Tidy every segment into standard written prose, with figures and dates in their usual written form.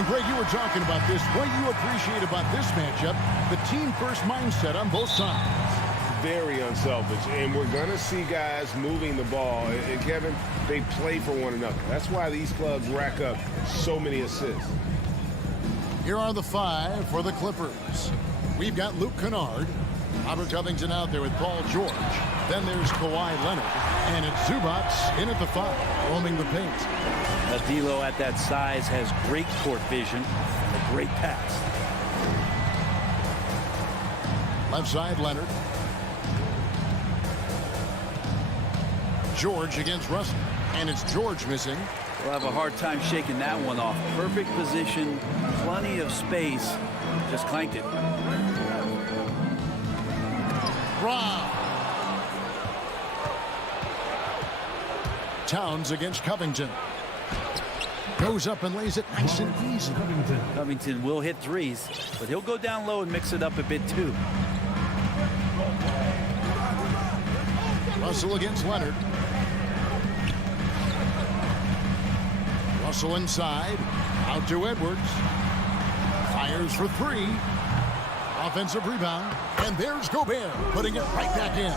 And Greg, you were talking about this. What you appreciate about this matchup, the team-first mindset on both sides. Very unselfish, and we're going to see guys moving the ball. And Kevin, they play for one another. That's why these clubs rack up so many assists. Here are the 5 for the Clippers. We've got Luke Kennard, Robert Covington out there with Paul George. Then there's Kawhi Leonard, and it's Zubats in at the 5, roaming the paint. D'Lo at that size has great court vision and a great pass. Left side, Leonard. George against Russell, and it's George missing. We'll have a hard time shaking that one off. Perfect position, plenty of space. Just clanked it. Brown. Towns against Covington. Goes up and lays it nice and easy. Covington will hit threes, but he'll go down low and mix it up a bit too. Russell against Leonard. Russell inside. Out to Edwards. Fires for 3. Offensive rebound. And there's Gobert putting it right back in.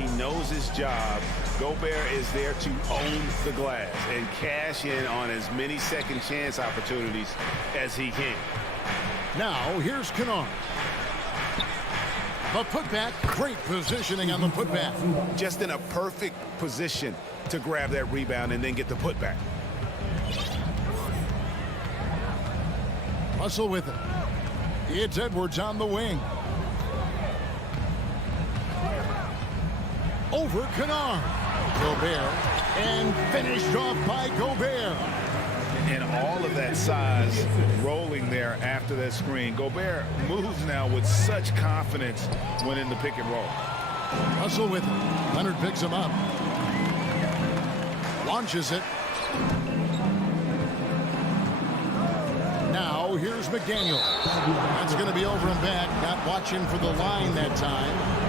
He knows his job. Gobert is there to own the glass and cash in on as many second chance opportunities as he can. Now here's Kennard. The putback. Great positioning on the putback. Just in a perfect position to grab that rebound and then get the putback. Russell with it. It's Edwards on the wing. Over Kennard. Gobert. And finished off by Gobert. And all of that size rolling there after that screen. Gobert moves now with such confidence when in the pick and roll. Russell with it. Leonard picks him up. Launches it. Now here's McDaniel. That's going to be over and back. Not watching for the line that time.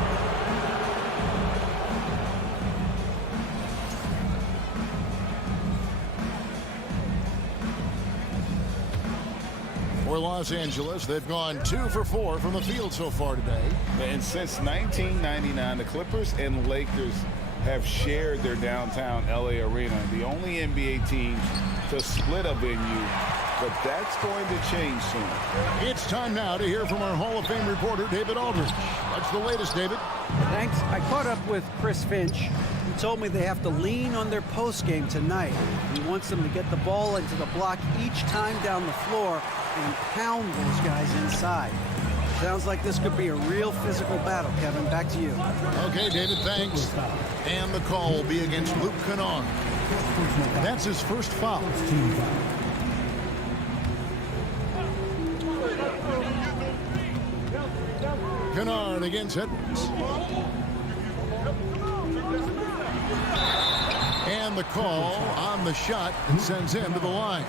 For Los Angeles, they've gone 2 for 4 from the field so far today. And since 1999, the Clippers and Lakers have shared their downtown LA arena. The only NBA teams to split a venue, but that's going to change soon. It's time now to hear from our Hall of Fame reporter, David Aldridge. What's the latest, David? Thanks. I caught up with Chris Finch. He told me they have to lean on their post game tonight. He wants them to get the ball into the block each time down the floor and pound those guys inside. Sounds like this could be a real physical battle, Kevin. Back to you. Okay, David, thanks. And the call will be against Luke Kennard. That's his first foul. Kennard against Edwards. And the call on the shot and sends him to the line.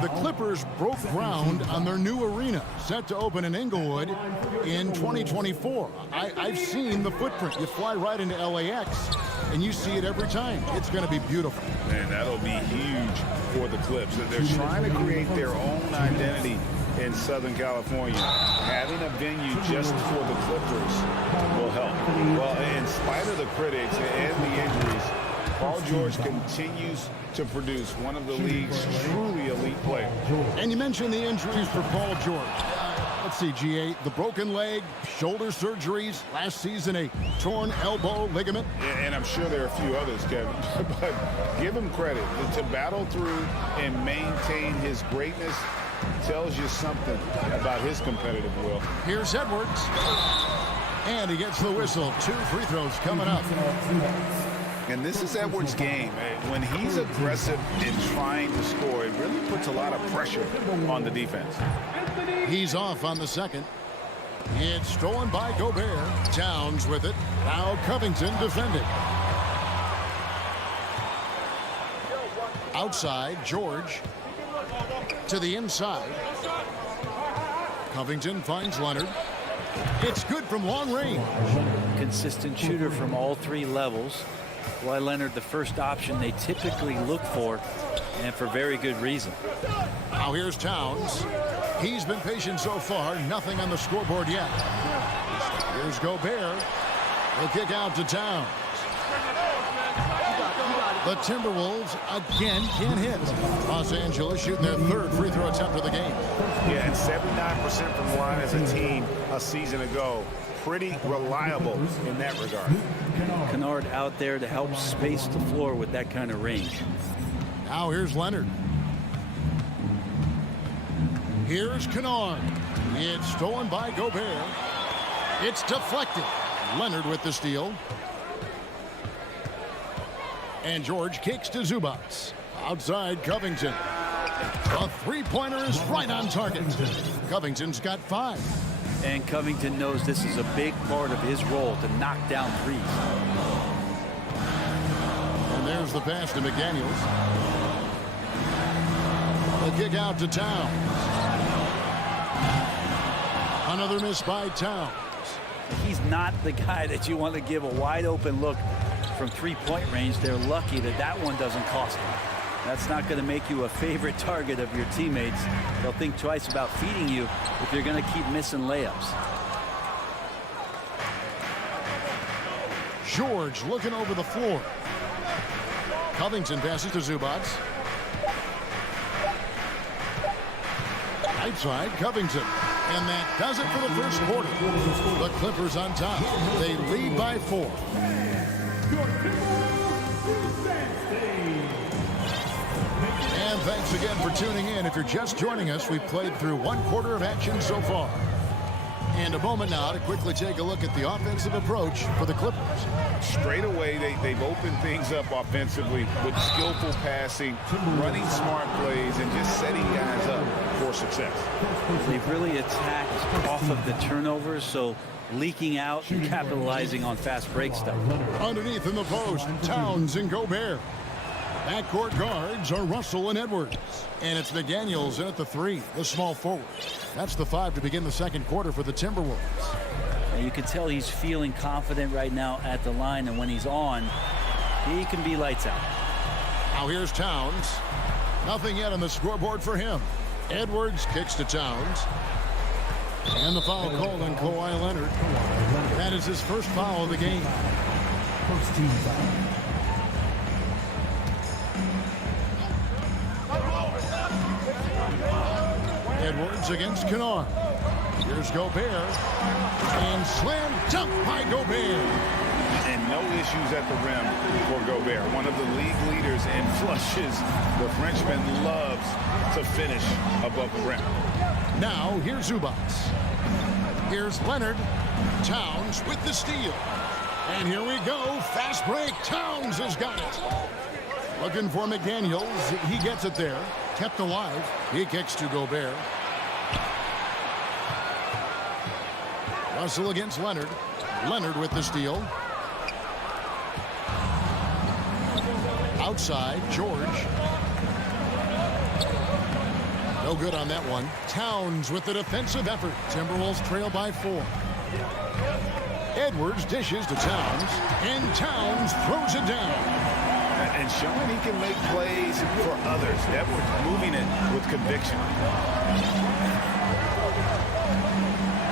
The Clippers broke ground on their new arena, set to open in Inglewood in 2024. I've seen the footprint. You fly right into LAX, and you see it every time. It's going to be beautiful. Man, that'll be huge for the Clips. They're trying to create their own identity in Southern California. Having a venue just for the Clippers will help. Well, in spite of the critics and the injuries, Paul George continues to produce one of the league's truly elite players. And you mentioned the injuries for Paul George. Let's see, G8, the broken leg, shoulder surgeries, last season a torn elbow ligament. And I'm sure there are a few others, Kevin, but give him credit. To battle through and maintain his greatness tells you something about his competitive will. Here's Edwards. And he gets the whistle. 2 free throws coming up. And this is Edwards' game. When he's aggressive in trying to score, it really puts a lot of pressure on the defense. He's off on the second. It's stolen by Gobert. Towns with it. Now Covington defending. Outside, George. To the inside. Covington finds Leonard. It's good from long range. Consistent shooter from all 3 levels. Kawhi Leonard, the first option they typically look for, and for very good reason. Now here's Towns. He's been patient so far. Nothing on the scoreboard yet. Here's Gobert. He'll kick out to Towns. The Timberwolves again can't hit. Los Angeles shooting their third free throw attempt of the game. Yeah, and 79% from the line as a team a season ago. Pretty reliable in that regard. Kennard out there to help space the floor with that kind of range. Now here's Leonard. Here's Kennard. It's stolen by Gobert. It's deflected. Leonard with the steal. And George kicks to Zubats. Outside Covington. A three-pointer is right on target. Covington's got 5. And Covington knows this is a big part of his role to knock down threes. And there's the pass to McDaniels. The kick out to Towns. Another miss by Towns. He's not the guy that you want to give a wide open look from three-point range. They're lucky that that one doesn't cost them. That's not going to make you a favorite target of your teammates. They'll think twice about feeding you if you're going to keep missing layups. George looking over the floor. Covington passes to Zubats. Outside Covington. And that does it for the first quarter. The Clippers on top. They lead by 4. And thanks again for tuning in. If you're just joining us, we've played through 1 quarter of action so far. And a moment now to quickly take a look at the offensive approach for the Clippers. Straight away, they've opened things up offensively with skillful passing, running smart plays, and just setting guys up for success. They've really attacked off of the turnovers, so leaking out and capitalizing on fast break stuff. Underneath in the post, Towns and Gobert. Backcourt guards are Russell and Edwards. And it's McDaniels in at the 3, the small forward. That's the 5 to begin the second quarter for the Timberwolves. And you can tell he's feeling confident right now at the line, and when he's on, he can be lights out. Now here's Towns. Nothing yet on the scoreboard for him. Edwards kicks to Towns. And the foul called on Kawhi Leonard. That is his first foul of the game. First team foul. Edwards against Kennard. Here's Gobert. And slam dunk by Gobert. And no issues at the rim for Gobert. One of the league leaders in flushes. The Frenchman loves to finish above the rim. Now here's Zubats. Here's Leonard. Towns with the steal. And here we go. Fast break. Towns has got it. Looking for McDaniels. He gets it there. Kept alive. He kicks to Gobert. Russell against Leonard. Leonard with the steal. Outside, George. No good on that one. Towns with the defensive effort. Timberwolves trail by 4. Edwards dishes to Towns. And Towns throws it down. And showing he can make plays for others. Edwards moving it with conviction.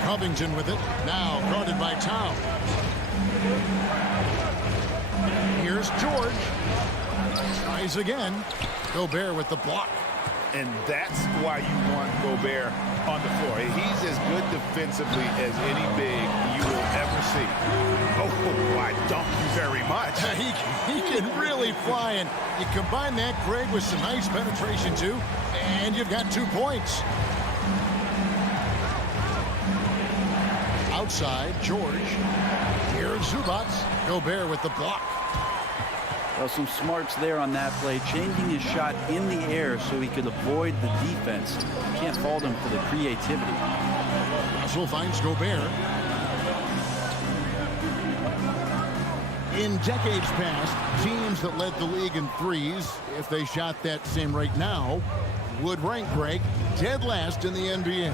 Covington with it. Now guarded by Towns. Here's George. Tries again. Gobert with the block. And that's why you want Gobert on the floor. He's as good defensively as any big you will ever see. Oh, why, thank you very much. He can really fly, and you combine that, Greg, with some nice penetration, too, and you've got 2 points. Outside, George. Here's Zubats. Gobert with the block. Well, some smarts there on that play, changing his shot in the air so he could avoid the defense. Can't fault him for the creativity. Russell finds Gobert. In decades past, teams that led the league in threes, if they shot that same rate now, would rank, Greg, dead last in the NBA.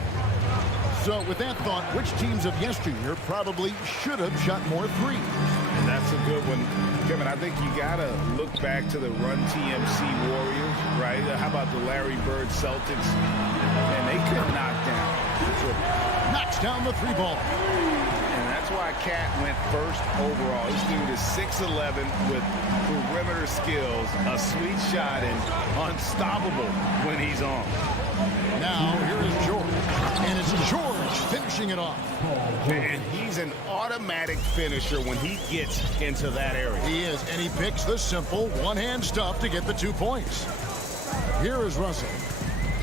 So with that thought, which teams of yesteryear probably should have shot more threes? And That's a good one. Kevin, I think you got to look back to the Run TMC Warriors, right? How about the Larry Bird Celtics? And they could knock down the triple. Knocks down the three ball. And that's why Cat went first overall. This dude is 6'11" with perimeter skills, a sweet shot, and unstoppable when he's on. Now, here is George. And it's George finishing it off. And he's an automatic finisher when he gets into that area. He is, and he picks the simple one-hand stuff to get the 2 points. Here is Russell.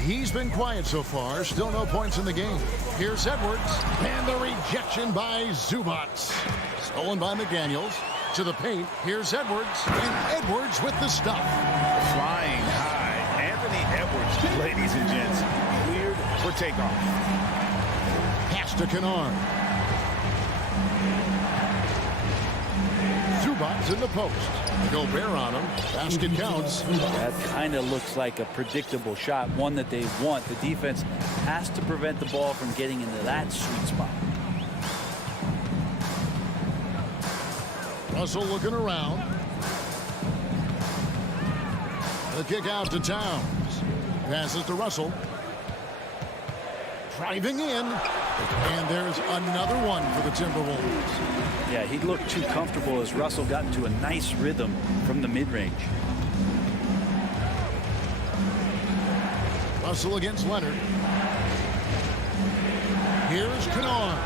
He's been quiet so far, still no points in the game. Here's Edwards, and the rejection by Zubac. Stolen by McDaniels. To the paint, here's Edwards, and Edwards with the stop. Flying high. Anthony Edwards, ladies and gents, cleared for takeoff. Pass to Kennard. Zubac's in the post. Gobert on him. Basket counts. That kind of looks like a predictable shot, one that they want. The defense has to prevent the ball from getting into that sweet spot. Russell looking around. The kick out to Towns. Passes to Russell. Driving in. And there's another one for the Timberwolves. Yeah, he looked too comfortable as Russell got into a nice rhythm from the mid-range. Russell against Leonard. Here's Kennard.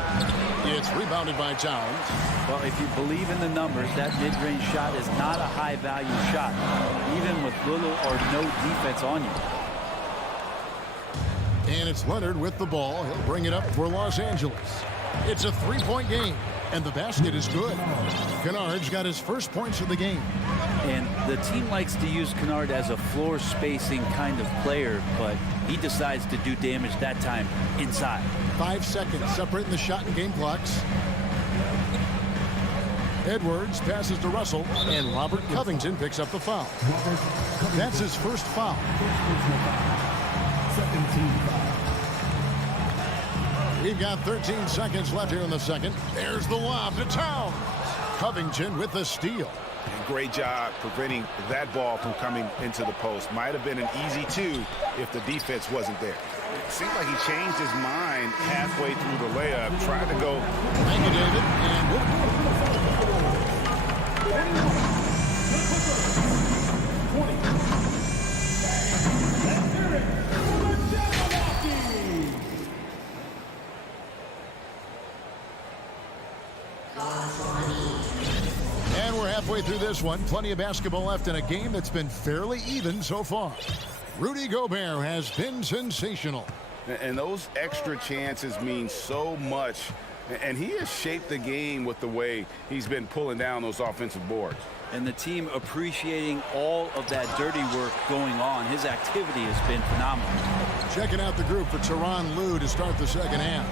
It's rebounded by Towns. Well, if you believe in the numbers, that mid-range shot is not a high-value shot, even with little or no defense on you. And it's Leonard with the ball. He'll bring it up for Los Angeles. It's a three-point game, and the basket is good. Kennard's got his first points of the game. And the team likes to use Kennard as a floor spacing kind of player, but he decides to do damage that time inside. 5 seconds separating the shot and game clocks. Edwards passes to Russell, and Robert Covington picks up the foul. That's his first foul. 17 foul. We've got 13 seconds left here in the second. There's the lob to Towns. Covington with the steal. And great job preventing that ball from coming into the post. Might have been an easy two if the defense wasn't there. It seemed like he changed his mind halfway through the layup, tried to go. Thank you, David. And we're halfway through this one. Plenty of basketball left in a game that's been fairly even so far. Rudy Gobert has been sensational. And those extra chances mean so much. And he has shaped the game with the way he's been pulling down those offensive boards. And the team appreciating all of that dirty work going on. His activity has been phenomenal. Checking out the group for Tyronn Lue to start the second half.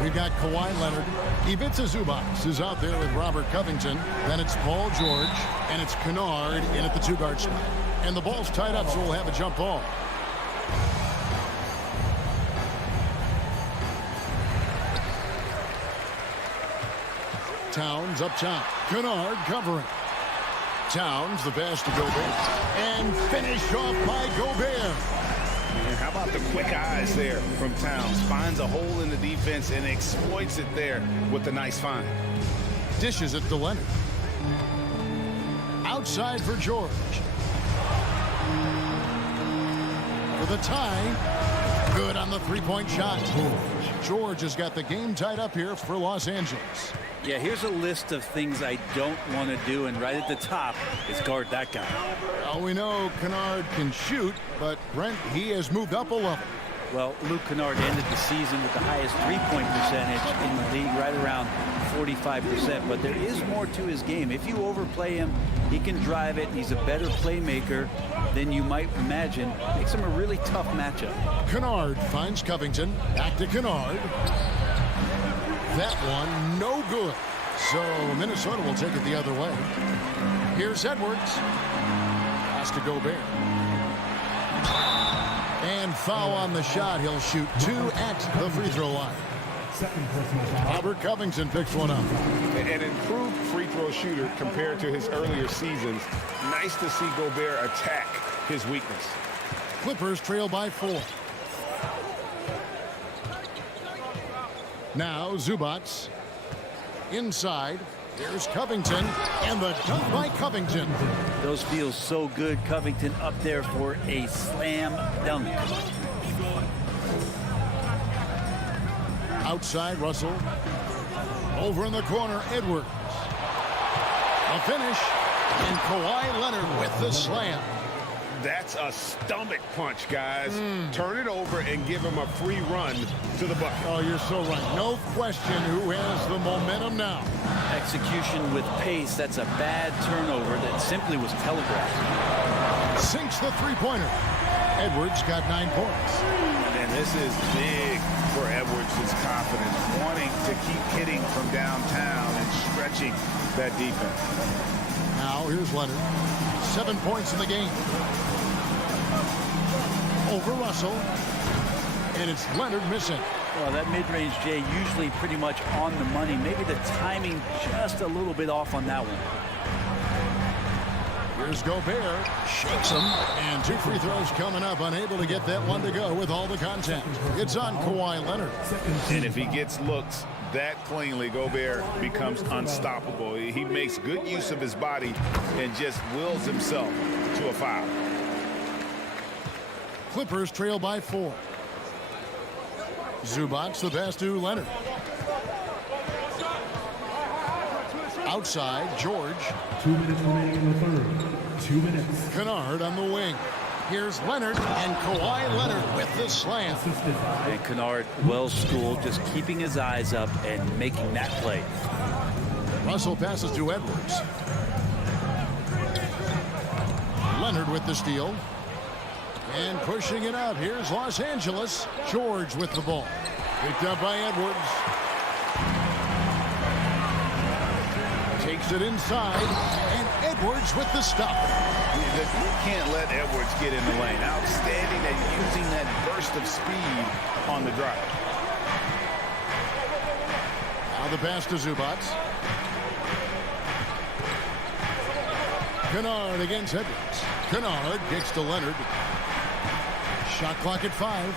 We've got Kawhi Leonard. Ivica Zubac is out there with Robert Covington. Then it's Paul George. And it's Kennard in at the two-guard spot. And the ball's tied up, so we'll have a jump ball. Towns up top. Kennard covering. Towns, the pass to Gobert. And finish off by Gobert. And how about the quick eyes there from Towns? Finds a hole in the defense and exploits it there with a nice find. Dishes it to Leonard. Outside for George. For the tie. Good on the three-point shot. George has got the game tied up here for Los Angeles. Yeah, here's a list of things I don't want to do, and right at the top is guard that guy. Well, we know Kennard can shoot, but Brent, he has moved up a level. Well, Luke Kennard ended the season with the highest three-point percentage in the league, right around 45%. But there is more to his game. If you overplay him, he can drive it. He's a better playmaker than you might imagine. Makes him a really tough matchup. Kennard finds Covington. Back to Kennard. That one, no good. So Minnesota will take it the other way. Here's Edwards. Pass to Gobert. And foul on the shot. He'll shoot two at the free throw line. Second personal foul. Robert Covington picks one up. An improved free throw shooter compared to his earlier seasons. Nice to see Gobert attack his weakness. Clippers trail by 4. Now Zubats. Inside. There's Covington. And the dunk by Covington. Those feel so good. Covington up there for a slam dunk. Outside Russell. Over in the corner, Edwards. A finish. And Kawhi Leonard with the slam. That's a stomach punch, guys. Turn it over and give him a free run to the bucket. Oh, you're so right. No question who has the momentum now. Execution with pace. That's a bad turnover that simply was telegraphed. Sinks the three-pointer. Edwards got 9 points. And this is big for Edwards' confidence, wanting to keep hitting from downtown and stretching that defense. Now here's Leonard. 7 points in the game. Over Russell. And it's Leonard missing. Well, that mid-range, Jay, usually pretty much on the money. Maybe the timing just a little bit off on that one. Here's Gobert. Shakes him. And 2 free throws coming up. Unable to get that one to go with all the contact. It's on Kawhi Leonard. And if he gets looks that cleanly, Gobert becomes unstoppable. He makes good use of his body and just wills himself to a foul. Clippers trail by 4. Zubats the pass to Leonard. Outside, George. 2 minutes remaining in the third. 2 minutes. Kennard on the wing. Here's Leonard, and Kawhi Leonard with the slam. And Kennard, well-schooled, just keeping his eyes up and making that play. Russell passes to Edwards. Leonard with the steal. And pushing it out. Here's Los Angeles. George with the ball. Picked up by Edwards. Takes it inside. And Edwards with the stop. You can't let Edwards get in the lane. Outstanding at using that burst of speed on the drive. Now the pass to Zubats. Kennard against Edwards. Kennard kicks to Leonard. Shot clock at 5.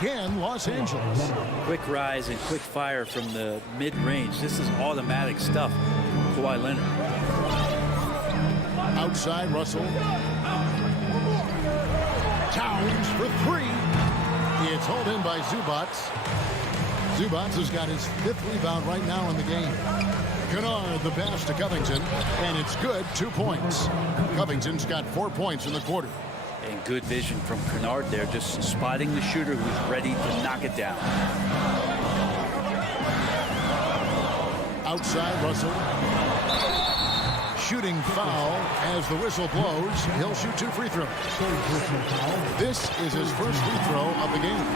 Again, Los Angeles. Quick rise and quick fire from the mid-range. This is automatic stuff. Kawhi Leonard. Outside, Russell. Towns for 3. It's hauled in by Zubats. Zubats has got his 5th rebound right now in the game. Kennard the pass to Covington, and it's good. 2 points. Covington's got 4 points in the quarter. And good vision from Kennard there, just spotting the shooter who's ready to knock it down. Outside, Russell. Shooting foul as the whistle blows. He'll shoot 2 free throws. This is his first free throw of the game.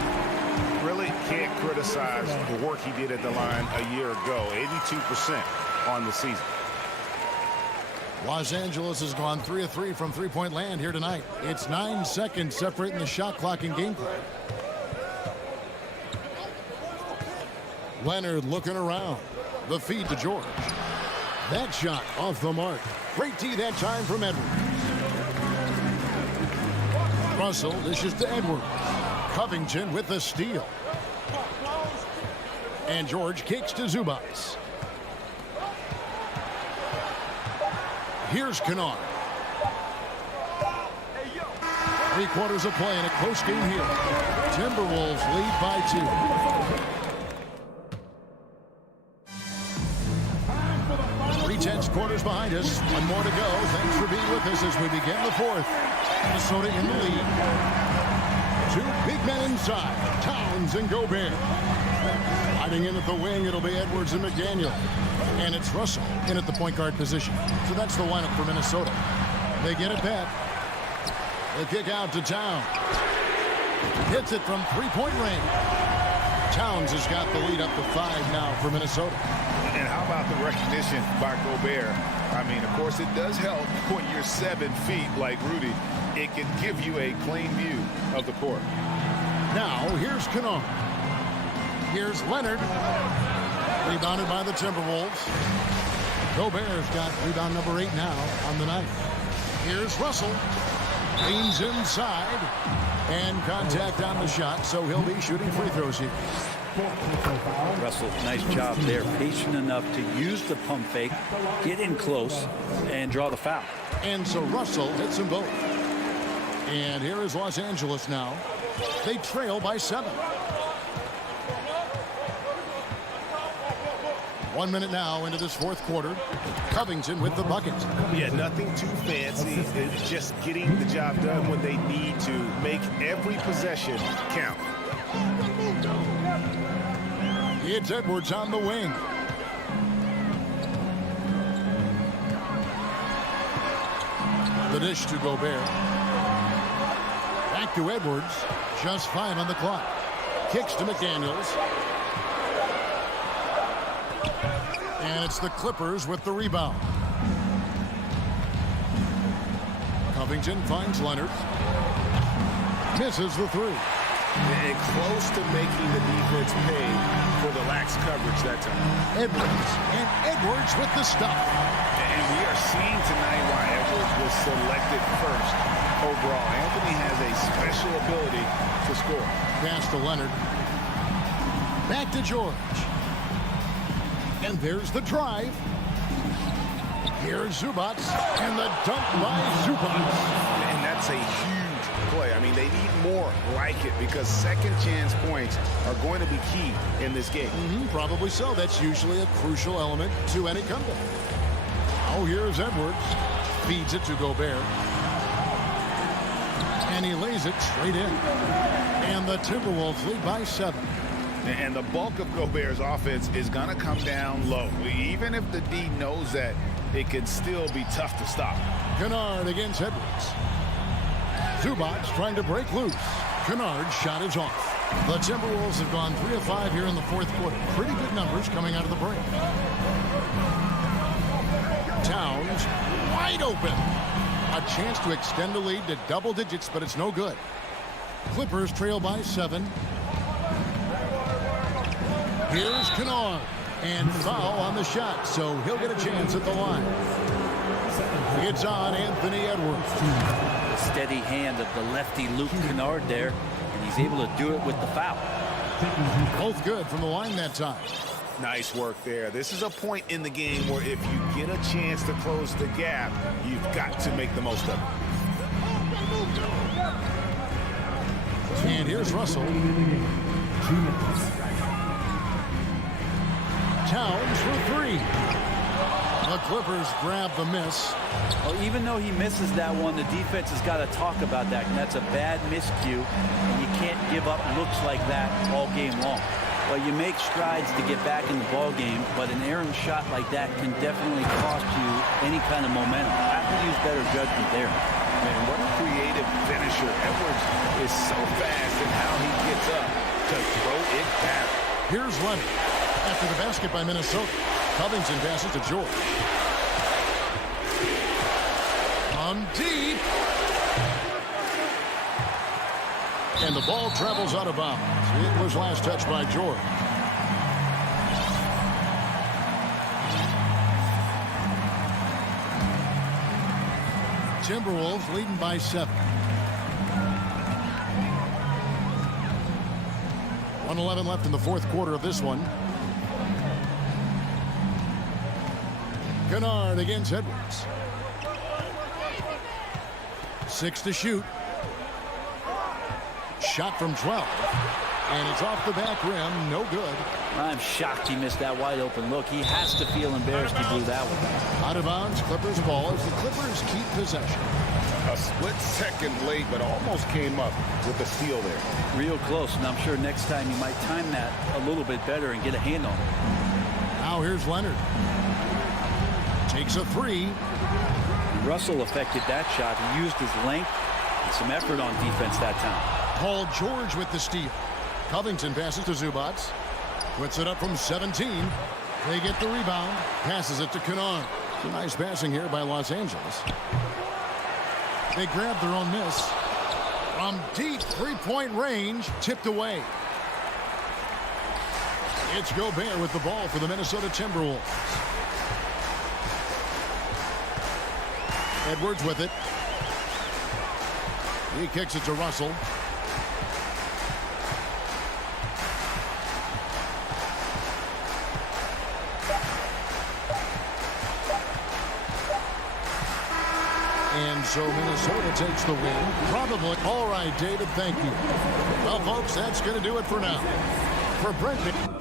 Really can't criticize the work he did at the line a year ago. 82% on the season. Los Angeles has gone 3 of 3 from three-point land here tonight. It's 9 seconds separating the shot clock and game clock. Leonard looking around. The feed to George. That shot off the mark. Great D that time from Edwards. Russell dishes to Edwards. Covington with the steal. And George kicks to Zubats. Here's Kennard. 3 quarters of play in a close game here. Timberwolves lead by 2. 3/10 quarters behind us. 1 more to go. Thanks for being with us as we begin the 4th. Minnesota in the lead. 2 big men inside. Towns and Gobert. Hiding in at the wing, it'll be Edwards and McDaniel. And it's Russell in at the point guard position. So that's the lineup for Minnesota. They get it back. The kick out to Towns. Hits it from 3-point range. Towns has got the lead up to 5 now for Minnesota. And how about the recognition by Gobert? I mean, of course, it does help when you're 7 feet like Rudy. It can give you a clean view of the court. Now, here's Kennard. Here's Leonard. Rebounded by the Timberwolves. Gobert's got rebound number 8 now on the night. Here's Russell. Leans inside. And contact on the shot, so he'll be shooting free throws here. Russell, nice job there. Patient enough to use the pump fake, get in close, and draw the foul. And so Russell hits them both. And here is Los Angeles now. They trail by 7. 1 minute now into this fourth quarter. Covington with the bucket. Yeah, nothing too fancy. It's just getting the job done when they need to. Make every possession count. It's Edwards on the wing. The dish to Gobert. Back to Edwards. Just 5 on the clock. Kicks to McDaniels. And it's the Clippers with the rebound. Covington finds Leonard. Misses the 3. And close to making the defense pay for the lax coverage that time. Edwards. And Edwards with the stuff. And we are seeing tonight why Edwards was selected first overall. Anthony has a special ability to score. Pass to Leonard. Back to George. And there's the drive. Here's Zubac. And the dunk by Zubac. And that's a huge play. I mean, they need more like it because second chance points are going to be key in this game. Probably so. That's usually a crucial element to any comeback. Oh, here's Edwards. Feeds it to Gobert. And he lays it straight in. And the Timberwolves lead by 7. And the bulk of Gobert's offense is going to come down low. Even if the D knows that, it can still be tough to stop. Kennard against Edwards. Zubac trying to break loose. Kennard's shot is off. The Timberwolves have gone 3 of 5 here in the fourth quarter. Pretty good numbers coming out of the break. Towns wide open. A chance to extend the lead to double digits, but it's no good. Clippers trail by 7. Here's Kennard. And foul on the shot, so he'll get a chance at the line. It's on Anthony Edwards. The steady hand of the lefty Luke Kennard there, and he's able to do it with the foul. Both good from the line that time. Nice work there. This is a point in the game where if you get a chance to close the gap, you've got to make the most of it. And here's Russell. Towns for 3. The Clippers grab the miss. Well, even though he misses that one, the defense has got to talk about that, and that's a bad miscue. And you can't give up looks like that all game long. Well, you make strides to get back in the ball game, but an errant shot like that can definitely cost you any kind of momentum. Have to use better judgment there. Man, what a creative finisher. Edwards is so fast in how he gets up to throw it down. Here's Leonard. After the basket by Minnesota, Covington passes to George. From deep. And the ball travels out of bounds. It was last touched by George. Timberwolves leading by 7. 1:11 left in the fourth quarter of this one. Kennard against Edwards. 6 to shoot. Shot from 12. And it's off the back rim. No good. I'm shocked he missed that wide open look. He has to feel embarrassed he blew that one. Out of bounds, Clippers ball as the Clippers keep possession. A split second late, but almost came up with the steal there. Real close, and I'm sure next time you might time that a little bit better and get a hand on it. Now here's Leonard. Takes a 3. Russell affected that shot. He used his length and some effort on defense that time. Paul George with the steal. Covington passes to Zubac. Puts it up from 17. They get the rebound. Passes it to Kennard. Some nice passing here by Los Angeles. They grab their own miss. From deep three-point range, tipped away. It's Gobert with the ball for the Minnesota Timberwolves. Edwards with it. He kicks it to Russell. And so Minnesota takes the win. Probably. All right, David, thank you. Well, folks, that's going to do it for now. For Brent.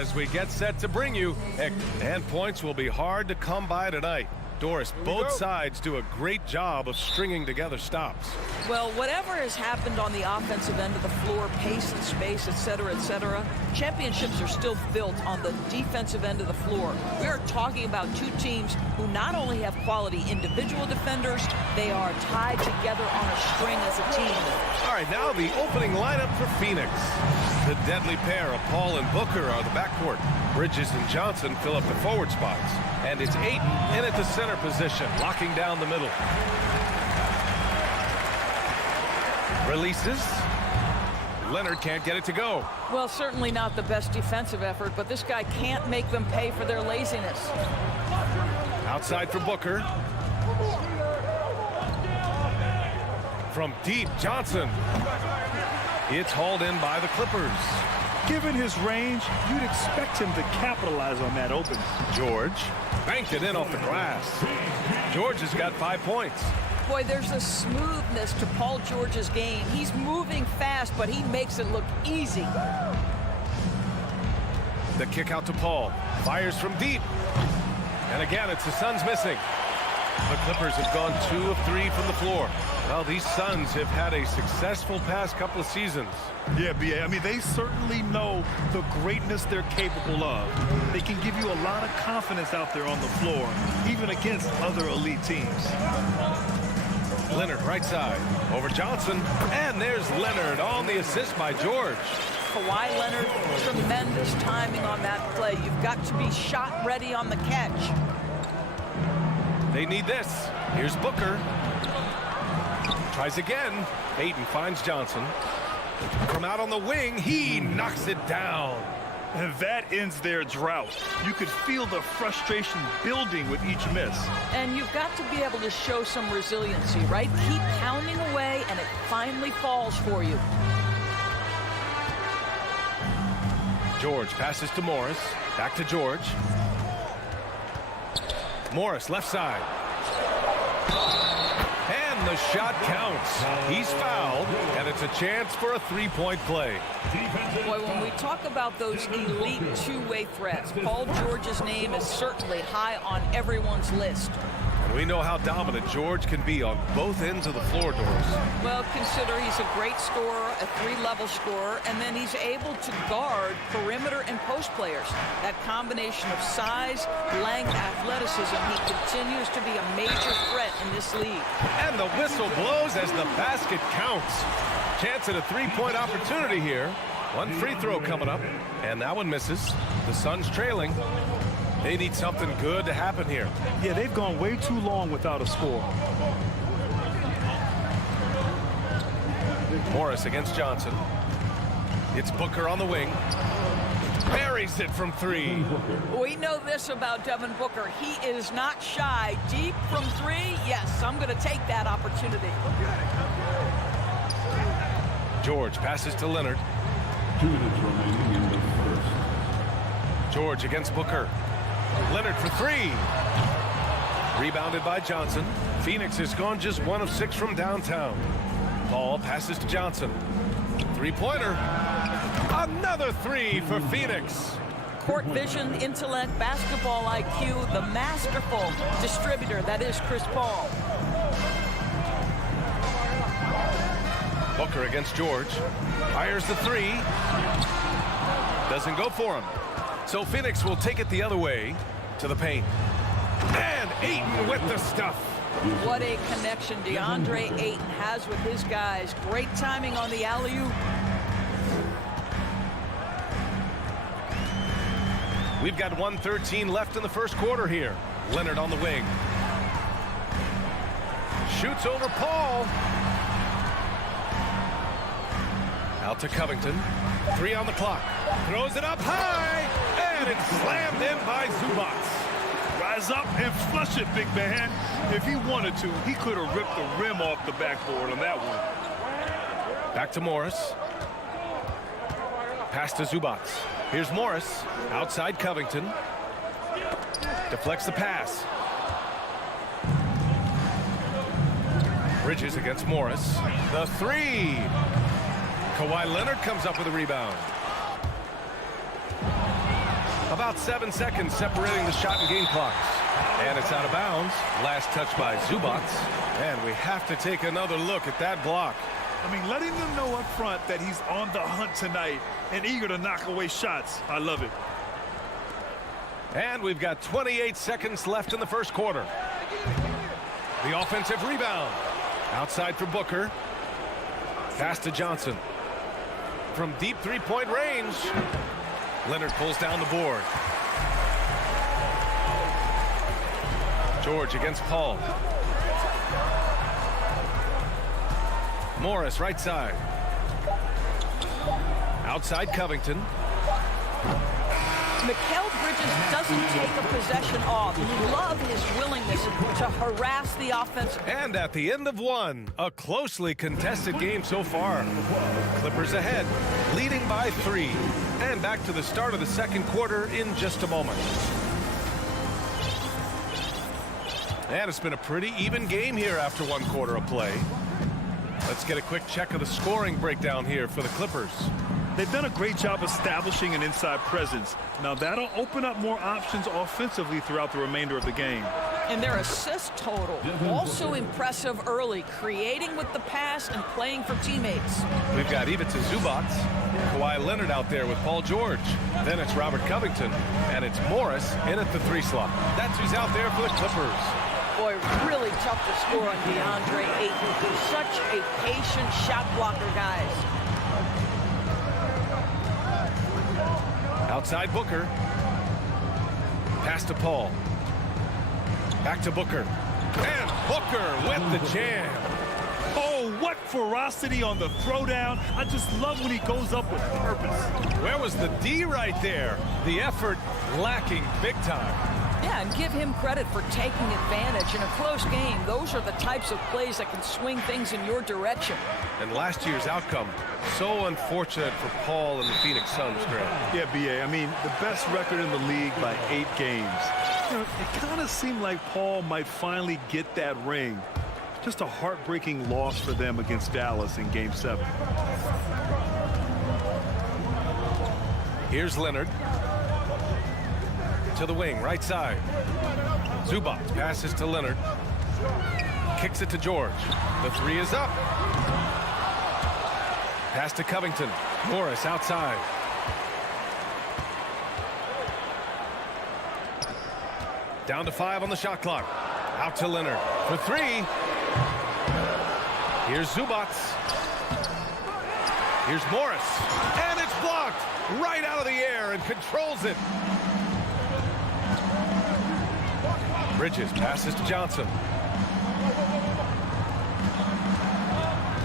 as we get set to bring you, and points will be hard to come by tonight. Doris, both sides do a great job of stringing together stops. Well, whatever has happened on the offensive end of the floor, pace and space, et cetera, championships are still built on the defensive end of the floor. We are talking about two teams who not only have quality individual defenders, they are tied together on a string as a team. All right, now the opening lineup for Phoenix. The deadly pair of Paul and Booker are the backcourt. Bridges and Johnson fill up the forward spots. And it's Ayton in at the center position, locking down the middle. Releases. Leonard can't get it to go. Well, certainly not the best defensive effort, but this guy can't make them pay for their laziness. Outside for Booker. From deep, Johnson. It's hauled in by the Clippers. Given his range, you'd expect him to capitalize on that open. George banked it in off the glass. George has got 5 points. Boy, there's a smoothness to Paul George's game. He's moving fast, but he makes it look easy. The kick out to Paul. Fires from deep. And again, it's the Suns missing. The Clippers have gone 2 of 3 from the floor. Well, these Suns have had a successful past couple of seasons. Yeah, B.A. I mean, they certainly know the greatness they're capable of. They can give you a lot of confidence out there on the floor, even against other elite teams. Leonard right side. Over Johnson. And there's Leonard on the assist by George. Kawhi Leonard, tremendous timing on that play. You've got to be shot ready on the catch. They need this. Here's Booker. Tries again. Ayton finds Johnson. From out on the wing, he knocks it down. And that ends their drought. You could feel the frustration building with each miss. And you've got to be able to show some resiliency, right? Keep pounding away, and it finally falls for you. George passes to Morris. Back to George. Morris left side. And the shot counts. He's fouled, and it's a chance for a three-point play. Boy, when we talk about those elite two-way threats, Paul George's name is certainly high on everyone's list. And we know how dominant George can be on both ends of the floor, Doris. Well, consider he's a great scorer, a three-level scorer, and then he's able to guard perimeter and post players. That combination of size, length, athleticism, he continues to be a major threat in this league. And the whistle blows as the basket counts. Chance at a three-point opportunity here. One free throw coming up, and that one misses. The Suns trailing. They need something good to happen here. Yeah, they've gone way too long without a score. Morris against Johnson. It's Booker on the wing. Buries it from three. We know this about Devin Booker. He is not shy. Deep from three, yes, I'm going to take that opportunity. George passes to Leonard. 2 minutes remaining in the first. George against Booker. Leonard for three. Rebounded by Johnson. Phoenix has gone just 1 of 6 from downtown. Paul passes to Johnson. Three-pointer. Another three for Phoenix. Court vision, intellect, basketball IQ, the masterful distributor that is Chris Paul. Booker against George. Fires the three. Doesn't go for him. So Phoenix will take it the other way to the paint. And Ayton with the stuff. What a connection DeAndre Ayton has with his guys. Great timing on the alley-oop. We've got 1:13 left in the first quarter here. Leonard on the wing. Shoots over Paul. Out to Covington. 3 on the clock. Throws it up high. And it's slammed in by Zubac. Rise up and flush it, big man. If he wanted to, he could have ripped the rim off the backboard on that one. Back to Morris. Pass to Zubac. Here's Morris. Outside Covington. Deflects the pass. Bridges against Morris. The three. Kawhi Leonard comes up with a rebound. About 7 seconds separating the shot and game clocks. And it's out of bounds. Last touch by Zubac. And we have to take another look at that block. I mean, letting them know up front that he's on the hunt tonight and eager to knock away shots. I love it. And we've got 28 seconds left in the first quarter. The offensive rebound. Outside for Booker. Pass to Johnson. From deep three-point range. Leonard pulls down the board. George against Paul. Morris right side. Outside Covington. Mikal Bridges doesn't take a possession off. Love his willingness to harass the offense. And at the end of one, a closely contested game so far. Clippers ahead, leading by 3. And back to the start of the second quarter in just a moment. And it's been a pretty even game here after 1 quarter of play. Let's get a quick check of the scoring breakdown here for the Clippers. They've done a great job establishing an inside presence. Now that'll open up more options offensively throughout the remainder of the game. And their assist total, also impressive early, creating with the pass and playing for teammates. We've got Ivica Zubac, Kawhi Leonard out there with Paul George. Then it's Robert Covington, and it's Morris in at the 3 slot. That's who's out there for the Clippers. Boy, really tough to score on DeAndre Ayton. He's such a patient shot blocker, guys. Outside Booker. Pass to Paul. Back to Booker. And Booker with the jam. Oh, what ferocity on the throwdown. I just love when he goes up with purpose. Where was the D right there? The effort lacking big time. Yeah, and give him credit for taking advantage in a close game. Those are the types of plays that can swing things in your direction. And last year's outcome, so unfortunate for Paul and the Phoenix Suns, Greg. Yeah, B.A., I mean, the best record in the league by 8 games. You know, it kind of seemed like Paul might finally get that ring. Just a heartbreaking loss for them against Dallas in Game 7. Here's Leonard. To the wing, right side. Zubac passes to Leonard. Kicks it to George. The 3 is up. Pass to Covington. Morris outside. Down to 5 on the shot clock. Out to Leonard for 3. Here's Zubac. Here's Morris. And it's blocked right out of the air and controls it. Bridges passes to Johnson.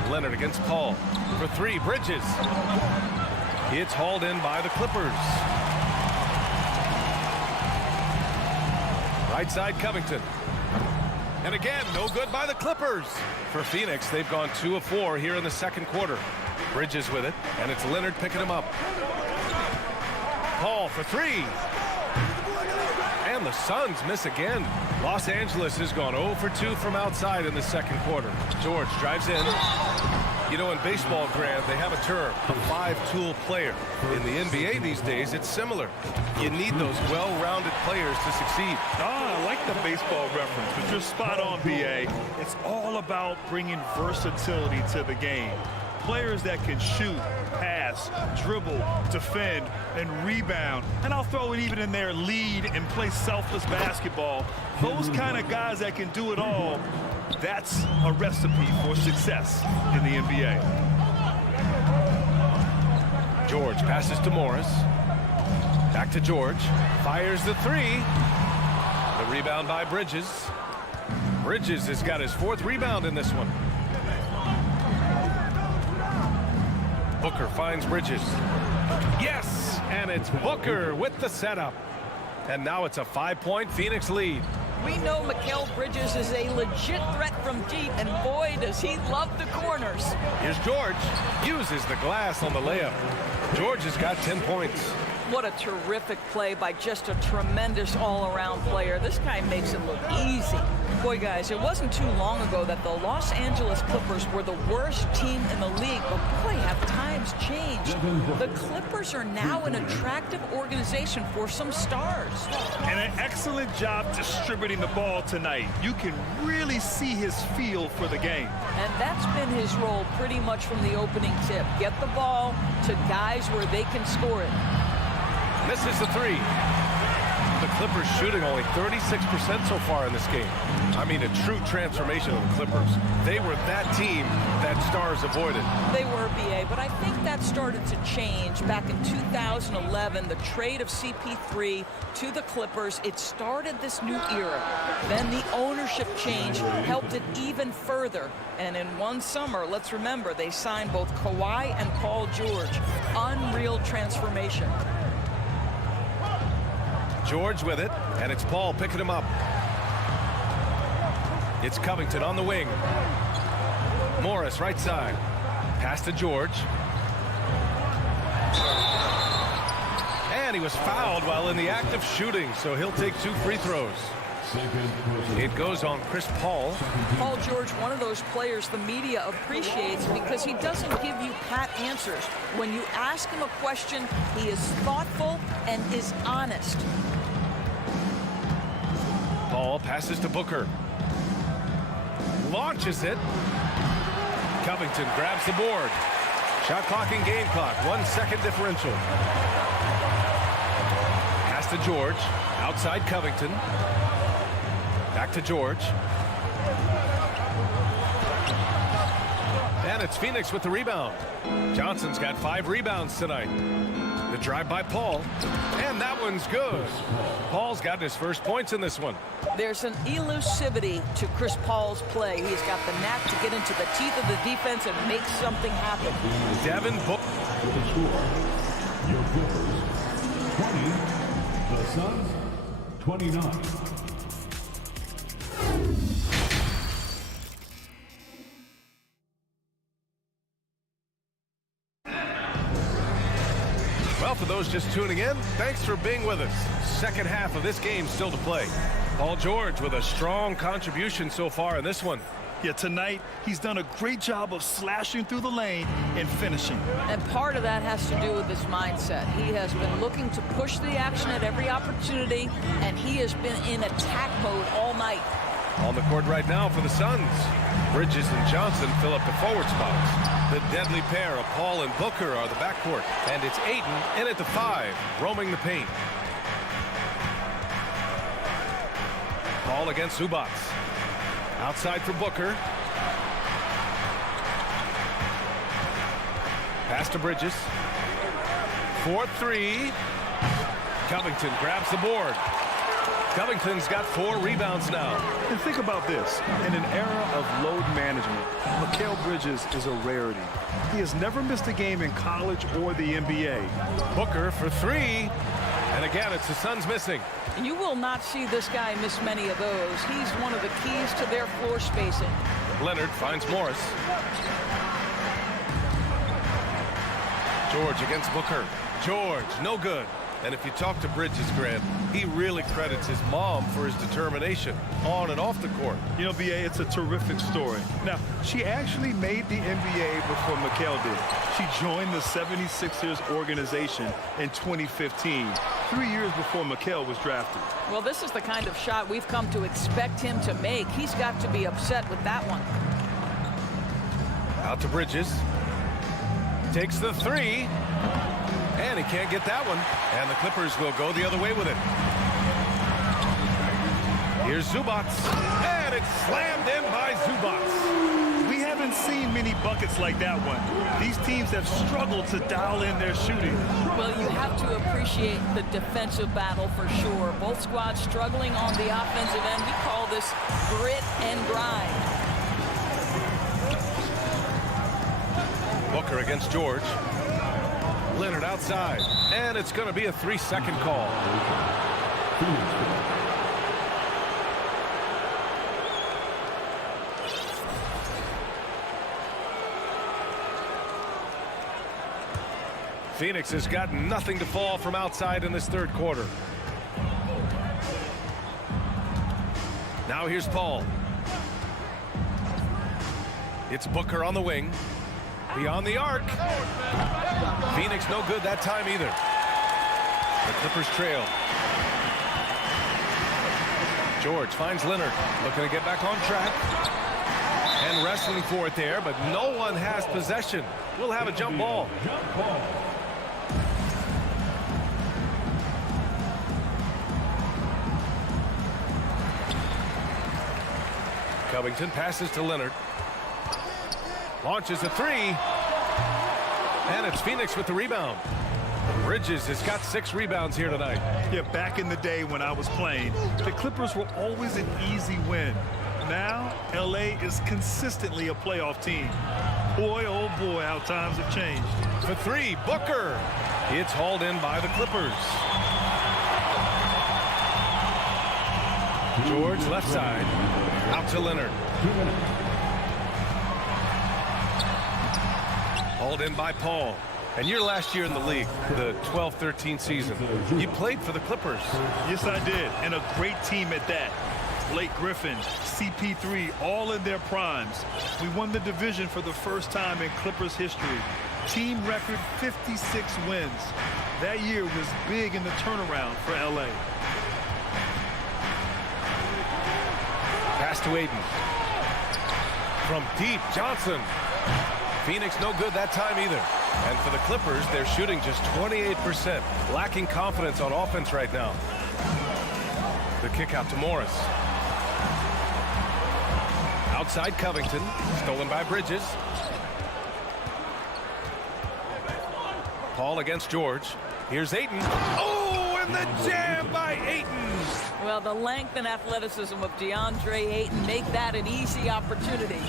Leonard against Paul for 3. Bridges. It's hauled in by the Clippers. Right side Covington. And again, no good by the Clippers. For Phoenix, they've gone 2 of 4 here in the second quarter. Bridges with it, and it's Leonard picking him up. Paul for 3. And the Suns miss again. Los Angeles has gone 0 for 2 from outside in the second quarter. George drives in. You know, in baseball, Grant, they have a term, a 5-tool player. In the NBA these days, it's similar. You need those well-rounded players to succeed. I like the baseball reference, but you're spot on, B.A. It's all about bringing versatility to the game. Players that can shoot, pass, dribble, defend, and rebound. And I'll throw it even in there, lead and play selfless basketball. Those kind of guys that can do it all, that's a recipe for success in the NBA. George passes to Morris. Back to George. Fires the 3. The rebound by Bridges. Bridges has got his 4th rebound in this one. Booker finds Bridges. Yes! And it's Booker with the setup. And now it's a 5-point Phoenix lead. We know Mikal Bridges is a legit threat from deep, and boy, does he love the corners. Here's George. Uses the glass on the layup. George has got 10 points. What a terrific play by just a tremendous all-around player. This guy makes it look easy. Boy, guys, it wasn't too long ago that the Los Angeles Clippers were the worst team in the league, but boy, have times changed. The Clippers are now an attractive organization for some stars. And an excellent job distributing the ball tonight. You can really see his feel for the game. And that's been his role pretty much from the opening tip. Get the ball to guys where they can score it. Misses the three. The Clippers shooting only 36% so far in this game. I mean, a true transformation of the Clippers. They were that team that stars avoided. They were, BA, but I think that started to change back in 2011. The trade of CP3 to the Clippers, it started this new era. Then the ownership change helped it even further. And in one summer, let's remember, they signed both Kawhi and Paul George. Unreal transformation. George with it, and it's Paul picking him up. It's Covington on the wing. Morris right side. Pass to George. And he was fouled while in the act of shooting, so he'll take 2 free throws. It goes on Chris Paul. Paul George, one of those players the media appreciates because he doesn't give you pat answers. When you ask him a question, he is thoughtful and is honest. Paul passes to Booker. Launches it. Covington grabs the board. Shot clock and game clock. 1 second differential. Pass to George. Outside Covington. Back to George. And it's Phoenix with the rebound. Johnson's got 5 rebounds tonight. The drive by Paul. And that one's good. Paul's gotten his first points in this one. There's an elusivity to Chris Paul's play. He's got the knack to get into the teeth of the defense and make something happen. Devin Booker. With the score, your Clippers 20, the Suns 29. Well, for those just tuning in, thanks for being with us. Second half of this game still to play. Paul George with a strong contribution so far in this one. Yeah, tonight he's done a great job of slashing through the lane and finishing. And part of that has to do with his mindset. He has been looking to push the action at every opportunity, and he has been in attack mode all night. On the court right now for the Suns. Bridges and Johnson fill up the forward spots. The deadly pair of Paul and Booker are the backcourt. And it's Ayton in at the 5, roaming the paint. Paul against Zubac. Outside for Booker. Pass to Bridges. 4-3. Covington grabs the board. Covington's got 4 rebounds now. And think about this. In an era of load management, Mikal Bridges is a rarity. He has never missed a game in college or the NBA. Booker for 3. And again, it's the Suns missing. You will not see this guy miss many of those. He's one of the keys to their floor spacing. Leonard finds Morris. George against Booker. George, no good. And if you talk to Bridges, Grant, he really credits his mom for his determination on and off the court. You know, BA, it's a terrific story. Now, she actually made the NBA before Mikal did. She joined the 76ers organization in 2015, 3 years before Mikal was drafted. Well, this is the kind of shot we've come to expect him to make. He's got to be upset with that one. Out to Bridges. Takes the 3. And he can't get that one. And the Clippers will go the other way with it. Here's Zubac. And it's slammed in by Zubac. We haven't seen many buckets like that one. These teams have struggled to dial in their shooting. Well, you have to appreciate the defensive battle for sure. Both squads struggling on the offensive end. We call this grit and grind. Booker against George. Leonard outside, and it's going to be a 3-second call. Phoenix has got nothing to fall from outside in this third quarter. Now here's Paul. It's Booker on the wing. Beyond the arc. Phoenix no good that time either. The Clippers trail. George finds Leonard, looking to get back on track. And wrestling for it there, but no one has possession. We'll have a jump ball. Covington passes to Leonard. Launches a three. And it's Phoenix with the rebound. Bridges has got 6 rebounds here tonight. Yeah, back in the day when I was playing, the Clippers were always an easy win. Now, LA is consistently a playoff team. Boy, oh boy, how times have changed. For 3, Booker. It's hauled in by the Clippers. George left side. Out to Leonard. Hauled in by Paul. And your last year in the league, the 12-13 season, you played for the Clippers. Yes, I did, and a great team at that. Blake Griffin, CP3, all in their primes. We won the division for the first time in Clippers history. Team record 56 wins. That year was big in the turnaround for LA. Pass to Aiden. From deep, Johnson. Phoenix no good that time either. And for the Clippers, they're shooting just 28%. Lacking confidence on offense right now. The kick out to Morris. Outside Covington. Stolen by Bridges. Paul against George. Here's Ayton. Oh, and the jam by Ayton. Well, the length and athleticism of DeAndre Ayton make that an easy opportunity.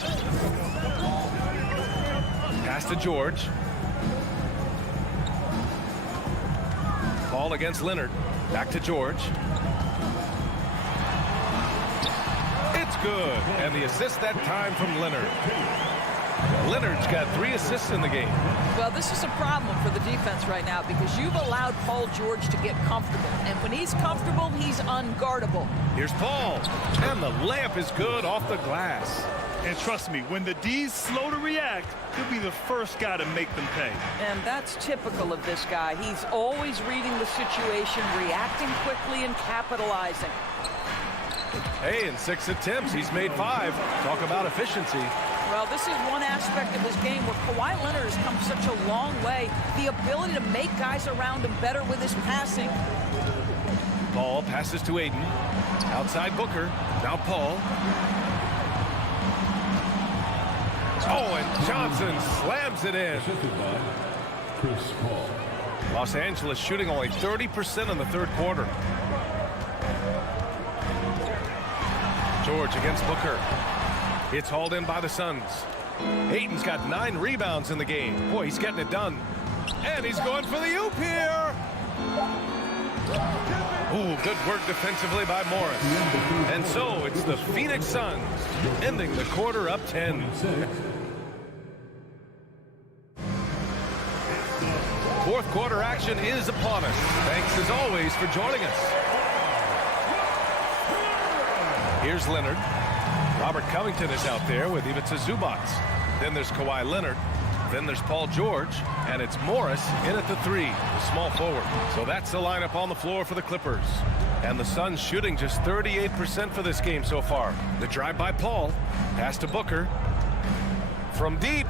Pass to George. Paul against Leonard. Back to George. It's good. And the assist that time from Leonard. Leonard's got 3 assists in the game. Well, this is a problem for the defense right now because you've allowed Paul George to get comfortable. And when he's comfortable, he's unguardable. Here's Paul. And the layup is good off the glass. And trust me, when the D's slow to react, he'll be the first guy to make them pay. And that's typical of this guy. He's always reading the situation, reacting quickly, and capitalizing. Hey, in 6 attempts, he's made 5. Talk about efficiency. Well, this is one aspect of his game where Kawhi Leonard has come such a long way. The ability to make guys around him better with his passing. Paul passes to Ayton. Outside Booker. Now Paul. Oh, and Johnson slams it in. Chris Paul. Los Angeles shooting only 30% in the third quarter. George against Booker. It's hauled in by the Suns. Ayton's got 9 rebounds in the game. Boy, he's getting it done. And he's going for the oop here. Ooh, good work defensively by Morris. And so it's the Phoenix Suns ending the quarter up 10. Fourth quarter action is upon us. Thanks as always for joining us. Here's Leonard. Robert Covington is out there with Ivica Zubac. Then there's Kawhi Leonard. Then there's Paul George. And it's Morris in at the 3, the small forward. So that's the lineup on the floor for the Clippers. And the Suns shooting just 38% for this game so far. The drive by Paul. Pass to Booker. From deep.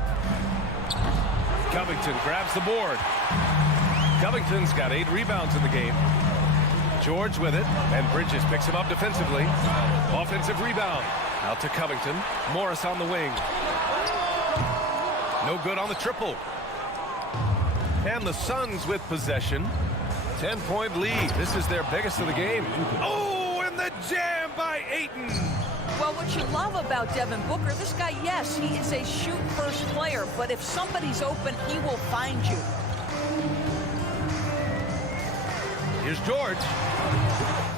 Covington grabs the board. Covington's got 8 rebounds in the game. George with it, and Bridges picks him up defensively. Offensive rebound. Out to Covington. Morris on the wing. No good on the triple. And the Suns with possession. 10-point lead. This is their biggest of the game. Oh, and the jam by Ayton. Well, what you love about Devin Booker, this guy, yes, he is a shoot-first player, but if somebody's open, he will find you. Here's George.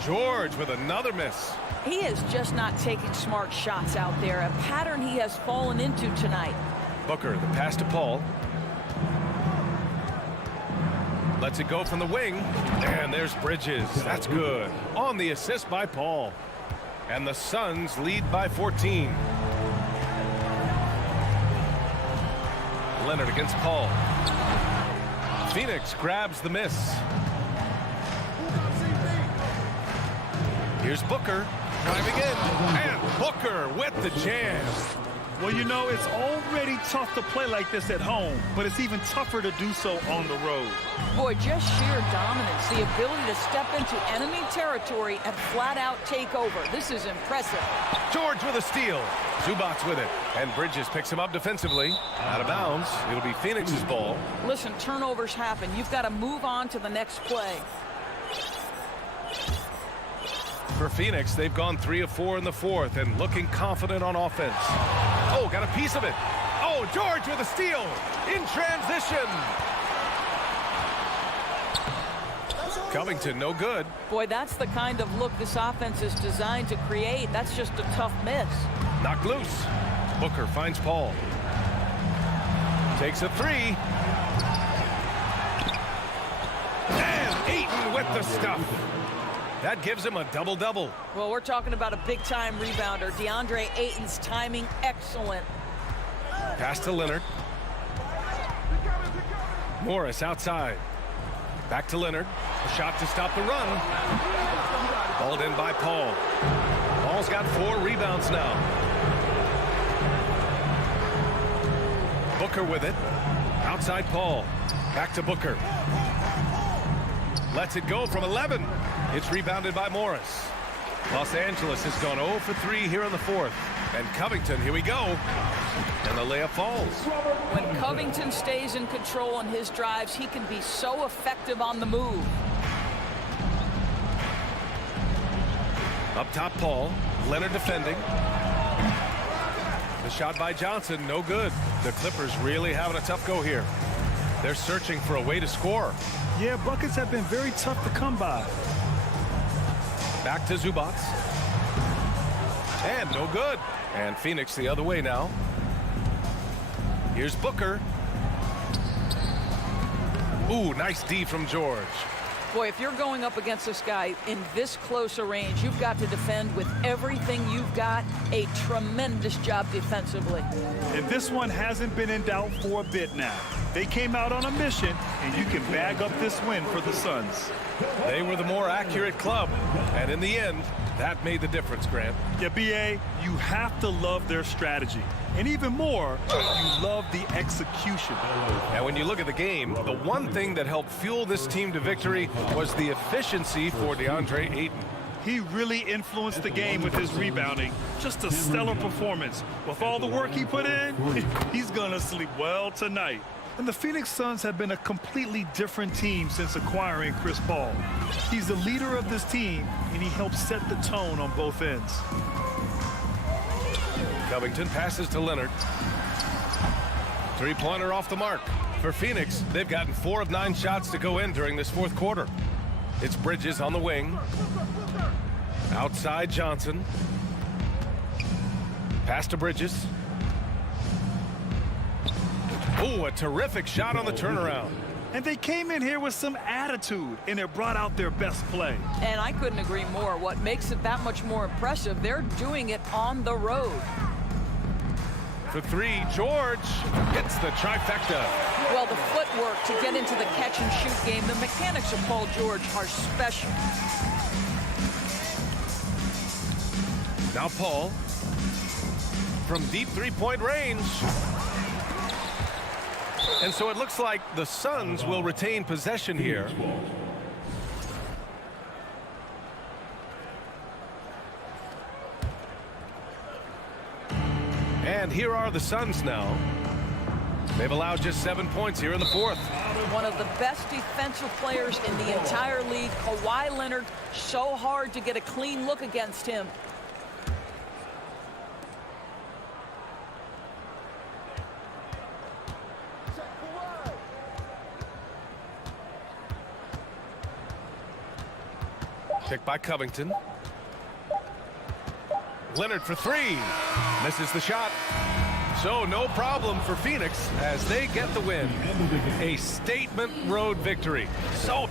George with another miss. He is just not taking smart shots out there, a pattern he has fallen into tonight. Booker, the pass to Paul. Lets it go from the wing. And there's Bridges. That's good. On the assist by Paul. And the Suns lead by 14. Leonard against Paul. Phoenix grabs the miss. Here's Booker. Driving in. And Booker with the jam. Well, you know, it's already tough to play like this at home, but it's even tougher to do so on the road. Boy, just sheer dominance, the ability to step into enemy territory and flat out take over. This is impressive. George with a steal. Zubac with it. And Bridges picks him up defensively. Out of bounds. It'll be Phoenix's ball. Listen, turnovers happen. You've got to move on to the next play. For Phoenix, they've gone 3 of 4 in the fourth and looking confident on offense. Oh, got a piece of it. Oh, George with a steal in transition. Covington, no good. Boy, that's the kind of look this offense is designed to create. That's just a tough miss. Knocked loose. Booker finds Paul. Takes a three. And Ayton with the stuff. That gives him a double-double. Well, we're talking about a big-time rebounder. DeAndre Ayton's timing, excellent. Pass to Leonard. Morris outside. Back to Leonard. A shot to stop the run. Balled in by Paul. Paul's got 4 rebounds now. Booker with it. Outside Paul. Back to Booker. Lets it go from 11. It's rebounded by Morris. Los Angeles has gone 0 for 3 here in the fourth. And Covington, here we go. And the layup falls. When Covington stays in control on his drives, he can be so effective on the move. Up top, Paul. Leonard defending. The shot by Johnson, no good. The Clippers really having a tough go here. They're searching for a way to score. Yeah, buckets have been very tough to come by. Back to Zubac. And no good. And Phoenix the other way now. Here's Booker. Ooh, nice D from George. Boy, if you're going up against this guy in this close a range, you've got to defend with everything you've got. A tremendous job defensively. And this one hasn't been in doubt for a bit now. They came out on a mission, and you can bag up this win for the Suns. They were the more accurate club, and in the end, that made the difference, Grant. Yeah, B.A., you have to love their strategy. And even more, you love the execution. And when you look at the game, the one thing that helped fuel this team to victory was the efficiency for DeAndre Ayton. He really influenced the game with his rebounding. Just a stellar performance. With all the work he put in, he's going to sleep well tonight. And the Phoenix Suns have been a completely different team since acquiring Chris Paul. He's the leader of this team, and he helps set the tone on both ends. Covington passes to Leonard. Three-pointer off the mark. For Phoenix, they've gotten 4 of 9 shots to go in during this fourth quarter. It's Bridges on the wing. Outside Johnson. Pass to Bridges. Ooh, a terrific shot on the turnaround. And they came in here with some attitude, and it brought out their best play. And I couldn't agree more. What makes it that much more impressive, they're doing it on the road. For 3, George gets the trifecta. Well, the footwork to get into the catch-and-shoot game, the mechanics of Paul George are special. Now Paul from deep three-point range. And so it looks like the Suns will retain possession here. And here are the Suns now. They've allowed just 7 points here in the fourth. One of the best defensive players in the entire league, Kawhi Leonard, so hard to get a clean look against him. Picked by Covington. Leonard for 3. Misses the shot. So no problem for Phoenix as they get the win. A statement road victory. So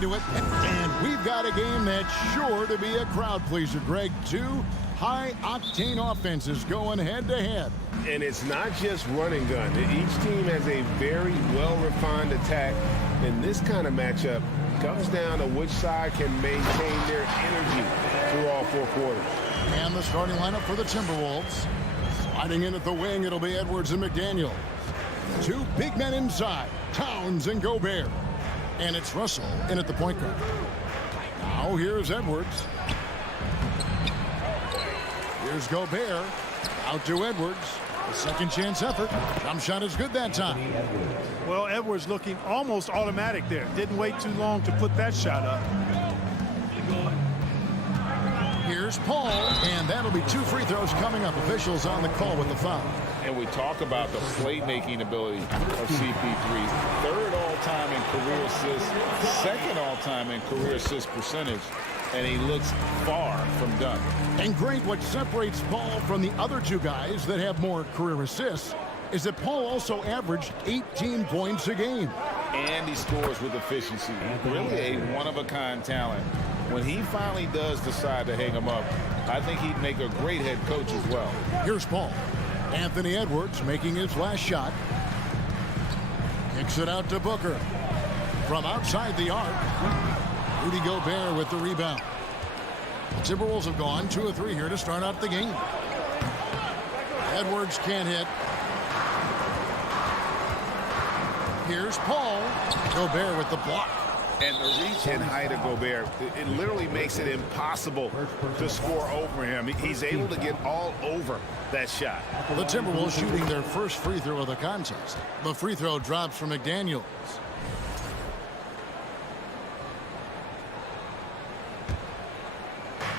into it. And we've got a game that's sure to be a crowd pleaser, Greg. Two high-octane offenses going head-to-head. And it's not just run and gun. Each team has a very well-refined attack. And this kind of matchup comes down to which side can maintain their energy through all 4 quarters. And the starting lineup for the Timberwolves. Sliding in at the wing, it'll be Edwards and McDaniel. Two big men inside, Towns and Gobert. And it's Russell in at the point guard. Now here's Edwards. Here's Gobert. Out to Edwards. A second chance effort. Jump shot is good that time. Well, Edwards looking almost automatic there. Didn't wait too long to put that shot up. Here's Paul, and that'll be 2 free throws coming up. Officials on the call with the foul. And we talk about the playmaking ability of CP3. 3rd all-time in career assists, 2nd all-time in career assist percentage, and he looks far from done. And great, what separates Paul from the other 2 guys that have more career assists is that Paul also averaged 18 points a game. And he scores with efficiency. Really a one-of-a-kind talent. When he finally does decide to hang him up, I think he'd make a great head coach as well. Here's Paul. Anthony Edwards making his last shot. Kicks it out to Booker. From outside the arc, Rudy Gobert with the rebound. The Timberwolves have gone 2 of 3 here to start out the game. Edwards can't hit. Here's Paul. Gobert with the block. And the reach and height of Gobert, it literally makes it impossible to score over him. He's able to get all over that shot. The Timberwolves shooting their first free throw of the contest. The free throw drops from McDaniels.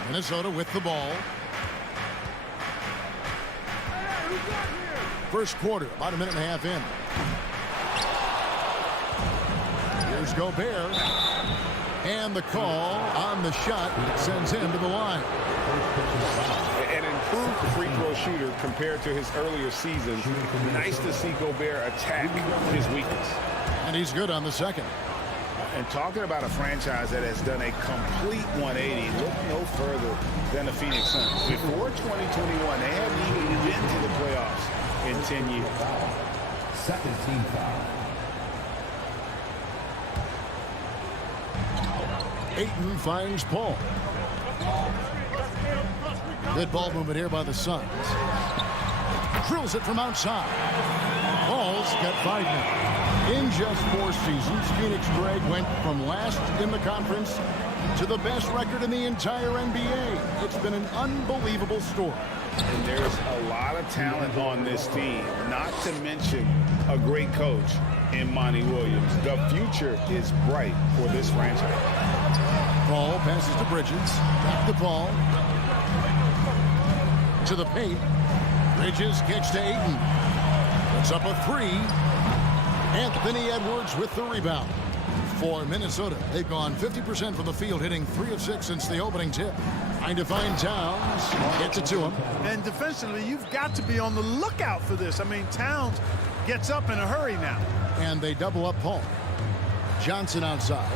Minnesota with the ball. First quarter, about a minute and a half in. Here's Gobert. And the call on the shot sends him to the line. An improved free throw shooter compared to his earlier season. Nice to see Gobert attack his weakness. And he's good on the second. And talking about a franchise that has done a complete 180, look no further than the Phoenix Suns. Before 2021, they hadn't even been to the playoffs in 10 years. Second team foul. Ayton finds Paul. Good ball movement here by the Suns. Drills it from outside. Paul's got 5 now. In just 4 seasons, Phoenix Greg went from last in the conference to the best record in the entire NBA. It's been an unbelievable story. And there's a lot of talent on this team, not to mention a great coach in Monty Williams. The future is bright for this franchise. Paul passes to Bridges. Back to Paul. To the paint. Bridges kicks to Ayton. Puts up a 3. Anthony Edwards with the rebound. For Minnesota, they've gone 50% from the field, hitting 3 of 6 since the opening tip. Trying to find Towns. Gets it to him. And defensively, you've got to be on the lookout for this. I mean, Towns gets up in a hurry now. And they double up Paul. Johnson outside.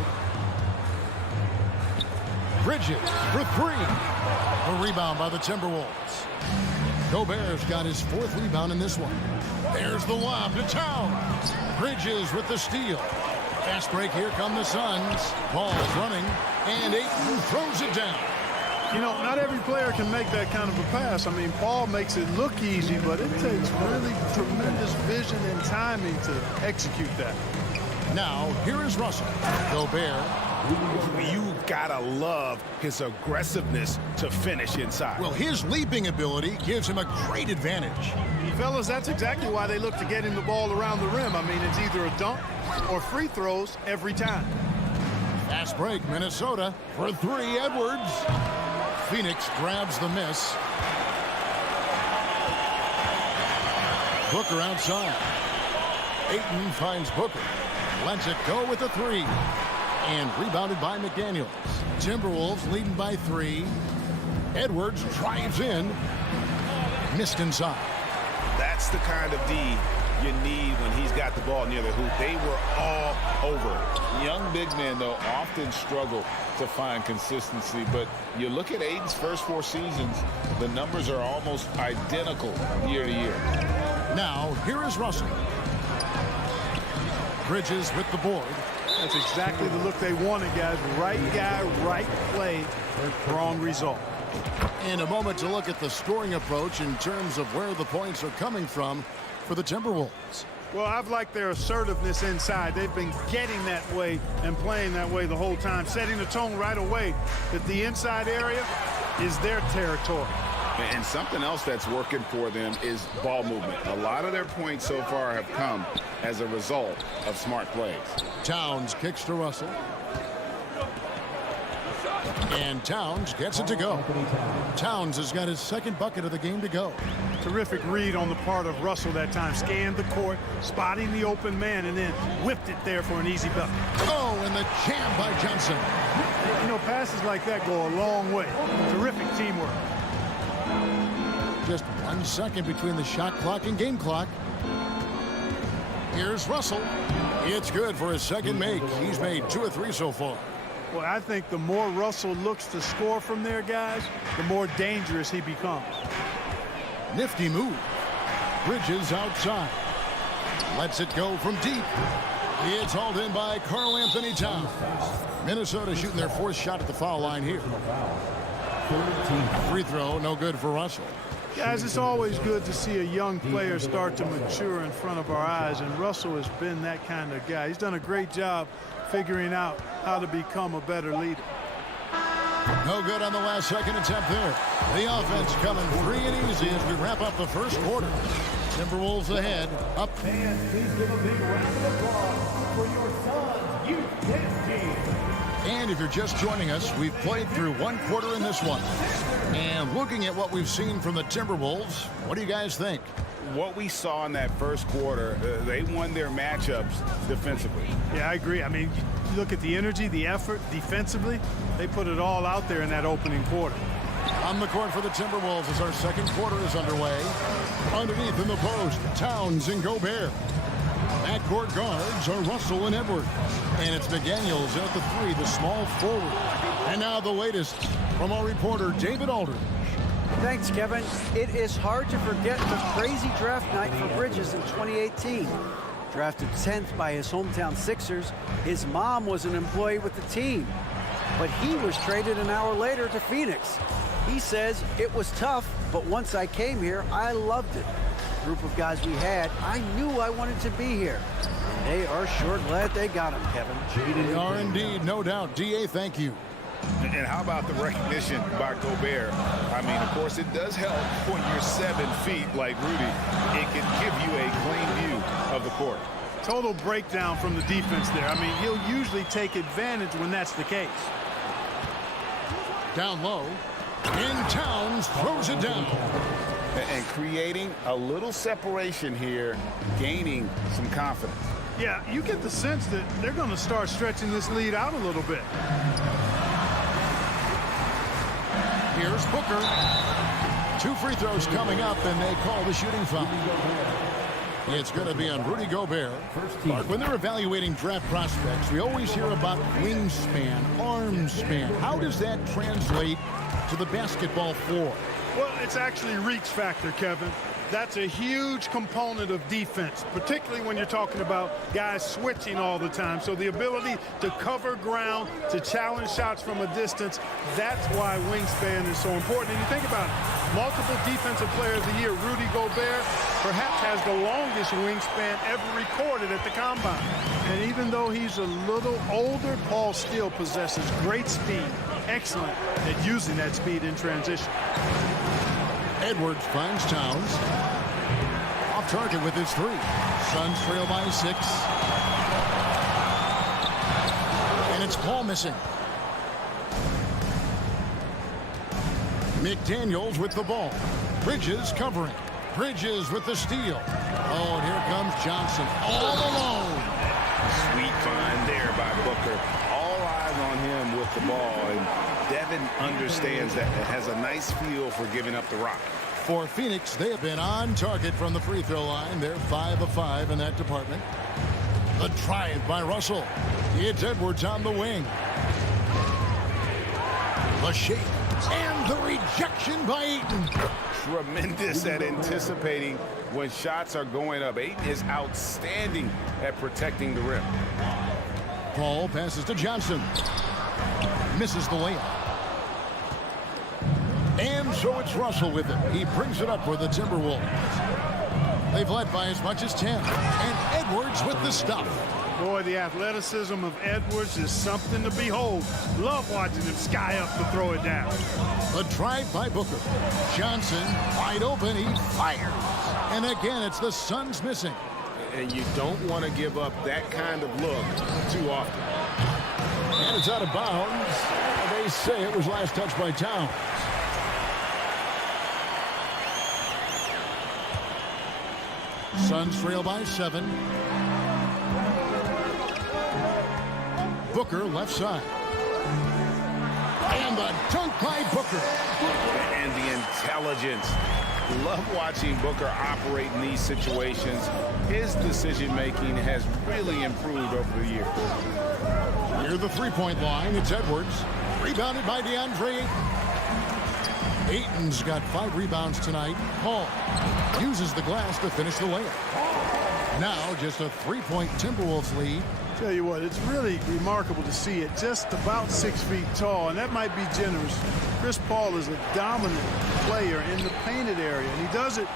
Bridges for 3. A rebound by the Timberwolves. Gobert's got his 4th rebound in this one. There's the lob to Towns. Bridges with the steal. Fast break, here come the Suns. Paul's running, and Ayton throws it down. You know, not every player can make that kind of a pass. I mean, Paul makes it look easy, but it takes really tremendous vision and timing to execute that. Now, here is Russell. Gobert. You've got to love his aggressiveness to finish inside. Well, his leaping ability gives him a great advantage. Fellas, that's exactly why they look to get him the ball around the rim. I mean, it's either a dunk or free throws every time. Fast break, Minnesota for 3, Edwards. Phoenix grabs the miss. Booker outside. Ayton finds Booker. Lets it go with a 3. And rebounded by McDaniels. Timberwolves leading by 3. Edwards drives in. Missed inside. That's the kind of D you need when he's got the ball near the hoop. They were all over it. Young big men, though, often struggle to find consistency. But you look at Aiden's first 4 seasons, the numbers are almost identical year to year. Now, here is Russell. Bridges with the board. That's exactly the look they wanted, guys. Right guy, right play, wrong result. In a moment to look at the scoring approach in terms of where the points are coming from for the Timberwolves. Well, I've liked their assertiveness inside. They've been getting that way and playing that way the whole time, setting the tone right away that the inside area is their territory. And something else that's working for them is ball movement. A lot of their points so far have come as a result of smart plays. Towns kicks to Russell. And Towns gets it to go. Towns has got his second bucket of the game to go. Terrific read on the part of Russell that time. Scanned the court, spotting the open man, and then whipped it there for an easy bucket. Oh, and the jam by Johnson. You know, passes like that go a long way. Terrific teamwork. Just 1 second between the shot clock and game clock. Here's Russell. It's good for his second make. He's made 2 or 3 so far. Well, I think the more Russell looks to score from there, guys, the more dangerous he becomes. Nifty move. Bridges outside. Lets it go from deep. It's hauled in by Karl Anthony Towns. Minnesota shooting their 4th shot at the foul line here. Free throw, no good for Russell. Guys, it's always good to see a young player start to mature in front of our eyes, and Russell has been that kind of guy. He's done a great job figuring out how to become a better leader. No good on the last second attempt there. The offense coming free and easy as we wrap up the first quarter. Timberwolves ahead, up. Fans, please give a big round of applause for your son's youth tennis team. And if you're just joining us, we've played through 1 quarter in this one. And looking at what we've seen from the Timberwolves, what do you guys think? What we saw in that first quarter, they won their matchups defensively. Yeah, I agree. I mean, you look at the energy, the effort defensively, they put it all out there in that opening quarter. On the court for the Timberwolves as our second quarter is underway. Underneath in the post, Towns and Gobert. Backcourt guards are Russell and Edwards. And it's McDaniels at the 3, the small forward. And now the latest from our reporter, David Aldridge. Thanks, Kevin. It is hard to forget the crazy draft night for Bridges in 2018. Drafted 10th by his hometown Sixers, his mom was an employee with the team. But he was traded an hour later to Phoenix. He says, it was tough, but once I came here, I loved it. The group of guys we had, I knew I wanted to be here. And they are sure glad they got him, Kevin. They are indeed, no doubt. D.A., thank you. And how about the recognition by Gobert? I mean, of course, it does help when you're 7 feet like Rudy. It can give you a clean view of the court. Total breakdown from the defense there. I mean, he'll usually take advantage when that's the case. Down low. In Towns throws it down. And creating a little separation here, gaining some confidence. Yeah, you get the sense that they're going to start stretching this lead out a little bit. Here's Booker. 2 free throws coming up, and they call the shooting foul. It's going to be on Rudy Gobert. Mark, when they're evaluating draft prospects, we always hear about wingspan, arm span. How does that translate to the basketball floor? Well, it's actually reach factor, Kevin. That's a huge component of defense, particularly when you're talking about guys switching all the time. So the ability to cover ground, to challenge shots from a distance, that's why wingspan is so important. And you think about it, multiple defensive player of the year, Rudy Gobert, perhaps has the longest wingspan ever recorded at the combine. And even though he's a little older, Paul still possesses great speed, excellent at using that speed in transition. Edwards finds Towns. Off target with his 3. Suns trail by 6. And it's Paul missing. McDaniels with the ball. Bridges covering. Bridges with the steal. Oh, and here comes Johnson all alone. Sweet find there by Booker. All eyes on him with the ball. And Devin understands that. It has a nice feel for giving up the rock. For Phoenix, they have been on target from the free throw line. They're 5 of 5 in that department. The drive by Russell. It's Edwards on the wing. The shake and the rejection by Ayton. Tremendous at anticipating when shots are going up. Ayton is outstanding at protecting the rim. Paul passes to Johnson. Misses the layup. And so it's Russell with it. He brings it up for the Timberwolves. They've led by as much as 10. And Edwards with the stuff. Boy, the athleticism of Edwards is something to behold. Love watching him sky up to throw it down. The drive by Booker. Johnson wide open. He fires. And again, it's the Suns missing. And you don't want to give up that kind of look too often. And it's out of bounds. They say it was last touched by Towns. Suns trail by 7. Booker left side. And the dunk by Booker. And the intelligence. Love watching Booker operate in these situations. His decision-making has really improved over the years. Near the three-point line, it's Edwards. Rebounded by DeAndre Ayton. Ayton's got 5 rebounds tonight. Paul uses the glass to finish the layup. Now just a 3-point Timberwolves lead. Tell you what, it's really remarkable to see it. Just about 6 feet tall, and that might be generous. Chris Paul is a dominant player in the painted area, and he does it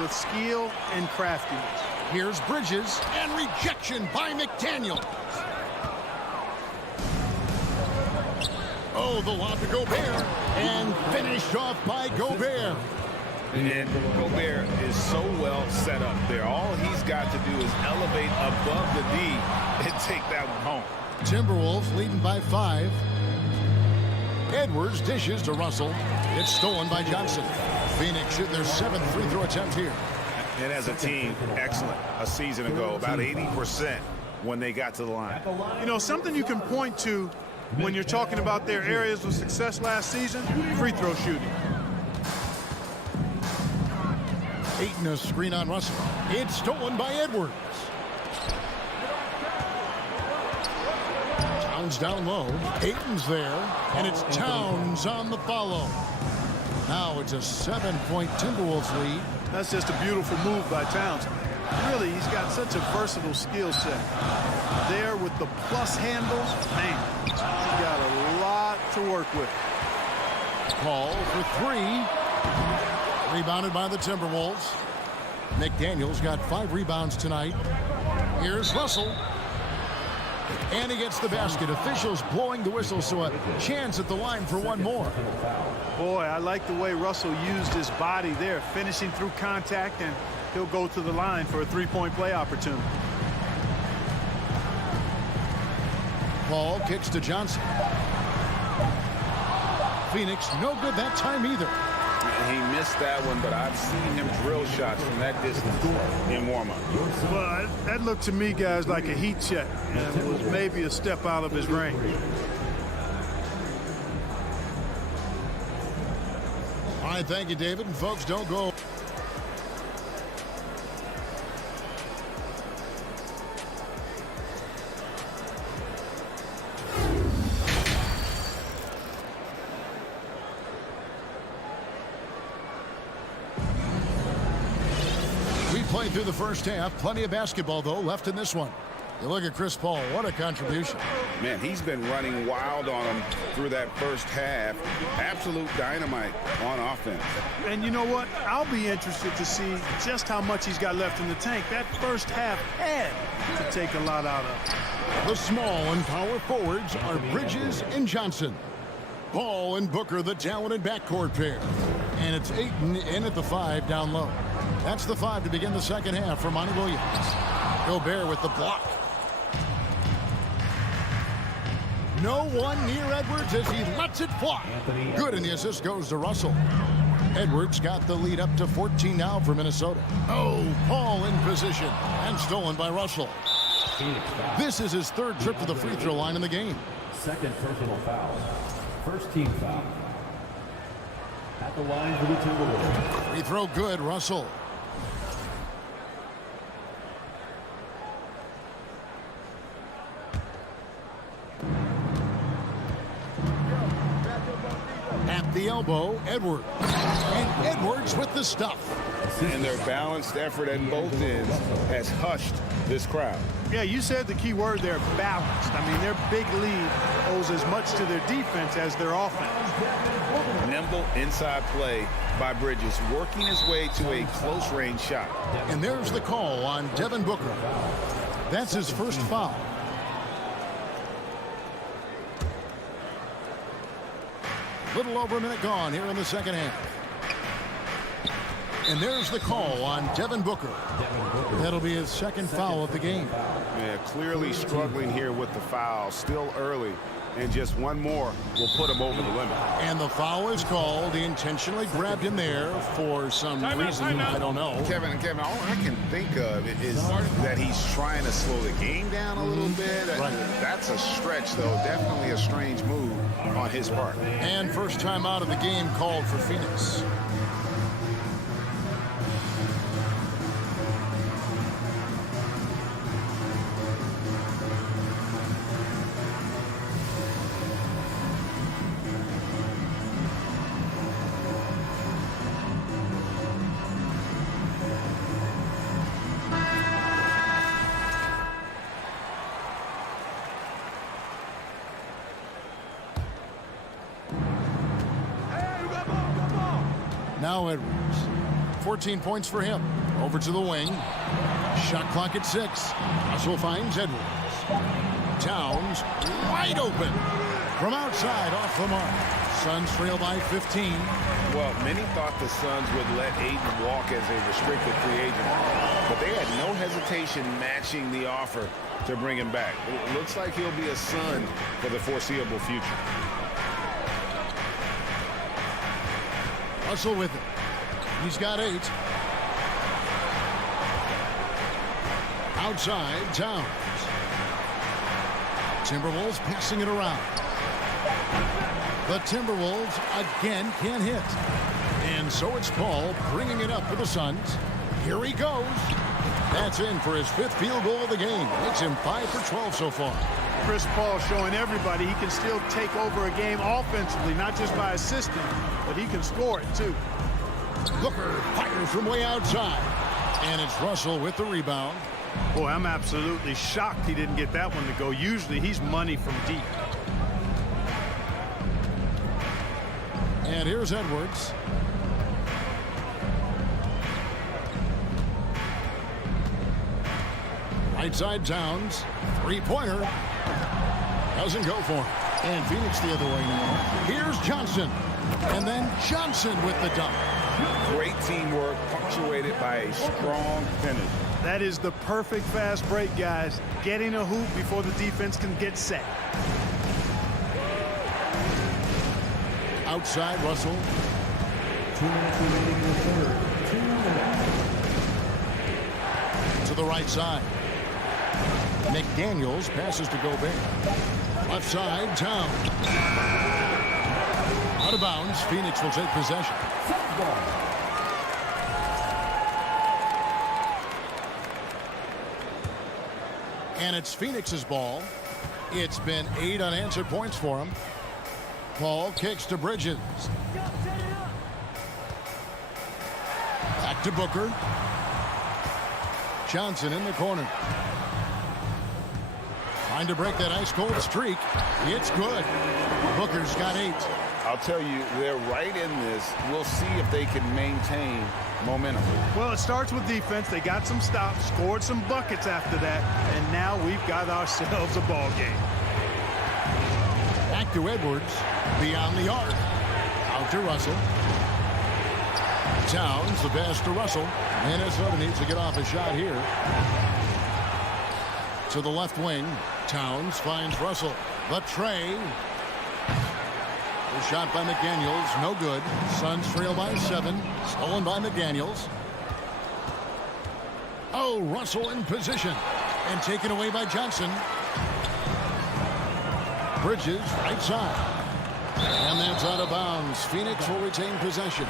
with skill and craftiness. Here's Bridges, and rejection by McDaniel. Oh, the lob to Gobert, and finished off by Gobert. And Gobert is so well set up there. All he's got to do is elevate above the D and take that one home. Timberwolves leading by 5. Edwards dishes to Russell. It's stolen by Johnson. Phoenix shooting their 7th free throw attempt here. And as a team, excellent. A season ago, about 80% when they got to the line. You know, something you can point to when you're talking about their areas of success last season, free throw shooting. Ayton a screen on Russell. It's stolen by Edwards. Towns down low. Ayton's there, and it's Towns on the follow. Now it's a 7-point Timberwolves lead. That's just a beautiful move by Towns. Really, he's got such a versatile skill set. There with the plus handles, man, he's got a lot to work with. Paul for 3. Rebounded by the Timberwolves. McDaniel's got 5 rebounds tonight. Here's Russell. And he gets the basket. Officials blowing the whistle, so a chance at the line for one more. Boy, I like the way Russell used his body there, finishing through contact, and he'll go to the line for a 3-point play opportunity. Paul kicks to Johnson. Phoenix no good that time either. He missed that one, but I've seen him drill shots from that distance in warm-up. Well, that looked to me, guys, like a heat check, and it was maybe a step out of his range. All right, thank you, David. And folks, don't go. Played through the first half. Plenty of basketball, though, left in this one. You look at Chris Paul. What a contribution. Man, he's been running wild on him through that first half. Absolute dynamite on offense. And you know what? I'll be interested to see just how much he's got left in the tank. That first half had to take a lot out of. The small and power forwards are Bridges and Johnson. Paul and Booker, the talented backcourt pair. And it's Ayton in at the 5 down low. That's the 5 to begin the second half for Monty Williams. Gobert with the block. No one near Edwards as he lets it fly. Good, and the assist goes to Russell. Edwards got the lead up to 14 now for Minnesota. Oh, Paul in position and stolen by Russell. This is his 3rd trip to the free throw line in the game. Second personal foul. First team foul. At the line for the Timberwolves. Free throw good, Russell. At the elbow, Edwards. And Edwards with the stuff. And their balanced effort at both ends has hushed this crowd. Yeah, you said the key word there, balanced. I mean, their big lead owes as much to their defense as their offense. Nimble inside play by Bridges, working his way to a close-range shot. And there's the call on Devin Booker. That's his first foul. Little over a minute gone here in the second half. And there's the call on Devin Booker. That'll be his second foul of the game. Yeah, clearly struggling here with the foul. Still early. And just one more will put him over the limit. And the foul is called. He intentionally grabbed him there for some reason. I don't know. Kevin, all I can think of is that he's trying to slow the game down a little bit. Right. That's a stretch, though. Definitely a strange move on his part. And first time out of the game called for Phoenix. Now Edwards. 14 points for him. Over to the wing. Shot clock at 6. Russell finds Edwards. Towns wide open. From outside off the mark. Suns trail by 15. Well, many thought the Suns would let Ayton walk as a restricted free agent. But they had no hesitation matching the offer to bring him back. It looks like he'll be a Sun for the foreseeable future. Russell with it. He's got 8. Outside, Towns. Timberwolves passing it around. The Timberwolves again can't hit. And so it's Paul bringing it up for the Suns. Here he goes. That's in for his 5th field goal of the game. Makes him 5 for 12 so far. Chris Paul showing everybody he can still take over a game offensively, not just by assisting, but he can score it too. Booker fires from way outside. And it's Russell with the rebound. Boy, I'm absolutely shocked he didn't get that one to go. Usually he's money from deep. And here's Edwards. Right side Towns. 3-pointer. Doesn't go for him. And Phoenix the other way now. Here's Johnson. And then Johnson with the dunk. Great teamwork punctuated by a strong finish. That is the perfect fast break, guys. Getting a hoop before the defense can get set. Outside Russell. 2 minutes remaining in the third. 2 minutes. To the right side. McDaniels passes to Gobert. Left side, Towns. Out of bounds. Phoenix will take possession. And it's Phoenix's ball. It's been 8 unanswered points for him. Paul kicks to Bridges. Back to Booker. Johnson in the corner. Trying to break that ice-cold streak. It's good. Booker's got 8. I'll tell you, they're right in this. We'll see if they can maintain momentum. Well, it starts with defense. They got some stops, scored some buckets after that, and now we've got ourselves a ball game. Back to Edwards. Beyond the arc. Out to Russell. Towns, the pass to Russell. Minnesota needs to get off a shot here. To the left wing. Towns finds Russell. The tray. The shot by McDaniels. No good. Suns trail by 7. Stolen by McDaniels. Oh, Russell in position. And taken away by Johnson. Bridges, right side. And that's out of bounds. Towns. Phoenix will retain possession.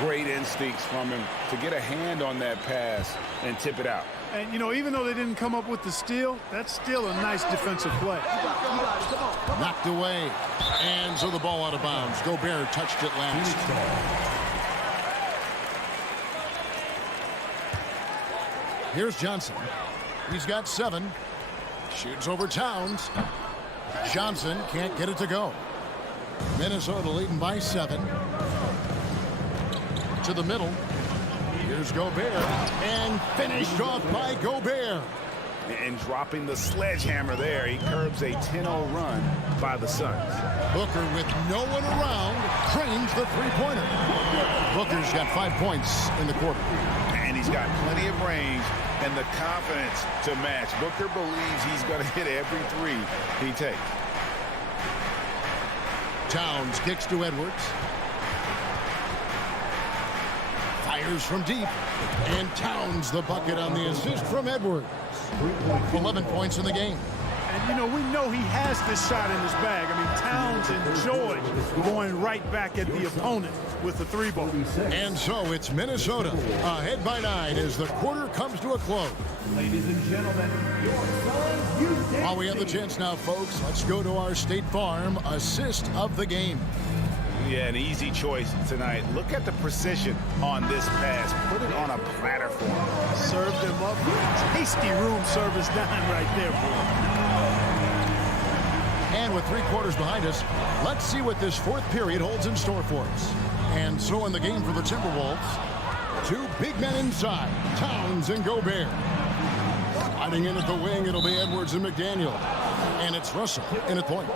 Great instincts from him to get a hand on that pass and tip it out. And, you know, even though they didn't come up with the steal, that's still a nice defensive play. Knocked away. And so the ball out of bounds. Gobert touched it last. Here's Johnson. He's got 7. Shoots over Towns. Johnson can't get it to go. Minnesota leading by 7. To the middle. Here's Gobert. And finished off by Gobert. And dropping the sledgehammer there, he curbs a 10-0 run by the Suns. Booker with no one around drains the three-pointer. Booker's got 5 points in the quarter. And he's got plenty of range and the confidence to match. Booker believes he's going to hit every three he takes. Towns kicks to Edwards. Fires from deep. And Towns the bucket on the assist from Edwards. 11 points in the game. And, you know, we know he has this shot in his bag. I mean, Towns enjoys going right back at the opponent with the 3-ball. And so it's Minnesota ahead by 9 as the quarter comes to a close. Ladies and gentlemen, your Suns use While we have the chance now, folks, let's go to our State Farm assist of the game. Yeah, an easy choice tonight. Look at the precision on this pass. Put it on a platter for him. Served him up. Tasty room service dime right there, boy. And with 3 quarters behind us, let's see what this 4th period holds in store for us. And so in the game for the Timberwolves, 2 big men inside, Towns and Gobert. Sliding in at the wing, it'll be Edwards and McDaniel. And it's Russell in at point.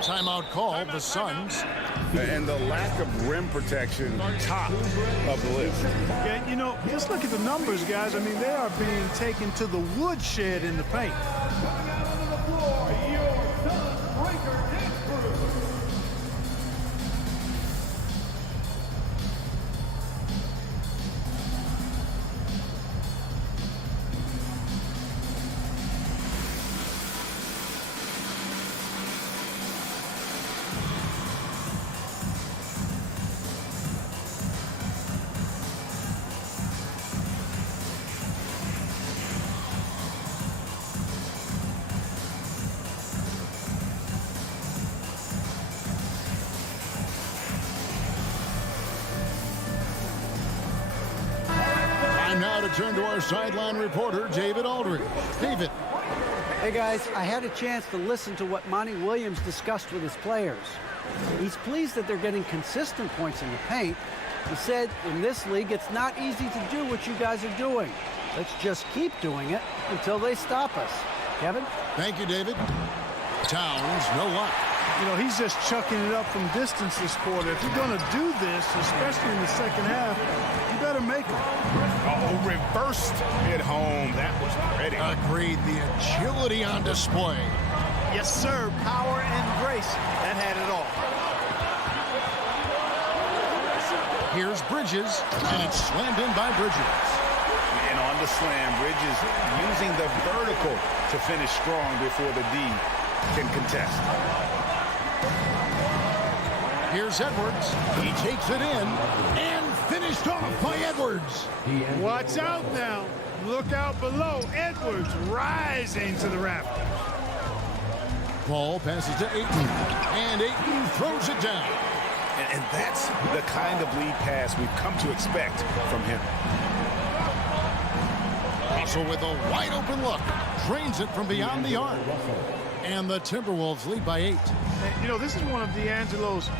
Timeout call, the Suns. And the lack of rim protection, top of the list. Yeah, you know, just look at the numbers, guys. I mean, they are being taken to the woodshed in the paint. Now to turn to our sideline reporter, David Aldridge. David. Hey, guys, I had a chance to listen to what Monty Williams discussed with his players. He's pleased that they're getting consistent points in the paint. He said, in this league, it's not easy to do what you guys are doing. Let's just keep doing it until they stop us. Kevin? Thank you, David. Towns, no luck. You know, he's just chucking it up from distance this quarter. If you're going to do this, especially in the second half, you better make it. Oh, reversed at home. That was pretty. Agreed. The agility on display. Yes, sir. Power and grace. That had it all. Here's Bridges, and it's slammed in by Bridges. And on the slam, Bridges using the vertical to finish strong before the D can contest. Here's Edwards. He takes it in and finished off by Edwards. Watch out now. Look out below. Edwards rising to the rafters. Ball passes to Ayton, and Ayton throws it down. And that's the kind of lead pass we've come to expect from him. Russell with a wide open look. Drains it from beyond the arc. And the Timberwolves lead by 8. And, you know, this is one of D'Angelo's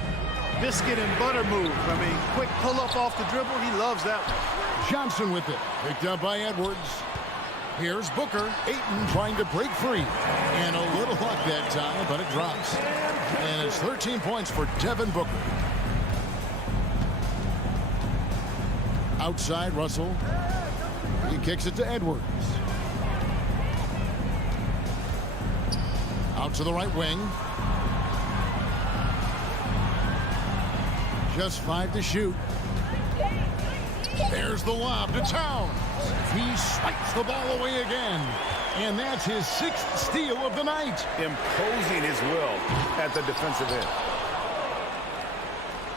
biscuit and butter moves. I mean, quick pull-up off the dribble. He loves that one. Johnson with it. Picked up by Edwards. Here's Booker. Ayton trying to break free. And a little luck that time, but it drops. And it's 13 points for Devin Booker. Outside, Russell. He kicks it to Edwards. Out to the right wing. Just 5 to shoot. There's the lob to Towns. He swipes the ball away again. And that's his 6th steal of the night. Imposing his will at the defensive end.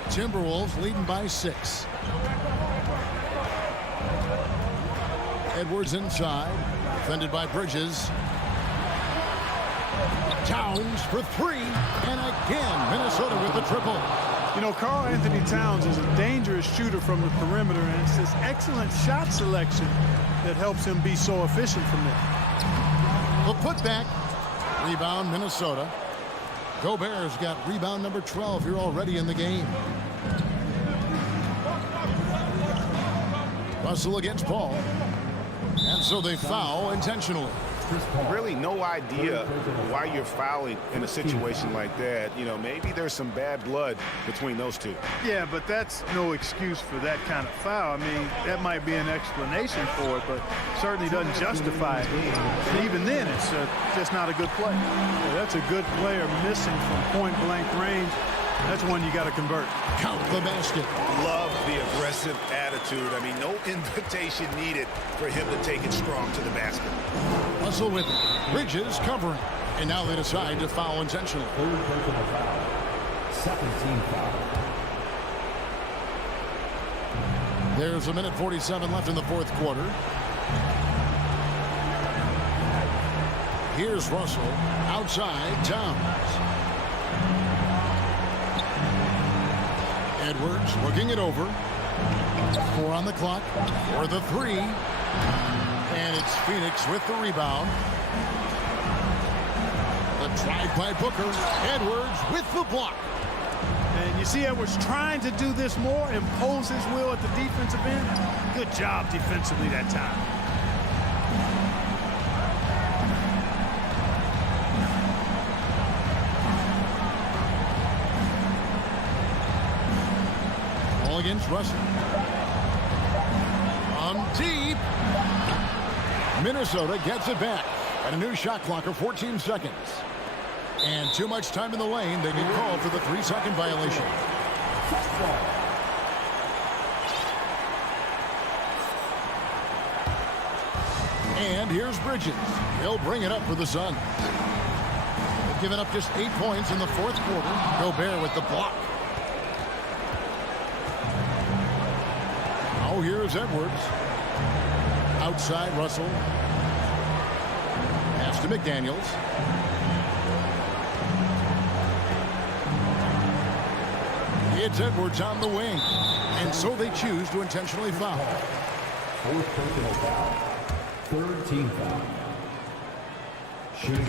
Timberwolves leading by 6. Edwards inside, defended by Bridges. Towns for 3, and again, Minnesota with the triple. You know, Karl Anthony Towns is a dangerous shooter from the perimeter, and it's this excellent shot selection that helps him be so efficient from there. The putback. Rebound, Minnesota. Gobert's got rebound number 12 here already in the game. Russell against Paul. And so they foul intentionally. Really no idea why you're fouling in a situation like that. You know, maybe there's some bad blood between those two. Yeah, but that's no excuse for that kind of foul. I mean, that might be an explanation for it, but certainly doesn't justify it. And even then, it's just not a good play. Yeah, that's a good player missing from point-blank range. That's one you got to convert. Count the basket. Love the aggressive attitude. I mean, no invitation needed for him to take it strong to the basket. Russell with it. Bridges covering. And now they decide to foul intentionally. Third personal foul. Second team foul. There's 1:47 left in the fourth quarter. Here's Russell. Outside, Towns. Edwards looking it over. 4 on the clock for the 3. And it's Phoenix with the rebound. The drive by Booker. Edwards with the block. And you see Edwards trying to do this more, impose his will at the defensive end. Good job defensively that time. Ball against Russell. Deep. Minnesota gets it back at a new shot clock of 14 seconds. And too much time in the lane. They get called for the 3-second violation. And here's Bridges. He'll bring it up for the Suns. They've given up just 8 points in the fourth quarter. Gobert with the block. Oh, here's Edwards. Outside, Russell. Pass to McDaniels. It's Edwards on the wing. And so they choose to intentionally foul. Fourth personal foul. Third team foul.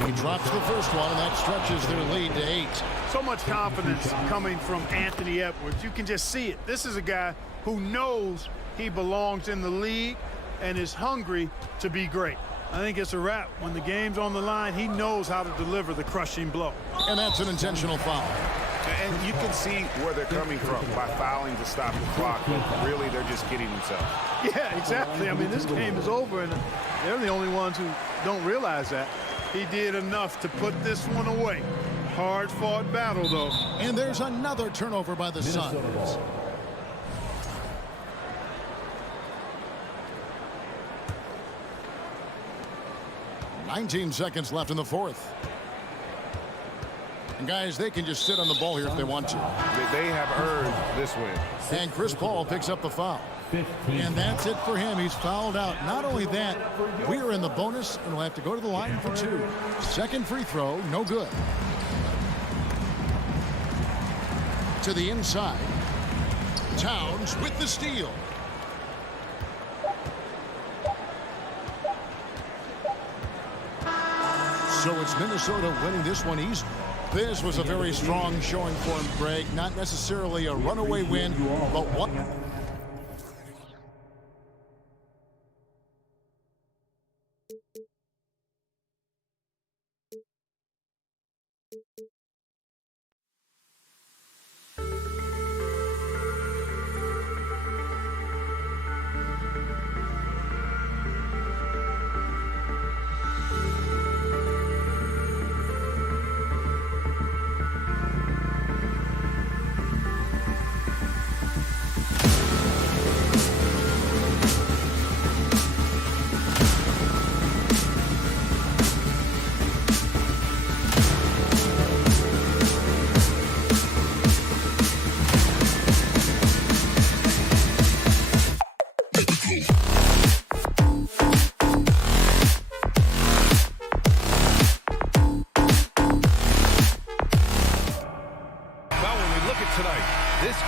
He drops the first one, and that stretches their lead to 8. So much confidence coming from Anthony Edwards. You can just see it. This is a guy who knows he belongs in the league and is hungry to be great. I think it's a wrap. When the game's on the line, he knows how to deliver the crushing blow. And that's an intentional foul. And you can see where they're coming from by fouling to stop the clock, but really they're just kidding themselves. Yeah, exactly. I mean, this game is over, and they're the only ones who don't realize that. He did enough to put this one away. Hard-fought battle, though. And there's another turnover by the Suns. 19 seconds left in the fourth. And guys, they can just sit on the ball here if they want to. They have earned this win. And Chris Paul picks up the foul. And that's it for him. He's fouled out. Not only that, we are in the bonus, and we'll have to go to the line for 2. Second free throw, no good. To the inside. Towns with the steal. So it's Minnesota winning this one easy. This was a very strong showing for him, Greg. Not necessarily a runaway win, but what?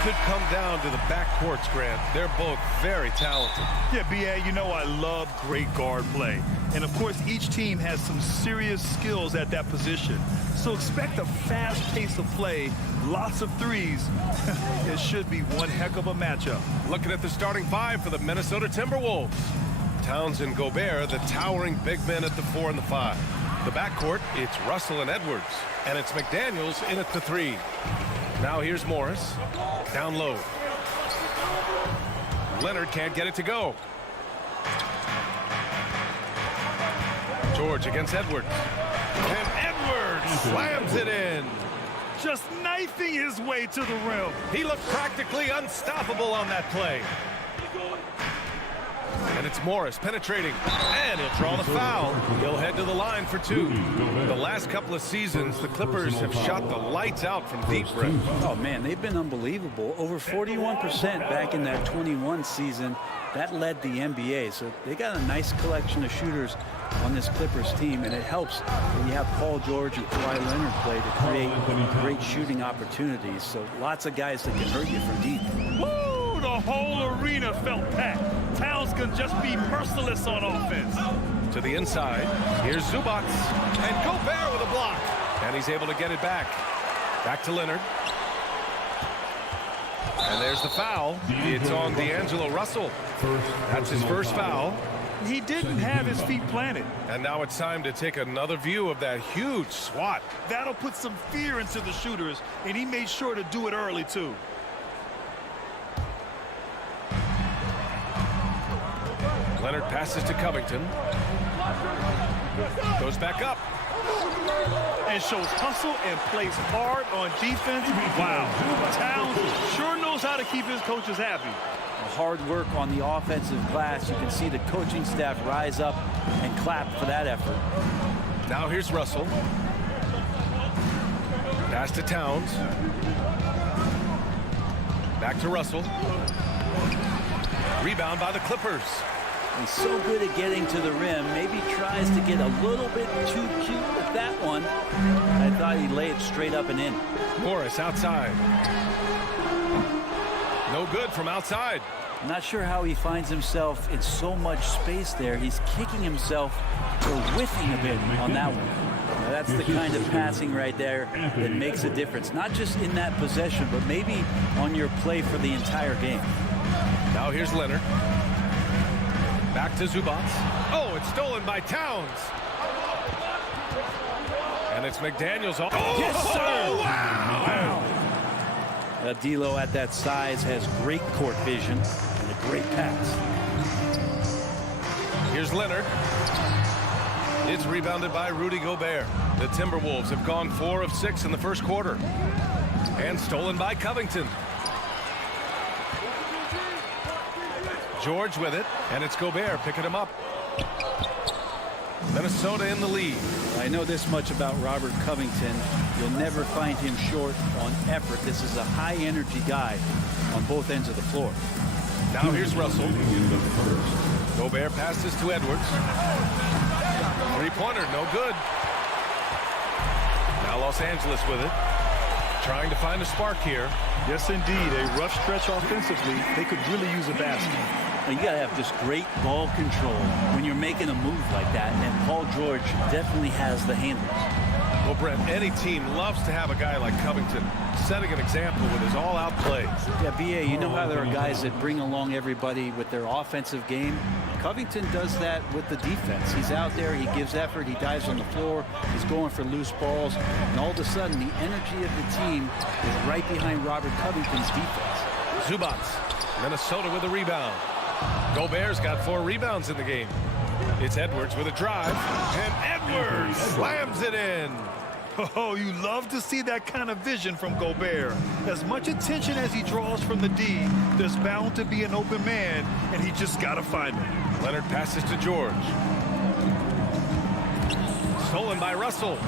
could come down to the backcourts, Grant. They're both very talented. Yeah, B.A., you know I love great guard play. And, of course, each team has some serious skills at that position. So expect a fast pace of play, lots of threes. It should be one heck of a matchup. Looking at the starting five for the Minnesota Timberwolves. Towns and Gobert, the towering big men at the 4 and the 5. The backcourt, it's Russell and Edwards. And it's McDaniels in at the 3. Now here's Morris. Down low. Leonard can't get it to go. George against Edwards. And Edwards slams it in. Just knifing his way to the rim. He looked practically unstoppable on that play. And it's Morris penetrating. And he'll draw the foul. He'll head to the line for 2. The last couple of seasons, the Clippers have shot the lights out from deep range. Oh, man, they've been unbelievable. Over 41% back in that 21 season. That led the NBA. So they got a nice collection of shooters on this Clippers team, and it helps when you have Paul George and Kawhi Leonard play to create great shooting opportunities. So lots of guys that can hurt you from deep. Woo! The whole arena felt packed. Towns can just be merciless on offense. To the inside, here's Zubac, and Gobert with a block. And he's able to get it back. Back to Leonard. And there's the foul. It's on D'Angelo Russell. That's his first foul. He didn't have his feet planted. And now it's time to take another view of that huge swat. That'll put some fear into the shooters, and he made sure to do it early, too. Leonard passes to Covington. Goes back up. And shows hustle and plays hard on defense. Wow. Towns sure knows how to keep his coaches happy. Hard work on the offensive glass. You can see the coaching staff rise up and clap for that effort. Now here's Russell. Pass to Towns. Back to Russell. Rebound by the Clippers. He's so good at getting to the rim. Maybe tries to get a little bit too cute with that one. I thought he'd lay it straight up and in. Morris outside. No good from outside. I'm not sure how he finds himself in so much space there. He's kicking himself or whiffing a bit on that one. Now that's the kind of passing right there that makes a difference. Not just in that possession, but maybe on your play for the entire game. Now here's Leonard. Back to Zubac. Oh, it's stolen by Towns. And it's McDaniels. Oh, yes, sir! Wow! D'Lo at that size has great court vision and a great pass. Here's Leonard. It's rebounded by Rudy Gobert. The Timberwolves have gone 4 of 6 in the first quarter. And stolen by Covington. George with it, and it's Gobert picking him up. Minnesota in the lead. I know this much about Robert Covington. You'll never find him short on effort. This is a high-energy guy on both ends of the floor. Now here's Russell. Gobert passes to Edwards. Three-pointer, no good. Now Los Angeles with it. Trying to find a spark here. Yes, indeed. A rough stretch offensively. They could really use a basket. You got to have just great ball control when you're making a move like that, and Paul George definitely has the handles. Well, Brett, any team loves to have a guy like Covington setting an example with his all-out plays. Yeah, B.A., you know how there are guys that bring along everybody with their offensive game? Covington does that with the defense. He's out there, he gives effort, he dives on the floor, he's going for loose balls, and all of a sudden the energy of the team is right behind Robert Covington's defense. Zubac, Minnesota with a rebound. Gobert's got 4 rebounds in the game. It's Edwards with a drive, and Edwards slams it in. Oh, you love to see that kind of vision from Gobert. As much attention as he draws from the D, there's bound to be an open man, and he just got to find him. Leonard passes to George. Stolen by Russell.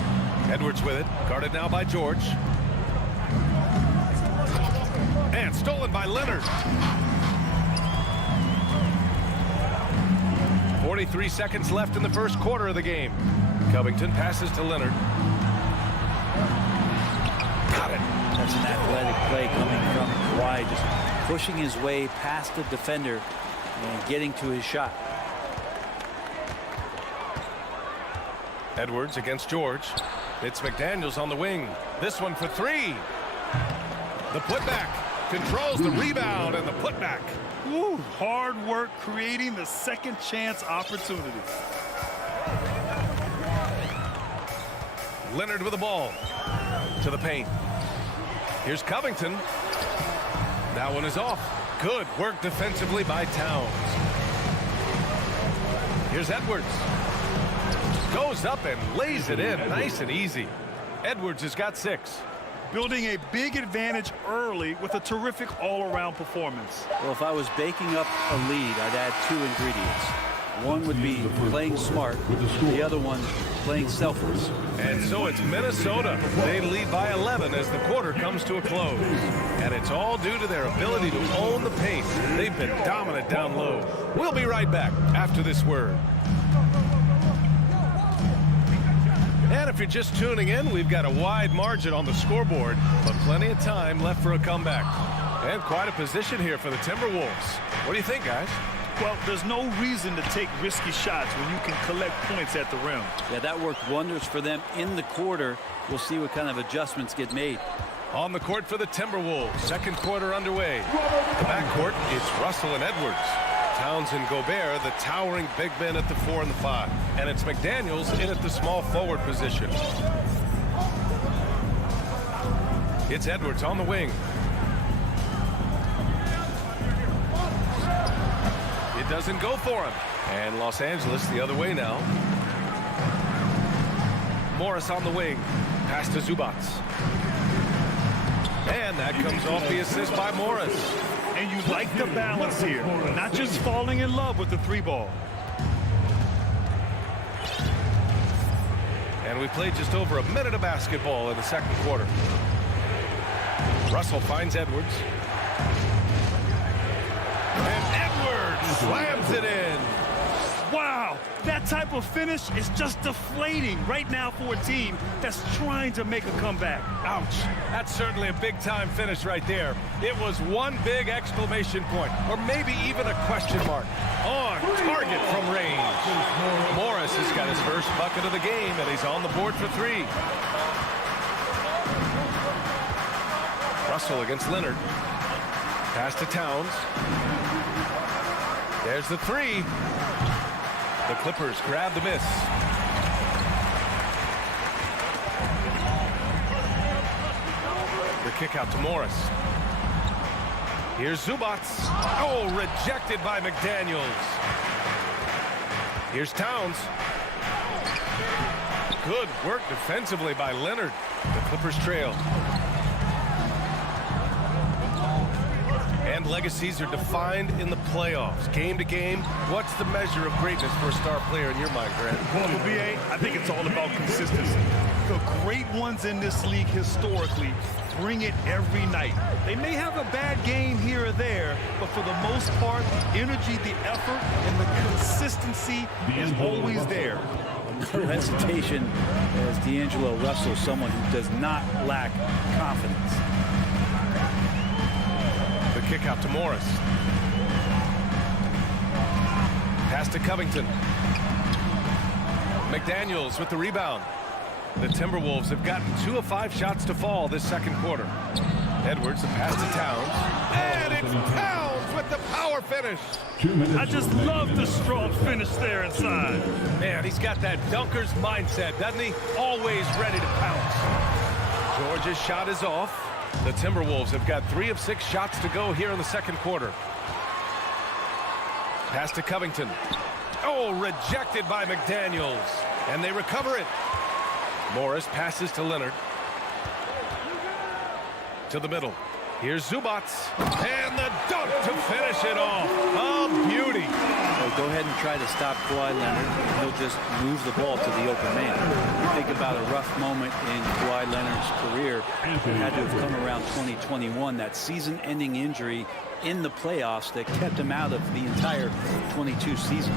Edwards with it, guarded now by George. And stolen by Leonard. 43 seconds left in the first quarter of the game. Covington passes to Leonard. Got it. That's an athletic play coming from wide, just pushing his way past the defender and getting to his shot. Edwards against George. It's McDaniels on the wing. This one for three. The putback. Controls the rebound and the putback. Woo, hard work creating the second chance opportunity. Leonard with the ball. To the paint. Here's Covington. That one is off. Good work defensively by Towns. Here's Edwards. Goes up and lays it in. Nice and easy. Edwards has got 6. Building a big advantage early with a terrific all-around performance. Well, if I was baking up a lead, I'd add 2 ingredients. One would be playing smart, the other one playing selfless. And so it's Minnesota. They lead by 11 as the quarter comes to a close. And it's all due to their ability to own the paint. They've been dominant down low. We'll be right back after this word. And if you're just tuning in, we've got a wide margin on the scoreboard, but plenty of time left for a comeback. And quite a position here for the Timberwolves. What do you think, guys? Well, there's no reason to take risky shots when you can collect points at the rim. Yeah, that worked wonders for them in the quarter. We'll see what kind of adjustments get made. On the court for the Timberwolves, second quarter underway. The backcourt, it's Russell and Edwards. Towns and Gobert, the towering big men at the 4 and the 5. And it's McDaniels in at the small forward position. It's Edwards on the wing. It doesn't go for him. And Los Angeles the other way now. Morris on the wing. Pass to Zubats. And that comes off the assist by Morris. And you like the balance here, not just falling in love with the 3-ball. And we played just over a minute of basketball in the second quarter. Russell finds Edwards. And Edwards slams it in. Wow, that type of finish is just deflating right now for a team that's trying to make a comeback. Ouch. That's certainly a big-time finish right there. It was one big exclamation point, or maybe even a question mark. On target from range. Morris has got his first bucket of the game, and he's on the board for 3. Russell against Leonard. Pass to Towns. There's the 3. The Clippers grab the miss. The kick out to Morris. Here's Zubats. Oh, rejected by McDaniels. Here's Towns. Good work defensively by Leonard. The Clippers trail. And legacies are defined in the playoffs. Game to game, what's the measure of greatness for a star player in your mind, Grant? Well, BA, I think it's all about consistency. The great ones in this league historically bring it every night. They may have a bad game here or there, but for the most part, the energy, the effort, and the consistency is always there. No hesitation as D'Angelo Russell, someone who does not lack confidence. Kick out to Morris. Pass to Covington. McDaniels with the rebound. The Timberwolves have gotten 2 of 5 shots to fall this second quarter. Edwards, the pass to Towns. And it's Towns with the power finish. I just love the strong finish there inside. Man, he's got that dunker's mindset, doesn't he? Always ready to pounce. George's shot is off. The Timberwolves have got 3 of 6 shots to go here in the second quarter. Pass to Covington. Oh, rejected by McDaniels. And they recover it. Morris passes to Leonard. To the middle. Here's Zubats. And the dunk to finish it off. A beauty. So go ahead and try to stop Kawhi Leonard. He'll just move the ball to the open man. Think about a rough moment in Kawhi Leonard's career. It had to have come around 2021, that season-ending injury in the playoffs that kept him out of the entire 22 season.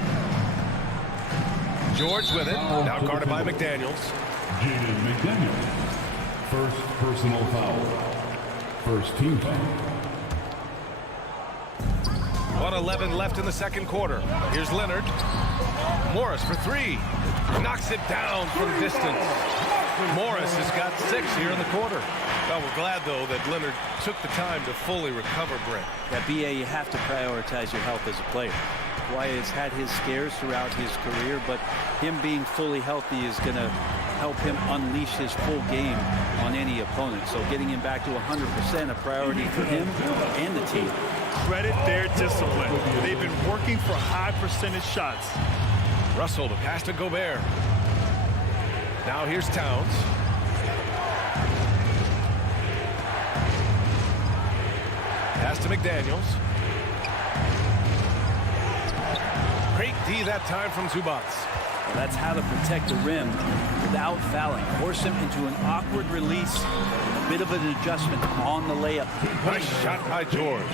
George with it. Now guarded by McDaniels. Jaden McDaniels. First personal foul. First team foul. 1:11 left in the second quarter. Here's Leonard. Morris for three. Knocks it down from distance. Morris has got 6 here in the quarter. Well, we're glad, though, that Leonard took the time to fully recover, Brent. That BA, you have to prioritize your health as a player. Kawhi has had his scares throughout his career, but him being fully healthy is going to help him unleash his full game on any opponent. So getting him back to 100% a priority for him and the team. Credit their discipline. They've been working for high percentage shots. Russell to pass to Gobert. Now here's Towns. Pass to McDaniels. Great D that time from Zubac. Well, that's how to protect the rim without fouling. Force him into an awkward release. A bit of an adjustment on the layup. Nice shot by George.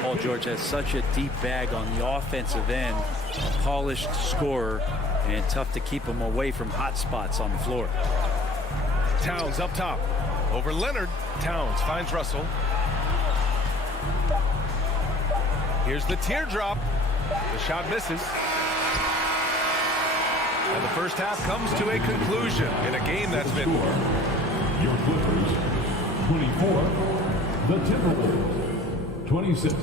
Paul George has such a deep bag on the offensive end. A polished scorer, and tough to keep him away from hot spots on the floor. Towns up top. Over Leonard. Towns finds Russell. Here's the teardrop. The shot misses. And the first half comes to a conclusion in a game that's been... Your Clippers, 24. The Timberwolves, 26.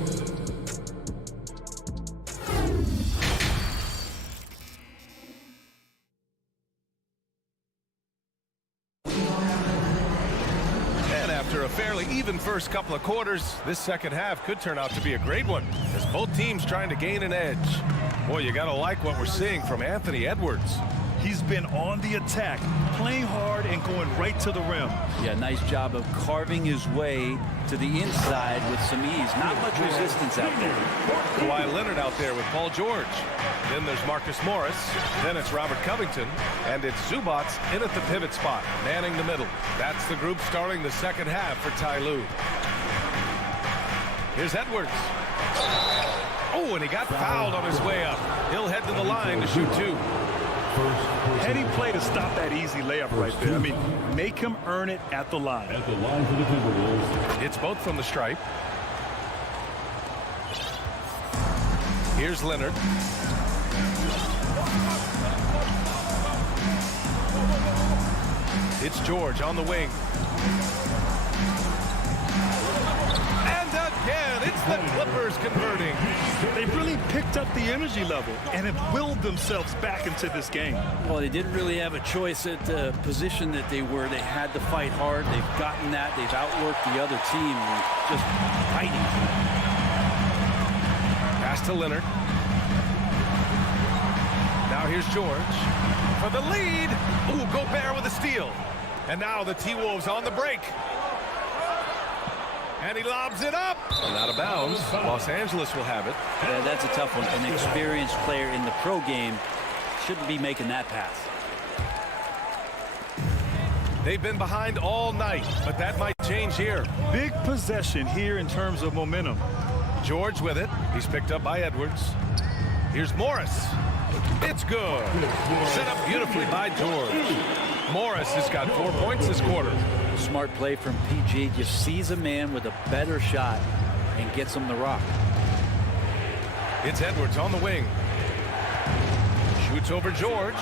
After a fairly even first couple of quarters, this second half could turn out to be a great one, as both teams trying to gain an edge. Boy, you gotta like what we're seeing from Anthony Edwards. He's been on the attack, playing hard and going right to the rim. Yeah, nice job of carving his way to the inside with some ease. Not much resistance out there. Kawhi Leonard out there with Paul George. Then there's Marcus Morris. Then it's Robert Covington. And it's Zubac in at the pivot spot, manning the middle. That's the group starting the second half for Ty Lue. Here's Edwards. Oh, and he got fouled on his way up. He'll head to the line to shoot two. Heady play to stop that easy layup right there. I mean, make him earn it at the line. At the line for the Timberwolves. It's both from the stripe. Here's Leonard. It's George on the wing. And again, it's the Clippers converting. They really picked up the energy level and have willed themselves back into this game. Well, they didn't really have a choice at the position that they were. They had to fight hard. They've gotten that. They've outworked the other team and just fighting. Pass to Leonard. Now here's George for the lead. Ooh, Gobert with a steal. And now the T-Wolves on the break. And he lobs it up. And out of bounds. Los Angeles will have it. Yeah, that's a tough one. An experienced player in the pro game shouldn't be making that pass. They've been behind all night, but that might change here. Big possession here in terms of momentum. George with it. He's picked up by Edwards. Here's Morris. It's good. Set up beautifully by George. Morris has got 4 points this quarter. Smart play from PG. Just sees a man with a better shot and gets him the rock. It's Edwards on the wing. Shoots over George.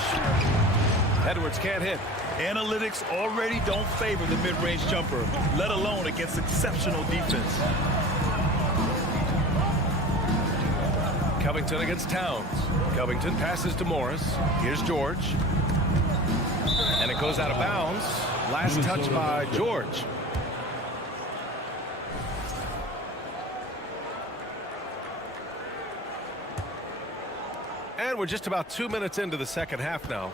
Edwards can't hit. Analytics already don't favor the mid-range jumper, let alone against exceptional defense. Covington against Towns. Covington passes to Morris. Here's George. And it goes out of bounds. Last touch by George. And we're just about 2 minutes into the second half now.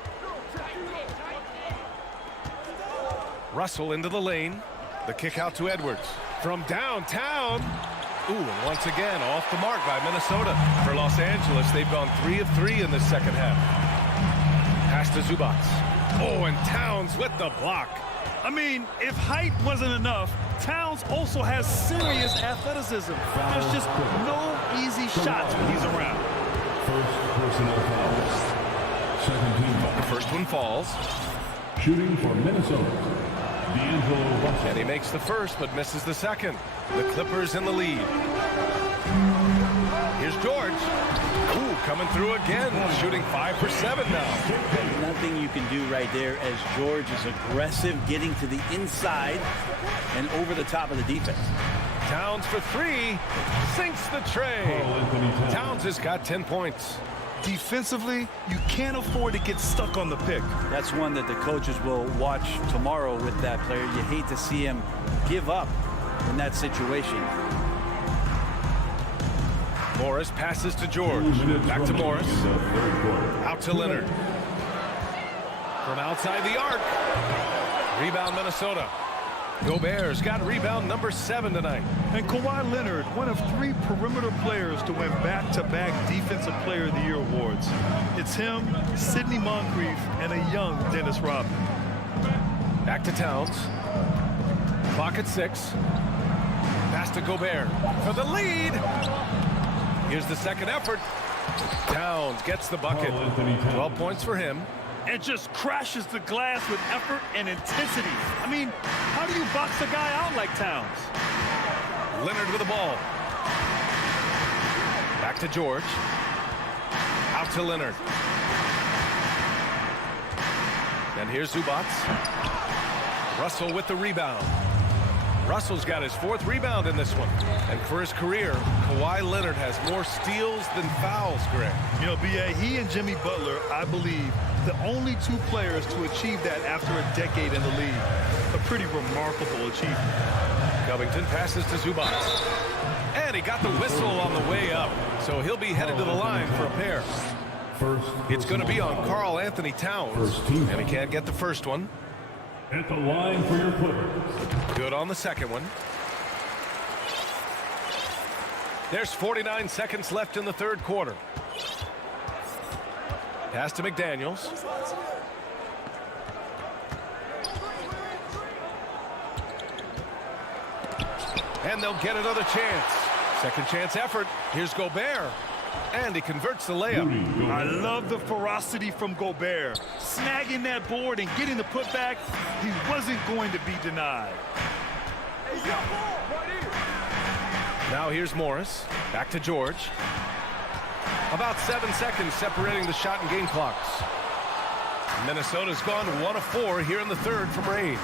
Russell into the lane. The kick out to Edwards. From downtown. Ooh, and once again, off the mark by Minnesota. For Los Angeles, they've gone 3 of 3 in the second half. Pass to Zubac. Oh, and Towns with the block. I mean, if height wasn't enough, Towns also has serious athleticism. There's just no easy shots when he's around. First personal foul. Second team foul. The first one falls. Shooting for Minnesota, D'Angelo Russell. And he makes the first, but misses the second. The Clippers in the lead. Here's George. coming through again, shooting 5 for 7 now. Nothing you can do right there as George is aggressive, getting to the inside and over the top of the defense. Towns for 3, sinks the tray. Towns has got 10 points. Defensively, you can't afford to get stuck on the pick. That's one that the coaches will watch tomorrow with that player. You hate to see him give up in that situation. Morris passes to George. Back to Morris. Out to Leonard. From outside the arc. Rebound Minnesota. Gobert's got rebound number 7 tonight. And Kawhi Leonard, one of 3 perimeter players to win back-to-back Defensive Player of the Year awards. It's him, Sidney Moncrief, and a young Dennis Rodman. Back to Towns. Clock at 6. Pass to Gobert for the lead. Here's the second effort. Towns gets the bucket. 12 points for him. And just crashes the glass with effort and intensity. I mean, how do you box a guy out like Towns? Leonard with the ball. Back to George. Out to Leonard. And here's Zubac. Russell with the rebound. Russell's got his 4th rebound in this one. And for his career, Kawhi Leonard has more steals than fouls, Greg. You know, B.A., he and Jimmy Butler, I believe, the only 2 players to achieve that after a decade in the league. A pretty remarkable achievement. Covington passes to Zubac. And he got the whistle on the way up. So he'll be headed to the line for a pair. It's going to be on Karl Anthony Towns. And he can't get the first one. At the line for your Clippers. Good on the second one. There's 49 seconds left in the 3rd quarter. Pass to McDaniels. And they'll get another chance. Second chance effort. Here's Gobert. And he converts the layup. I love the ferocity from Gobert. Snagging that board and getting the putback, he wasn't going to be denied. Now here's Morris. Back to George. About 7 seconds separating the shot and game clocks. Minnesota's gone 1 of 4 here in the 3rd from range.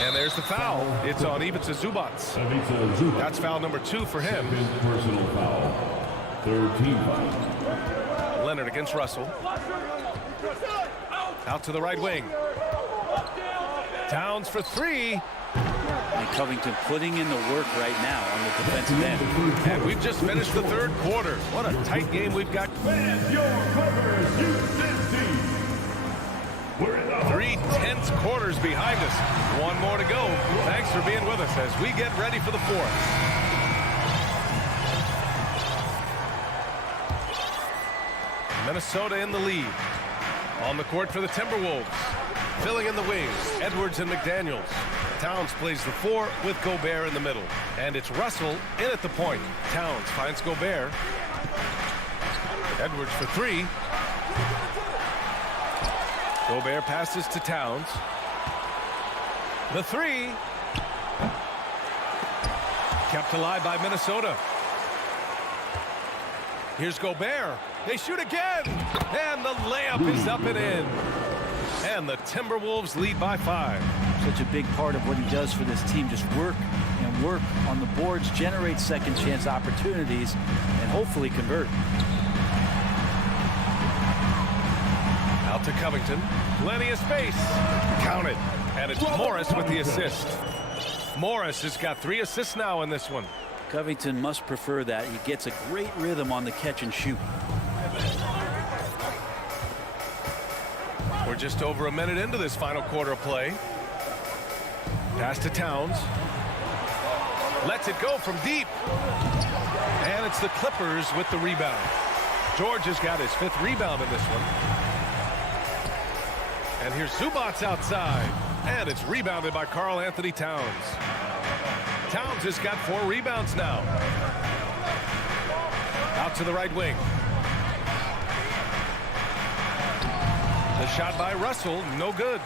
And there's the foul. It's on Ivica Zubac. That's foul number 2 for him. Personal foul. 3rd team foul. Leonard against Russell. Out to the right wing. Towns for 3. And Covington putting in the work right now on the defensive end. And we've just finished the 3rd quarter. What a tight game we've got. And your Clippers, Houston team. We're in the 3 tense quarters behind us. 1 more to go. Thanks for being with us as we get ready for the 4th. Minnesota in the lead. On the court for the Timberwolves. Filling in the wings, Edwards and McDaniels. Towns plays the 4 with Gobert in the middle. And it's Russell in at the point. Towns finds Gobert. Edwards for 3. Gobert passes to Towns. The 3. Kept alive by Minnesota. Here's Gobert. They shoot again. And the layup is up and in. And the Timberwolves lead by 5. Such a big part of what he does for this team. Just work and work on the boards, generate second chance opportunities, and hopefully convert. Out to Covington. Plenty of space. Count it. And it's Morris with the assist. Morris has got 3 assists now in this one. Covington must prefer that. He gets a great rhythm on the catch and shoot. We're just over a minute into this final quarter of play. Pass to Towns. Lets it go from deep. And it's the Clippers with the rebound. George has got his 5th rebound in this one. And here's Zubac outside. And it's rebounded by Karl Anthony Towns. Towns has got 4 rebounds now. Out to the right wing. The shot by Russell, no good.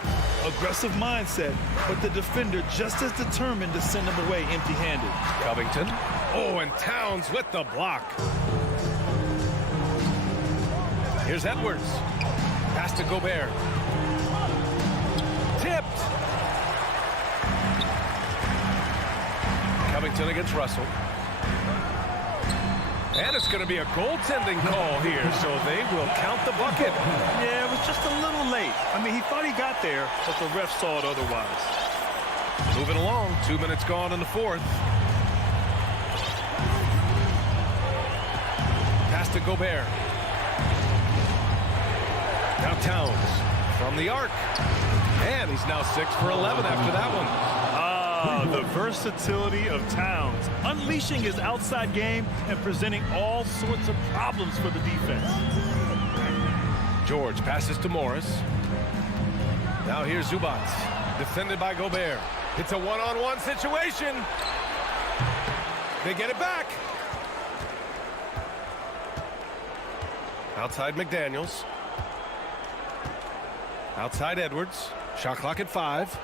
Aggressive mindset, but the defender just as determined to send him away empty-handed. Covington. Oh, and Towns with the block. Here's Edwards. Pass to Gobert. Tipped. Covington against Russell. And it's going to be a goaltending call here, so they will count the bucket. Yeah, it was just a little late. I mean, he thought he got there, but the ref saw it otherwise. Moving along, 2 minutes gone in the fourth. Pass to Gobert. Now Towns from the arc. And he's now 6 for 11 after that one. The versatility of Towns, unleashing his outside game and presenting all sorts of problems for the defense. George passes to Morris. Now here's Zubac, defended by Gobert. It's a one-on-one situation. They get it back. Outside McDaniels. Outside Edwards. Shot clock at 5.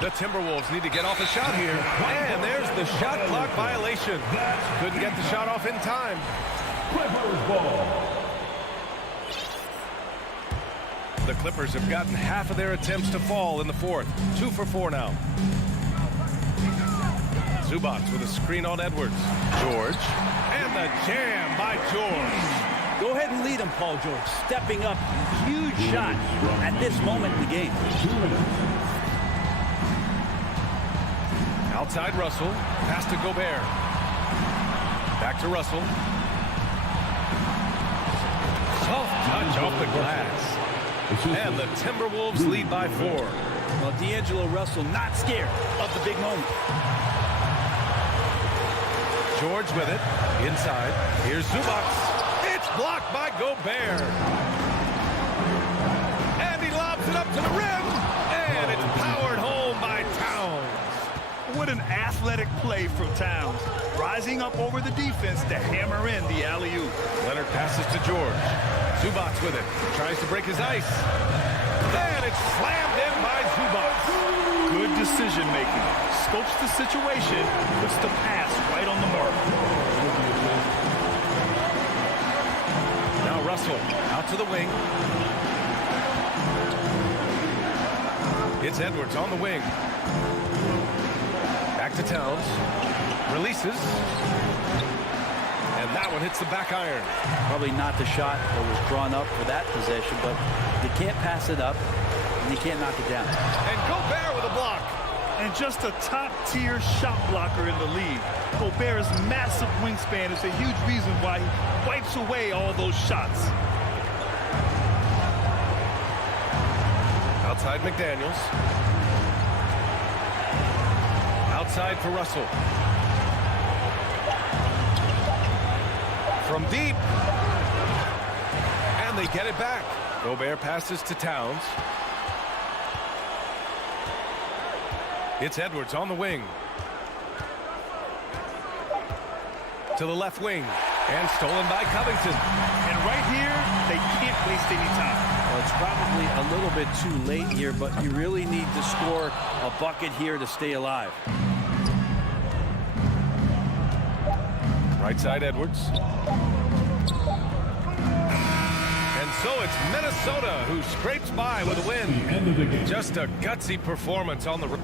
The Timberwolves need to get off a shot here. And there's the shot clock violation. Couldn't get the shot off in time. The Clippers have gotten half of their attempts to fall in the fourth. 2 for 4 now. Zubac with a screen on Edwards. George. And the jam by George. Go ahead and lead him, Paul George. Stepping up. Huge shot at this moment in the game. Outside Russell. Pass to Gobert. Back to Russell. Soft touch off the glass. And the Timberwolves lead by 4. Well, D'Angelo Russell not scared of the big moment. George with it. Inside. Here's Zubac. It's blocked by Gobert. And he lobs it up to the rim. And it's powered home by Towns. What an athletic play from Towns. Rising up over the defense to hammer in the alley-oop. Leonard passes to George. Zubac with it. Tries to break his ice. And it's slammed in by Zubac. Good decision making. Scopes the situation. Puts the pass right on the mark. Now Russell out to the wing. It's Edwards on the wing. Back to Towns. Releases. And that one hits the back iron. Probably not the shot that was drawn up for that possession, but you can't pass it up, and you can't knock it down. And Gobert with a block. And just a top-tier shot blocker in the league. Gobert's massive wingspan is a huge reason why he wipes away all those shots. Outside McDaniels. Outside for Russell. From deep. And they get it back. Gobert passes to Towns. It's Edwards on the wing. To the left wing. And stolen by Covington. And right here, they can't waste any time. Well, it's probably a little bit too late here, but you really need to score a bucket here to stay alive. Right side Edwards. And so it's Minnesota who scrapes by with a win. Just a gutsy performance on the...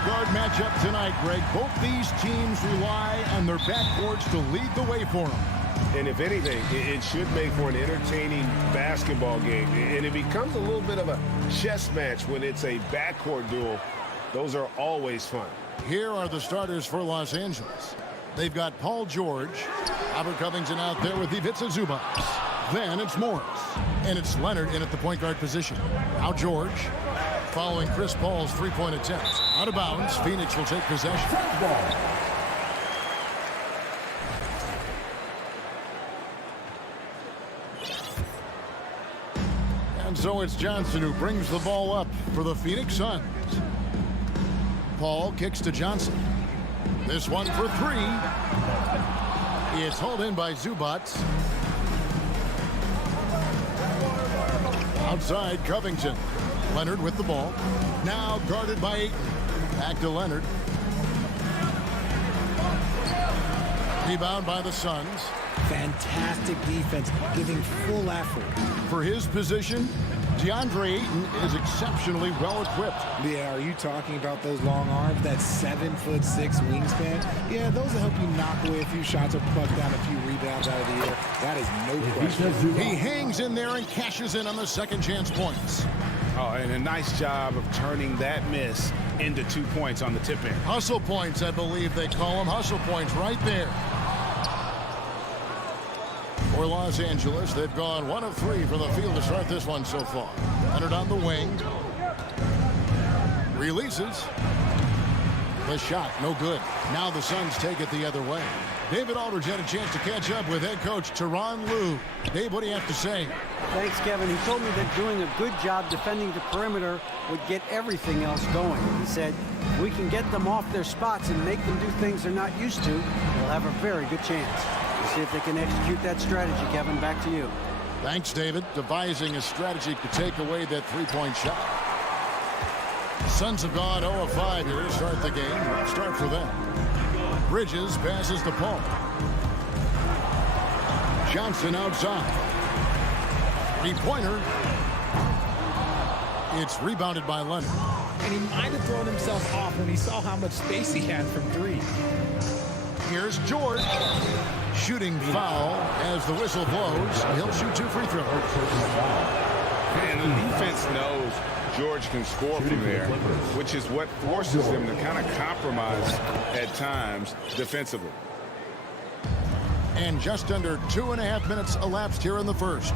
the guard matchup tonight, Greg. Both these teams rely on their backboards to lead the way for them. And if anything, it should make for an entertaining basketball game. And it becomes a little bit of a chess match when it's a backcourt duel. Those are always fun. Here are the starters for Los Angeles. They've got Paul George, Robert Covington out there with Ivica Zubac. Then it's Morris, and it's Leonard in at the point guard position. Now George, following Chris Paul's three-point attempt. Out of bounds, Phoenix will take possession. And so it's Johnson who brings the ball up for the Phoenix Suns. Paul kicks to Johnson. This one for three. It's hauled in by Zubac. Outside, Covington. Leonard with the ball. Now guarded by Ayton. Back to Leonard. Rebound by the Suns. Fantastic defense, giving full effort. For his position, DeAndre Ayton is exceptionally well equipped. Yeah, are you talking about those long arms, that 7'6" wingspan? Yeah, those will help you knock away a few shots or pluck down a few rebounds out of the air. That is no question. He hangs in there and cashes in on the second chance points. Oh, and a nice job of turning that miss into 2 points on the tip in. Hustle points, I believe they call them. Hustle points right there. For Los Angeles, they've gone 1 of 3 from the field to start this one so far. Leonard on the wing. Releases. The shot, no good. Now the Suns take it the other way. David Aldridge had a chance to catch up with head coach Tyronn Lue. Dave, what do you have to say? Thanks, Kevin. He told me that doing a good job defending the perimeter would get everything else going. He said, we can get them off their spots and make them do things they're not used to. We'll have a very good chance. We'll see if they can execute that strategy, Kevin. Back to you. Thanks, David. Devising a strategy to take away that three-point shot. Suns have gone 0 of 5 here to start the game. Start for them. Bridges passes to Paul. Johnson outside. Three-pointer. It's rebounded by Leonard. And he might have thrown himself off when he saw how much space he had from three. Here's George. Shooting foul as the whistle blows. He'll shoot 2 free throws. And the defense knows George can score from there, which is what forces them to kind of compromise at times defensively. And just under 2.5 minutes elapsed here in the first.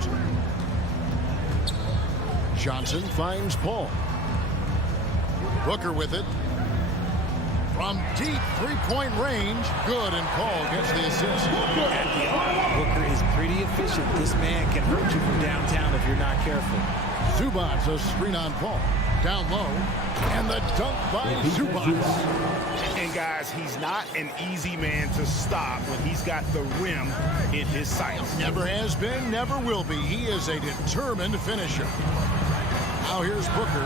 Johnson finds Paul. Booker with it. From deep three-point range. Good, and Paul gets the assist. Booker is pretty efficient. This man can hurt you from downtown if you're not careful. Zubac, a screen on Paul. Down low. And the dunk by Zubac. And guys, he's not an easy man to stop when he's got the rim in his sights. Never has been, never will be. He is a determined finisher. Now here's Booker.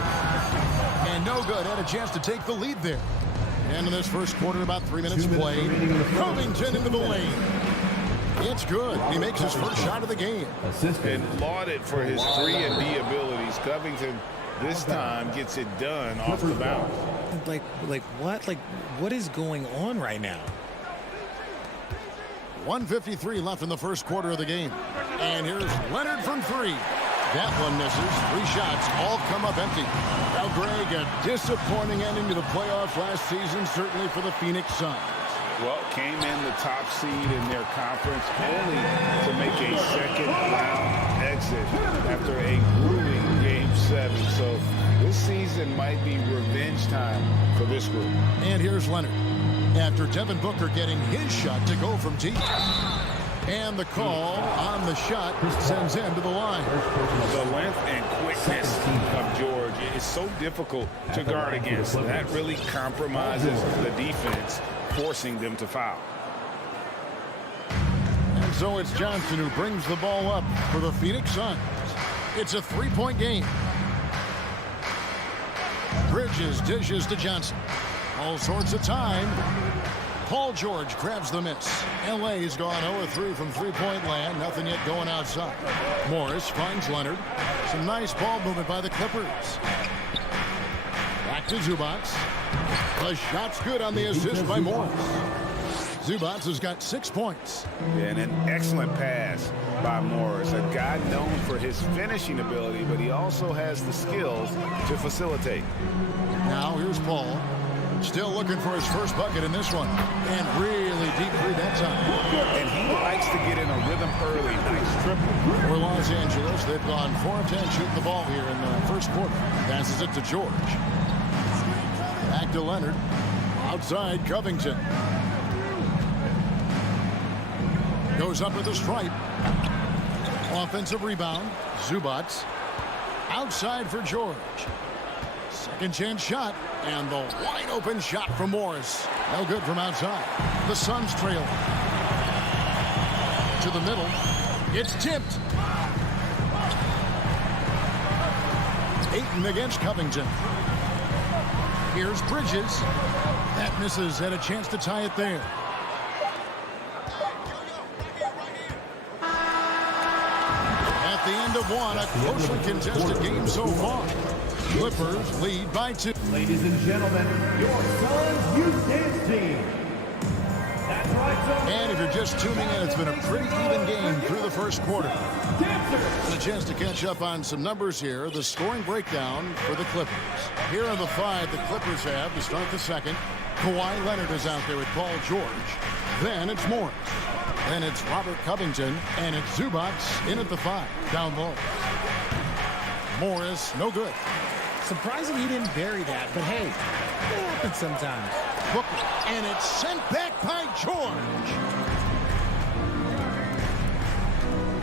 And no good. Had a chance to take the lead there. And in this first quarter, about 3 minutes played. Covington into the lane. It's good. He makes his first shot of the game. And lauded for his 3 and D abilities. Covington this time gets it done off the bounce. Like what? Like, what is going on right now? 1:53 left in the first quarter of the game. And here's Leonard from 3. That one misses. 3 shots, all come up empty. Now, Greg, a disappointing ending to the playoffs last season, certainly for the Phoenix Suns. Well, came in the top seed in their conference only to make a second-round exit after a grueling Game 7. So this season might be revenge time for this group. And here's Leonard. After Devin Booker getting his shot to go from deep. And the call on the shot sends him to the line. The length and quickness of George is so difficult to guard against. That really compromises the defense, forcing them to foul. And so it's Johnson who brings the ball up for the Phoenix Suns. It's a 3-point game. Bridges dishes to Johnson. All sorts of time. Paul George grabs the miss. L.A.'s gone 0-3 from three-point land. Nothing yet going outside. Morris finds Leonard. Some nice ball movement by the Clippers. Back to Zubats. The shot's good on the assist by Morris. Zubats has got 6 points. And an excellent pass by Morris. A guy known for his finishing ability, but he also has the skills to facilitate. Now here's Paul. Still looking for his first bucket in this one. And really deep three that time. And he likes to get in a rhythm early. Nice triple. For Los Angeles, they've gone 4 of 10 shooting the ball here in the first quarter. Passes it to George. Back to Leonard. Outside Covington. Goes up with a stripe. Offensive rebound. Zubats. Outside for George. Second chance shot. And the wide open shot from Morris. No good from outside. The Suns trail. To the middle. It's tipped. Ayton against Covington. Here's Bridges. That misses. Had a chance to tie it there. At the end of one, a closely contested game so far. Clippers lead by 2. Ladies and gentlemen, your Suns Youth Dance Team. That's right, Suns. And if you're just tuning in, it's been a pretty even game through the first quarter. And a chance to catch up on some numbers here. The scoring breakdown for the Clippers. Here are the 5 the Clippers have to start the second. Kawhi Leonard is out there with Paul George. Then it's Morris. Then it's Robert Covington. And it's Zubats in at the 5. Down low. Morris, no good. Surprising he didn't bury that, but hey, it happens sometimes. Booker, and it's sent back by George.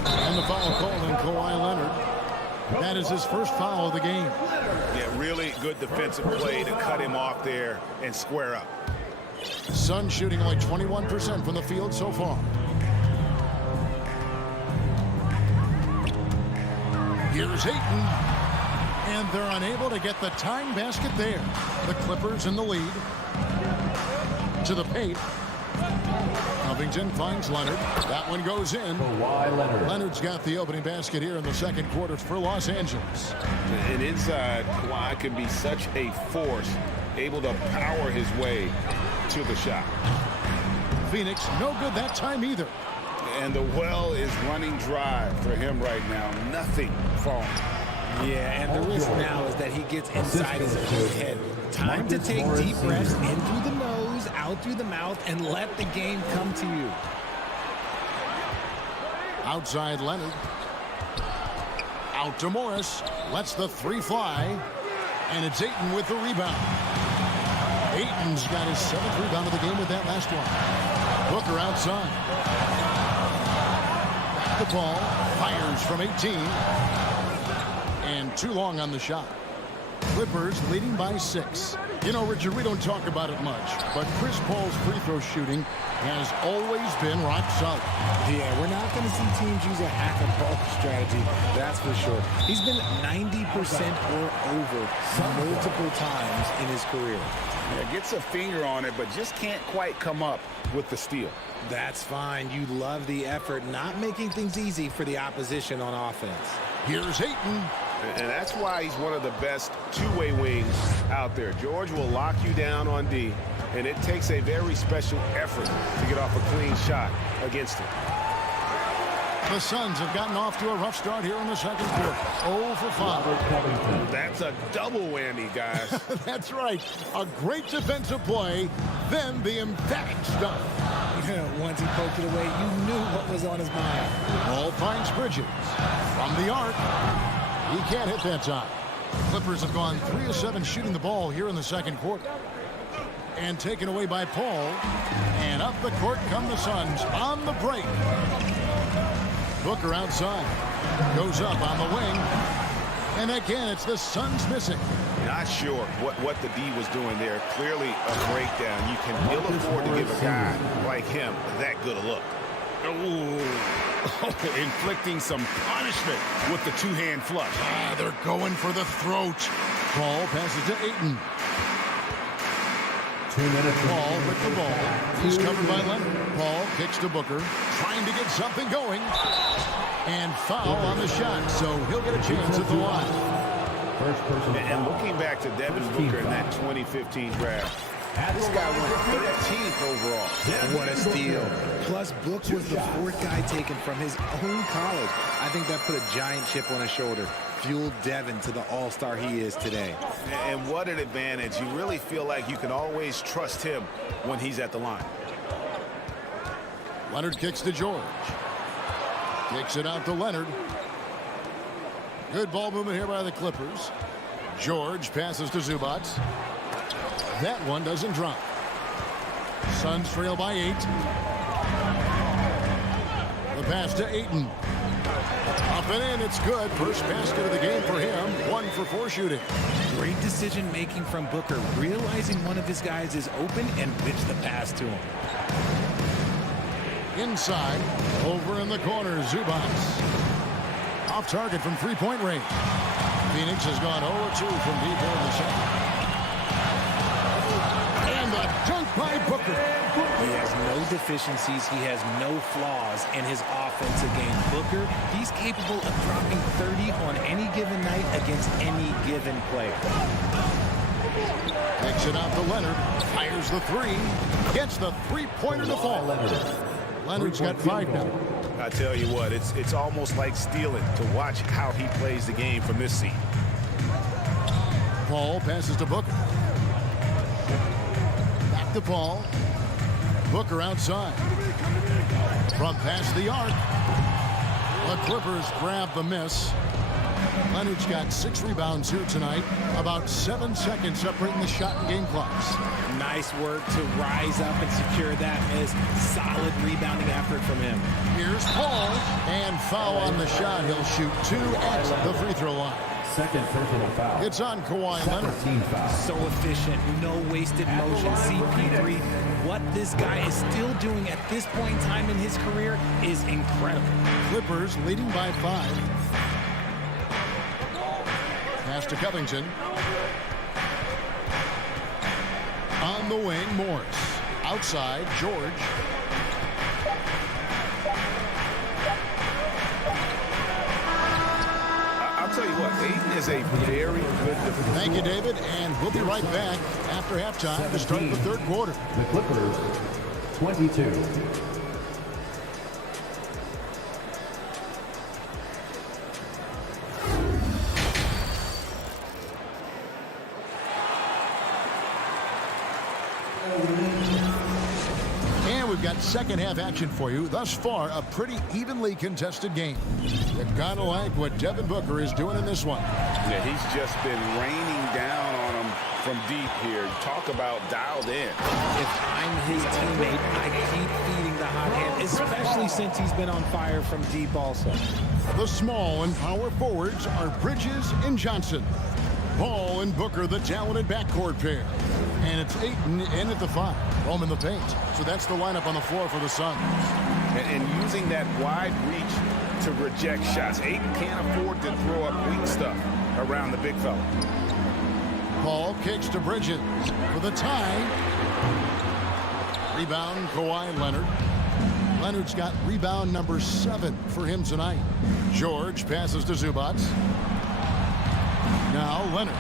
And the foul called on Kawhi Leonard. That is his first foul of the game. Yeah, really good defensive play to cut him off there and square up. Suns shooting only 21% from the field so far. Here's Ayton. And they're unable to get the tying basket there. The Clippers in the lead. To the paint. Covington finds Leonard. That one goes in. Leonard's got the opening basket here in the second quarter for Los Angeles. And inside, Kawhi can be such a force, able to power his way to the shot. Phoenix, no good that time either. And the well is running dry for him right now. Nothing falling. Yeah, and the risk now is that he gets inside his own head. Time to take deep breaths in through the nose, out through the mouth, and let the game come to you. Outside Leonard. Out to Morris. Lets the 3 fly. And it's Ayton with the rebound. Ayton's got his 7th rebound of the game with that last one. Booker outside. Back to Paul. Fires from 18. And too long on the shot. Clippers leading by 6. You know, Richard, we don't talk about it much, but Chris Paul's free throw shooting has always been rock solid. Yeah, we're not going to see teams use a hack and ball strategy, that's for sure. He's been 90% or over multiple times in his career. Yeah, gets a finger on it, but just can't quite come up with the steal. That's fine. You love the effort, not making things easy for the opposition on offense. Here's Ayton. And that's why he's one of the best two-way wings out there. George will lock you down on D, and it takes a very special effort to get off a clean shot against him. The Suns have gotten off to a rough start here in the second quarter. 0 for 5. That's a double whammy, guys. That's right. A great defensive play, then the emphatic stuff. Yeah, once he poked it away, you knew what was on his mind. Ball finds Bridges. From the arc. He can't hit that time. Clippers have gone 3 of 7 shooting the ball here in the second quarter. And taken away by Paul. And up the court come the Suns on the break. Booker outside. Goes up on the wing. And again, it's the Suns missing. Not sure what the D was doing there. Clearly a breakdown. You can ill afford to give a guy like him that good a look. Ooh. Inflicting some punishment with the two-hand flush. They're going for the throat. Paul passes to Ayton. 2 minutes. Paul with the ball. He's covered by Leonard. Paul kicks to Booker, trying to get something going. And foul on the shot, so he'll get a chance at the line. First personal And foul. looking back to Devin Booker in that 2015 draft, this guy went 13th overall. What a steal. Plus, Book was the fourth guy taken from his own college. I think that put a giant chip on his shoulder. Fueled Devin to the all-star he is today. And what an advantage. You really feel like you can always trust him when he's at the line. Leonard kicks to George. Kicks it out to Leonard. Good ball movement here by the Clippers. George passes to Zubac. That one doesn't drop. Suns trail by 8. The pass to Ayton. Up and in, it's good. First basket of the game for him. 1 for 4 shooting. Great decision making from Booker, realizing one of his guys is open and pitch the pass to him. Inside, over in the corner, Zubac. Off target from three-point range. Phoenix has gone 0-2 from deep here in the second. And the dunk by Booker. He has no deficiencies. He has no flaws in his offensive game. Booker, he's capable of dropping 30 on any given night against any given player. Takes it out to Leonard. Fires the three. Gets the three-pointer to fall. Leonard's got 5 now. I tell you what, it's almost like stealing to watch how he plays the game from this seat. Paul passes to Booker. Back to Paul. Booker outside. From past the arc. The Clippers grab the miss. Leonard's got 6 rebounds here tonight. About 7 seconds separating the shot and game clocks. Nice work to rise up and secure that miss. Solid rebounding effort from him. Here's Paul. And foul on the shot. He'll shoot 2 at the free throw line. Second personal foul. It's on Kawhi Leonard. Team foul. So efficient, no wasted motion. CP3, what this guy is still doing at this point in time in his career is incredible. Clippers leading by 5. Pass to Covington. On the wing, Morris. Outside, George. I'll tell you what, Ayton is a very good defender. Thank you, David, and we'll be right back after halftime to start the third quarter. The Clippers, 22. And we've got second half action for you. Thus far, a pretty evenly contested game. You gotta like what Devin Booker is doing in this one. Yeah, he's just been raining down on him from deep here. Talk about dialed in. If I'm his teammate, I keep feeding the hot hand, especially since he's been on fire from deep also. The small and power forwards are Bridges and Johnson. Ball and Booker, the talented backcourt pair. And it's Ayton in at the 5. Roaming the paint. So that's the lineup on the floor for the Suns. And using that wide reach to reject shots. Ayton can't afford to throw up weak stuff around the big fella. Paul kicks to Bridges for the tie. Rebound, Kawhi Leonard. Leonard's got rebound number 7 for him tonight. George passes to Zubac. Now Leonard.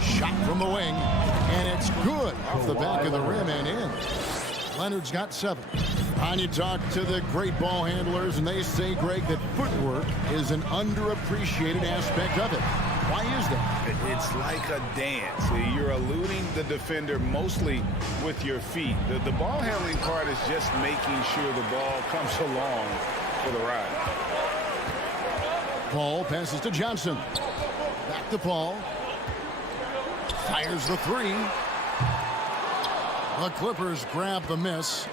Shot from the wing, and it's good off the back of the rim and in. Leonard's got 7. And you talk to the great ball handlers, and they say, Greg, that footwork is an underappreciated aspect of it. Why is that? It's like a dance. You're eluding the defender mostly with your feet. The ball handling part is just making sure the ball comes along for the ride. Paul passes to Johnson. Back to Paul. Fires the 3. The Clippers grab the miss.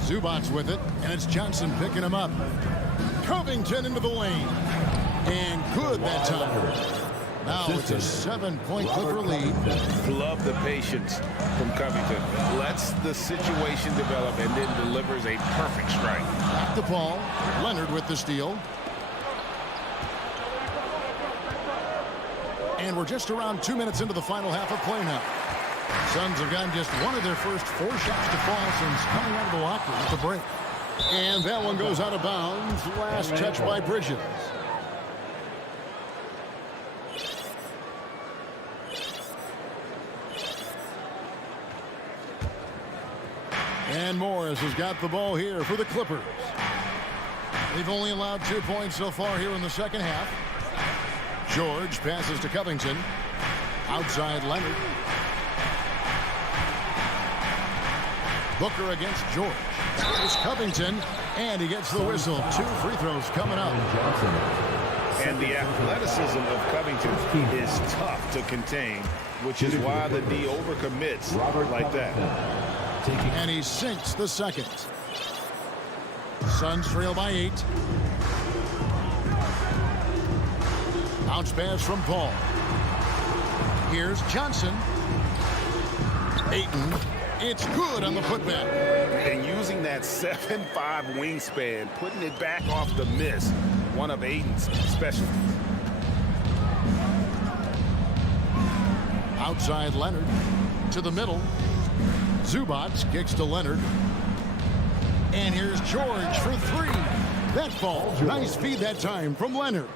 Zubac with it, and it's Johnson picking him up. Covington into the lane. And good that time. Now it's a 7-point Clipper lead. Love the patience from Covington. Lets the situation develop and then delivers a perfect strike. Back to Paul. Leonard with the steal. And we're just around 2 minutes into the final half of play now. Suns have gotten just one of their first 4 shots to fall since coming out of the locker at the break. And that one goes out of bounds. Last touch by Bridges. And Morris has got the ball here for the Clippers. They've only allowed 2 points so far here in the second half. George passes to Covington. Outside Leonard. Booker against George. Here's Covington, and he gets the whistle. 2 free throws coming up. And the athleticism of Covington is tough to contain, which is why the D overcommits like that. And he sinks the second. Suns trail by 8. Bounce pass from Paul. Here's Johnson. Ayton. It's good on the putback. And using that 7'5" wingspan, putting it back off the miss, one of Ayton's specialties. Outside Leonard to the middle. Zubac kicks to Leonard. And here's George for 3. That falls. Nice feed that time from Leonard.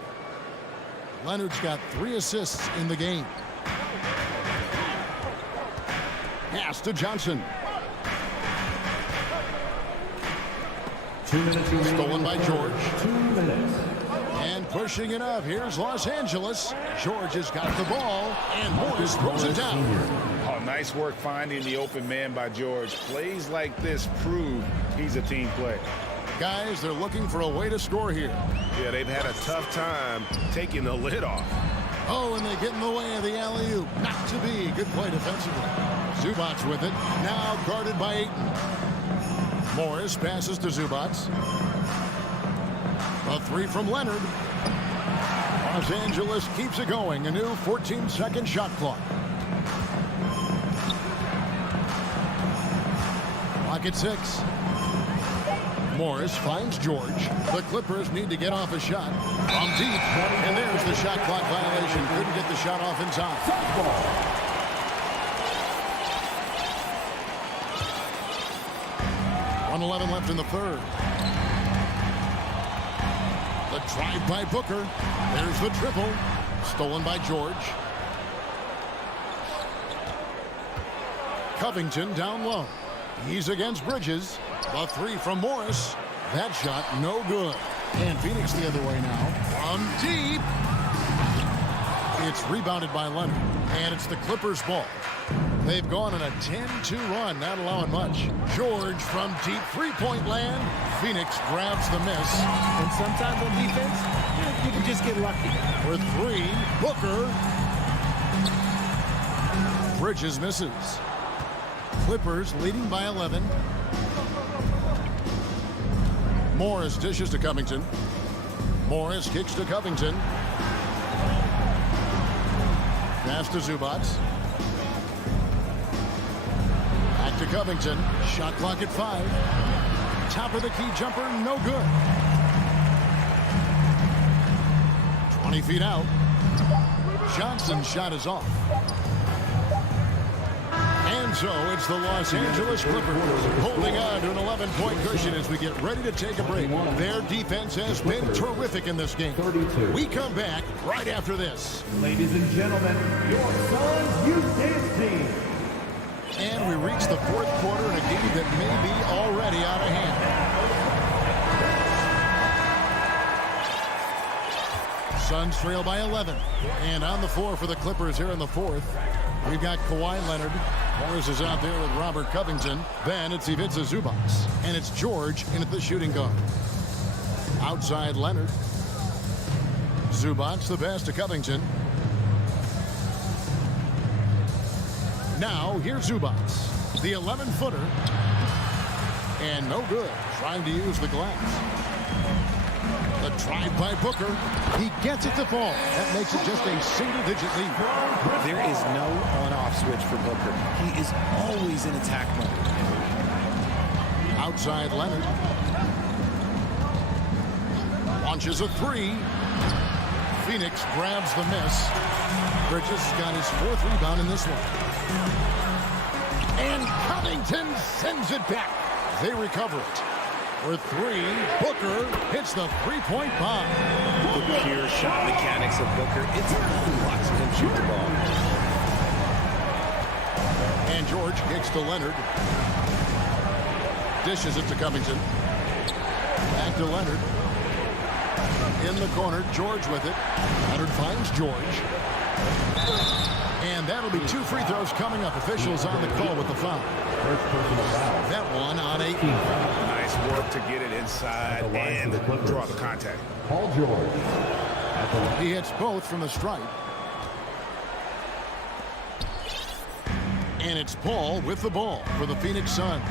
Leonard's got 3 assists in the game. Pass to Johnson. 2 minutes. Stolen by George. 2 minutes. And pushing it up. Here's Los Angeles. George has got the ball. And Morris throws it down. Oh, nice work finding the open man by George. Plays like this prove he's a team player. Guys, they're looking for a way to score here. Yeah, they've had a tough time taking the lid off. Oh, and they get in the way of the alley-oop. Not to be. Good play defensively. Zubac with it. Now guarded by Ayton. Morris passes to Zubac. A 3 from Leonard. Los Angeles keeps it going. A new 14-second shot clock. Clock at 6. Morris finds George. The Clippers need to get off a shot from deep. And there's the shot clock violation. Couldn't get the shot off in time. 1:11 left in the third. The drive by Booker. There's the triple. Stolen by George. Covington down low. He's against Bridges. The 3 from Morris. That shot no good. And Phoenix the other way now. From deep. It's rebounded by Leonard. And it's the Clippers' ball. They've gone on a 10-2 run, not allowing much. George from deep three-point land. Phoenix grabs the miss. And sometimes on defense, you can just get lucky. For 3, Booker. Bridges misses. Clippers leading by 11. Morris dishes to Covington. Morris kicks to Covington. Pass to Zubac. Back to Covington. Shot clock at 5. Top of the key jumper, no good. 20 feet out. Johnson's shot is off. And so it's the Los Angeles Clippers holding on to an 11-point cushion as we get ready to take a break. Their defense has been terrific in this game. We come back right after this. Ladies and gentlemen, your Suns Youth Dance Team. And we reach the fourth quarter in a game that may be already out of hand. Suns trail by 11. And on the floor for the Clippers here in the fourth, we've got Kawhi Leonard. Morris is out there with Robert Covington. Then it's Ivica Zubac. And it's George in at the shooting guard. Outside Leonard. Zubac the pass to Covington. Now here's Zubac. The 11-footer. And no good. Trying to use the glass. The drive by Booker. He gets it to fall. That makes it just a single-digit lead. There is no on-off switch for Booker. He is always in attack mode. Outside Leonard. Launches a 3. Phoenix grabs the miss. Bridges has got his 4th rebound in this one. And Covington sends it back. They recover it. For 3, Booker hits the three-point bomb. The pure shot mechanics of Booker. It's fun watching him shoot the ball. And George kicks to Leonard. Dishes it to Covington. Back to Leonard. In the corner, George with it. Leonard finds George. And that'll be 2 free throws coming up. Officials on the call with the foul. That one on 8. Nice work to get it inside and draw the contact. Paul George. He hits both from the stripe. And it's Paul with the ball for the Phoenix Suns.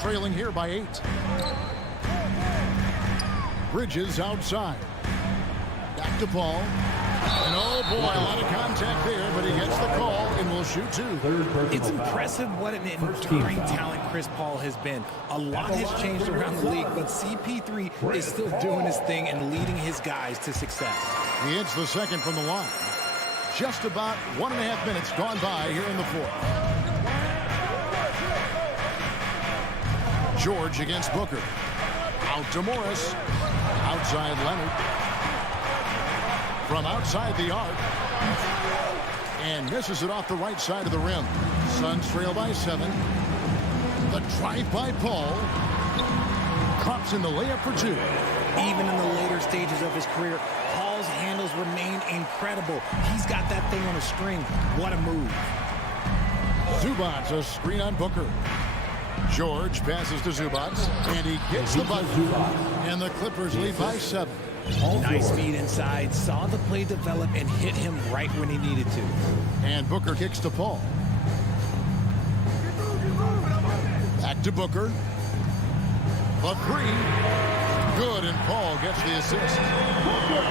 Trailing here by 8. Bridges outside. Back to Paul. And oh boy, a lot of contact there, but he gets the call and will shoot 2. It's impressive what an enduring talent Chris Paul has been. A lot has changed around the league, but CP3 is still doing his thing and leading his guys to success. He hits the second from the line. Just about 1.5 minutes gone by here in the 4th. George against Booker. Out to Morris. Outside Leonard. From outside the arc. And misses it off the right side of the rim. Suns trail by 7. The drive by Paul. Drops in the layup for 2. Even in the later stages of his career, Paul's handles remain incredible. He's got that thing on a string. What a move. Zubac, a screen on Booker. George passes to Zubac, and he gets the bucket. And the Clippers lead by 7. Nice feed inside, saw the play develop, and hit him right when he needed to. And Booker kicks to Paul. Back to Booker. The 3. Good, and Paul gets the assist.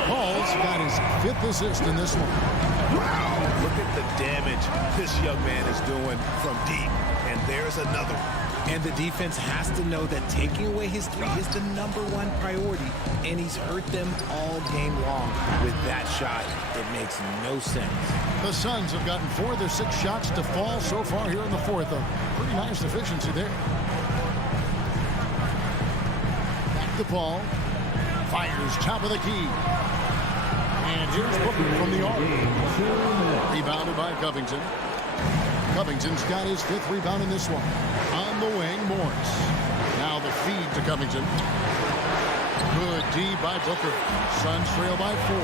Paul's got his 5th assist in this one. Wow, look at the damage this young man is doing from deep. And there's another. And the defense has to know that taking away his 3 is the #1 priority, and he's hurt them all game long. With that shot, it makes no sense. The Suns have gotten 4 of their 6 shots to fall so far here in the 4th. A pretty nice efficiency there. Back to Paul. Fires top of the key. And here's Booker from the arc. Rebounded by Covington. Covington's got his 5th rebound in this one. On the wing, Morris. Now the feed to Covington. Good D by Booker. Suns trail by 4.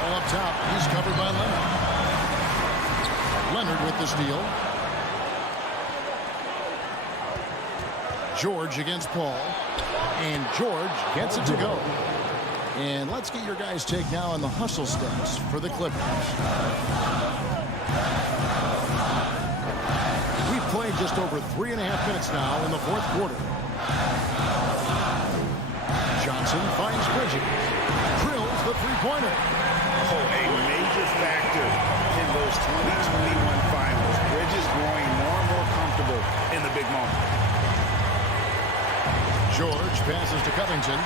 All up top. He's covered by Leonard. Leonard with the steal. George against Paul. And George gets it to go. And let's get your guys' take now on the hustle stats for the Clippers. We've played just over 3.5 minutes now in the 4th quarter. Johnson finds Bridges. Drills the 3-pointer. Oh, a major factor in those 2021 finals. Bridges growing more and more comfortable in the big moment. George passes to Covington.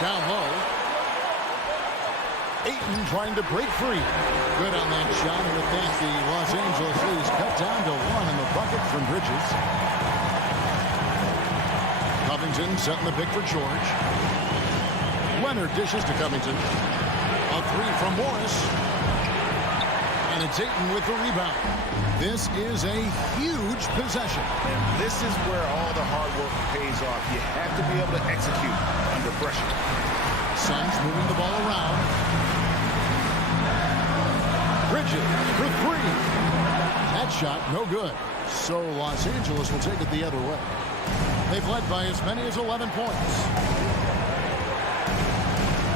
Down low. Ayton trying to break free. Good on that shot, and with that, the Los Angeles Leafs cut down to 1 in the bucket from Bridges. Covington setting the pick for George. Leonard dishes to Covington. A 3 from Morris. And it's Ayton with the rebound. This is a huge possession. And this is where all the hard work pays off. You have to be able to execute under pressure. Suns moving the ball around. Bridges for 3. That shot, no good. So Los Angeles will take it the other way. They've led by as many as 11 points.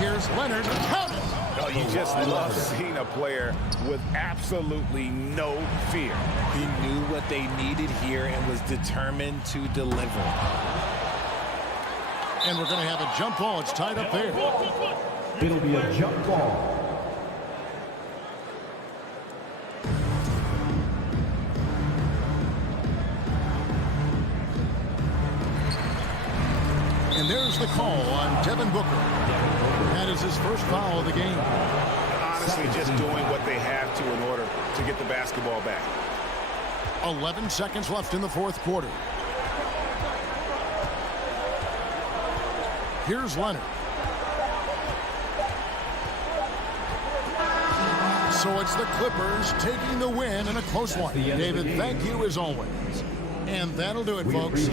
Here's Leonard. Count it! Oh, you just love seeing a player with absolutely no fear. He knew what they needed here and was determined to deliver. And we're going to have a jump ball. It's tied up there. It'll be a jump ball. And there's the call on Devin Booker. That is his first foul of the game. Honestly, just doing what they have to in order to get the basketball back. 11 seconds left in the 4th quarter. Here's Leonard. So it's the Clippers taking the win in a close one. David, thank you as always. And that'll do it, folks.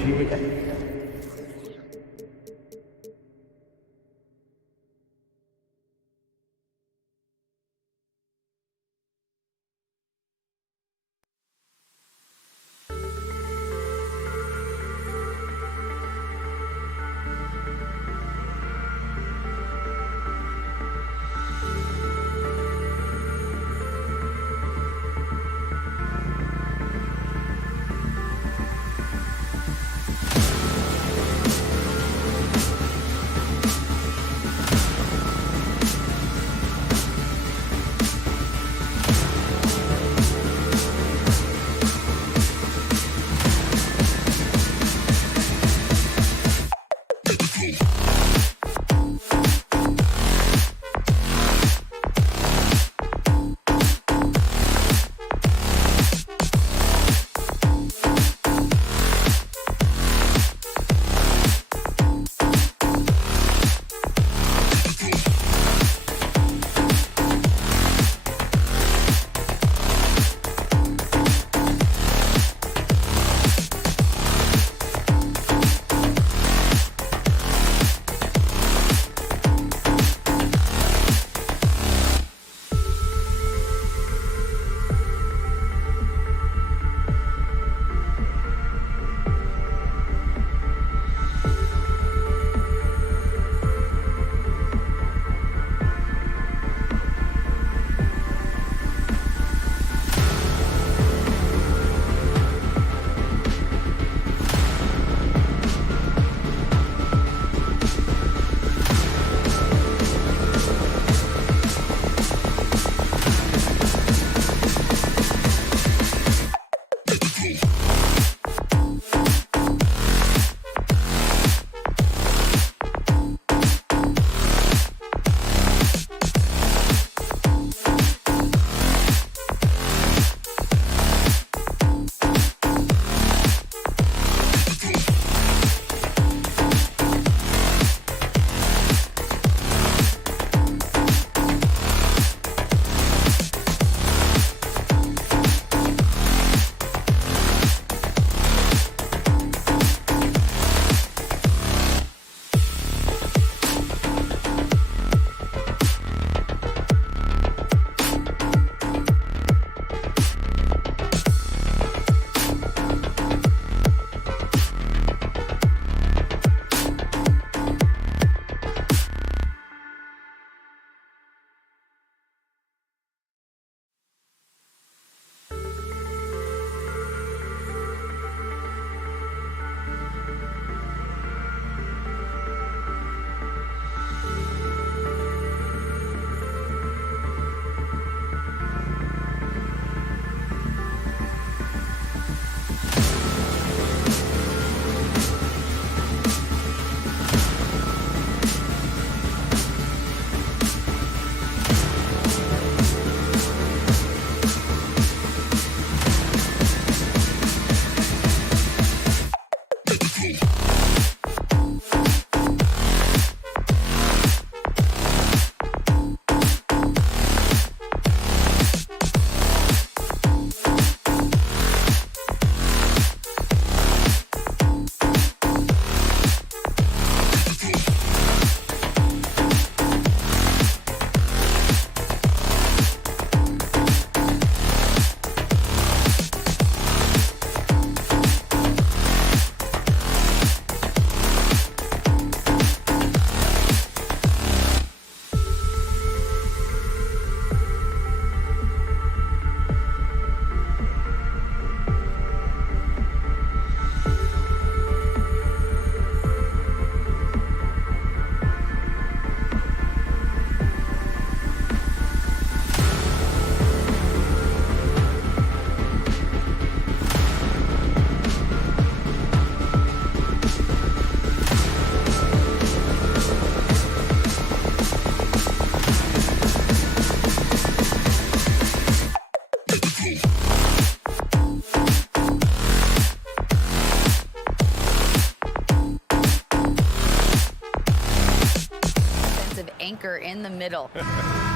anchor in the middle.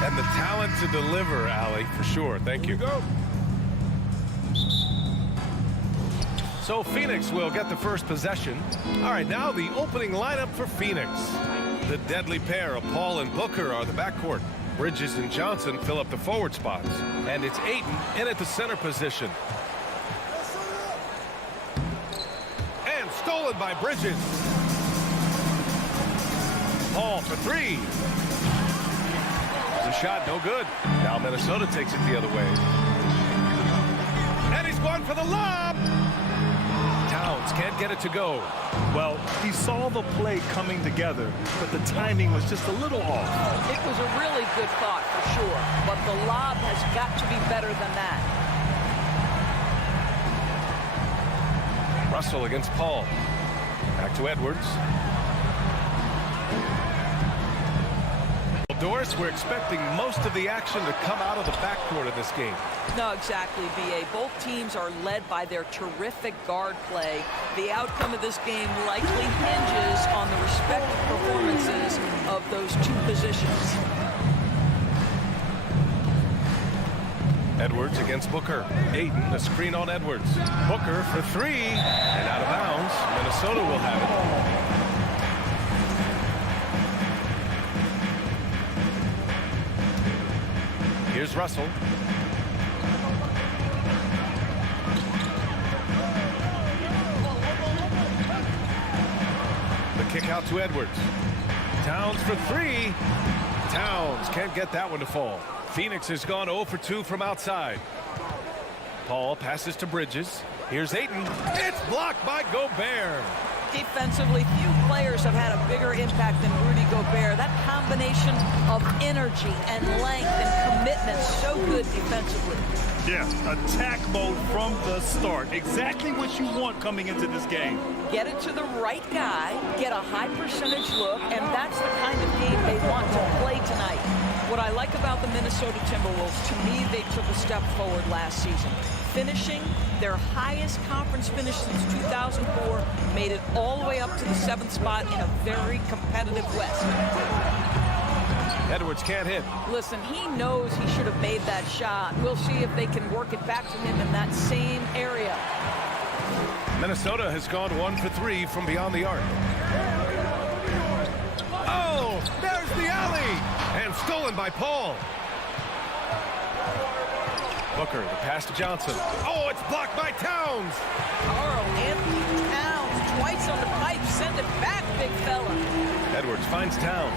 And the talent to deliver, Allie, for sure. Thank you. Go. So Phoenix will get the first possession. All right, now the opening lineup for Phoenix. The deadly pair of Paul and Booker are the backcourt. Bridges and Johnson fill up the forward spots. And it's Ayton in at the center position. And stolen by Bridges. Paul for three. The shot no good. Now Minnesota takes it the other way. And he's going for the lob. Towns can't get it to go. Well, he saw the play coming together, but the timing was just a little off. It was a really good thought for sure, but the lob has got to be better than that. Russell against Paul. Back to Edwards. Doris, we're expecting most of the action to come out of the backcourt of this game. No, exactly, B.A. Both teams are led by their terrific guard play. The outcome of this game likely hinges on the respective performances of those two positions. Edwards against Booker. Ayton, a screen on Edwards. Booker for three, and out of bounds. Minnesota will have it. Here's Russell. The kick out to Edwards. Towns for three. Towns can't get that one to fall. Phoenix has gone 0 for 2 from outside. Paul passes to Bridges. Here's Ayton. It's blocked by Gobert. Defensively, few players have had a bigger impact than Rudy Gobert. That combination of energy and length and commitment, so good defensively. Yeah, attack mode from the start. Exactly what you want coming into this game. Get it to the right guy, get a high percentage look, and that's the kind of game they want to play tonight. What I like about the Minnesota Timberwolves, to me, they took a step forward last season. Finishing their highest conference finish since 2004, made it all the way up to the 7th spot in a very competitive West. Edwards can't hit. Listen, he knows he should have made that shot. We'll see if they can work it back to him in that same area. Minnesota has gone 1 for 3 from beyond the arc. Oh, there's the alley! And stolen by Paul. Booker, the pass to Johnson. Oh, it's blocked by Towns. Carl Anthony Towns, twice on the pipe, send it back, big fella. Edwards finds Towns.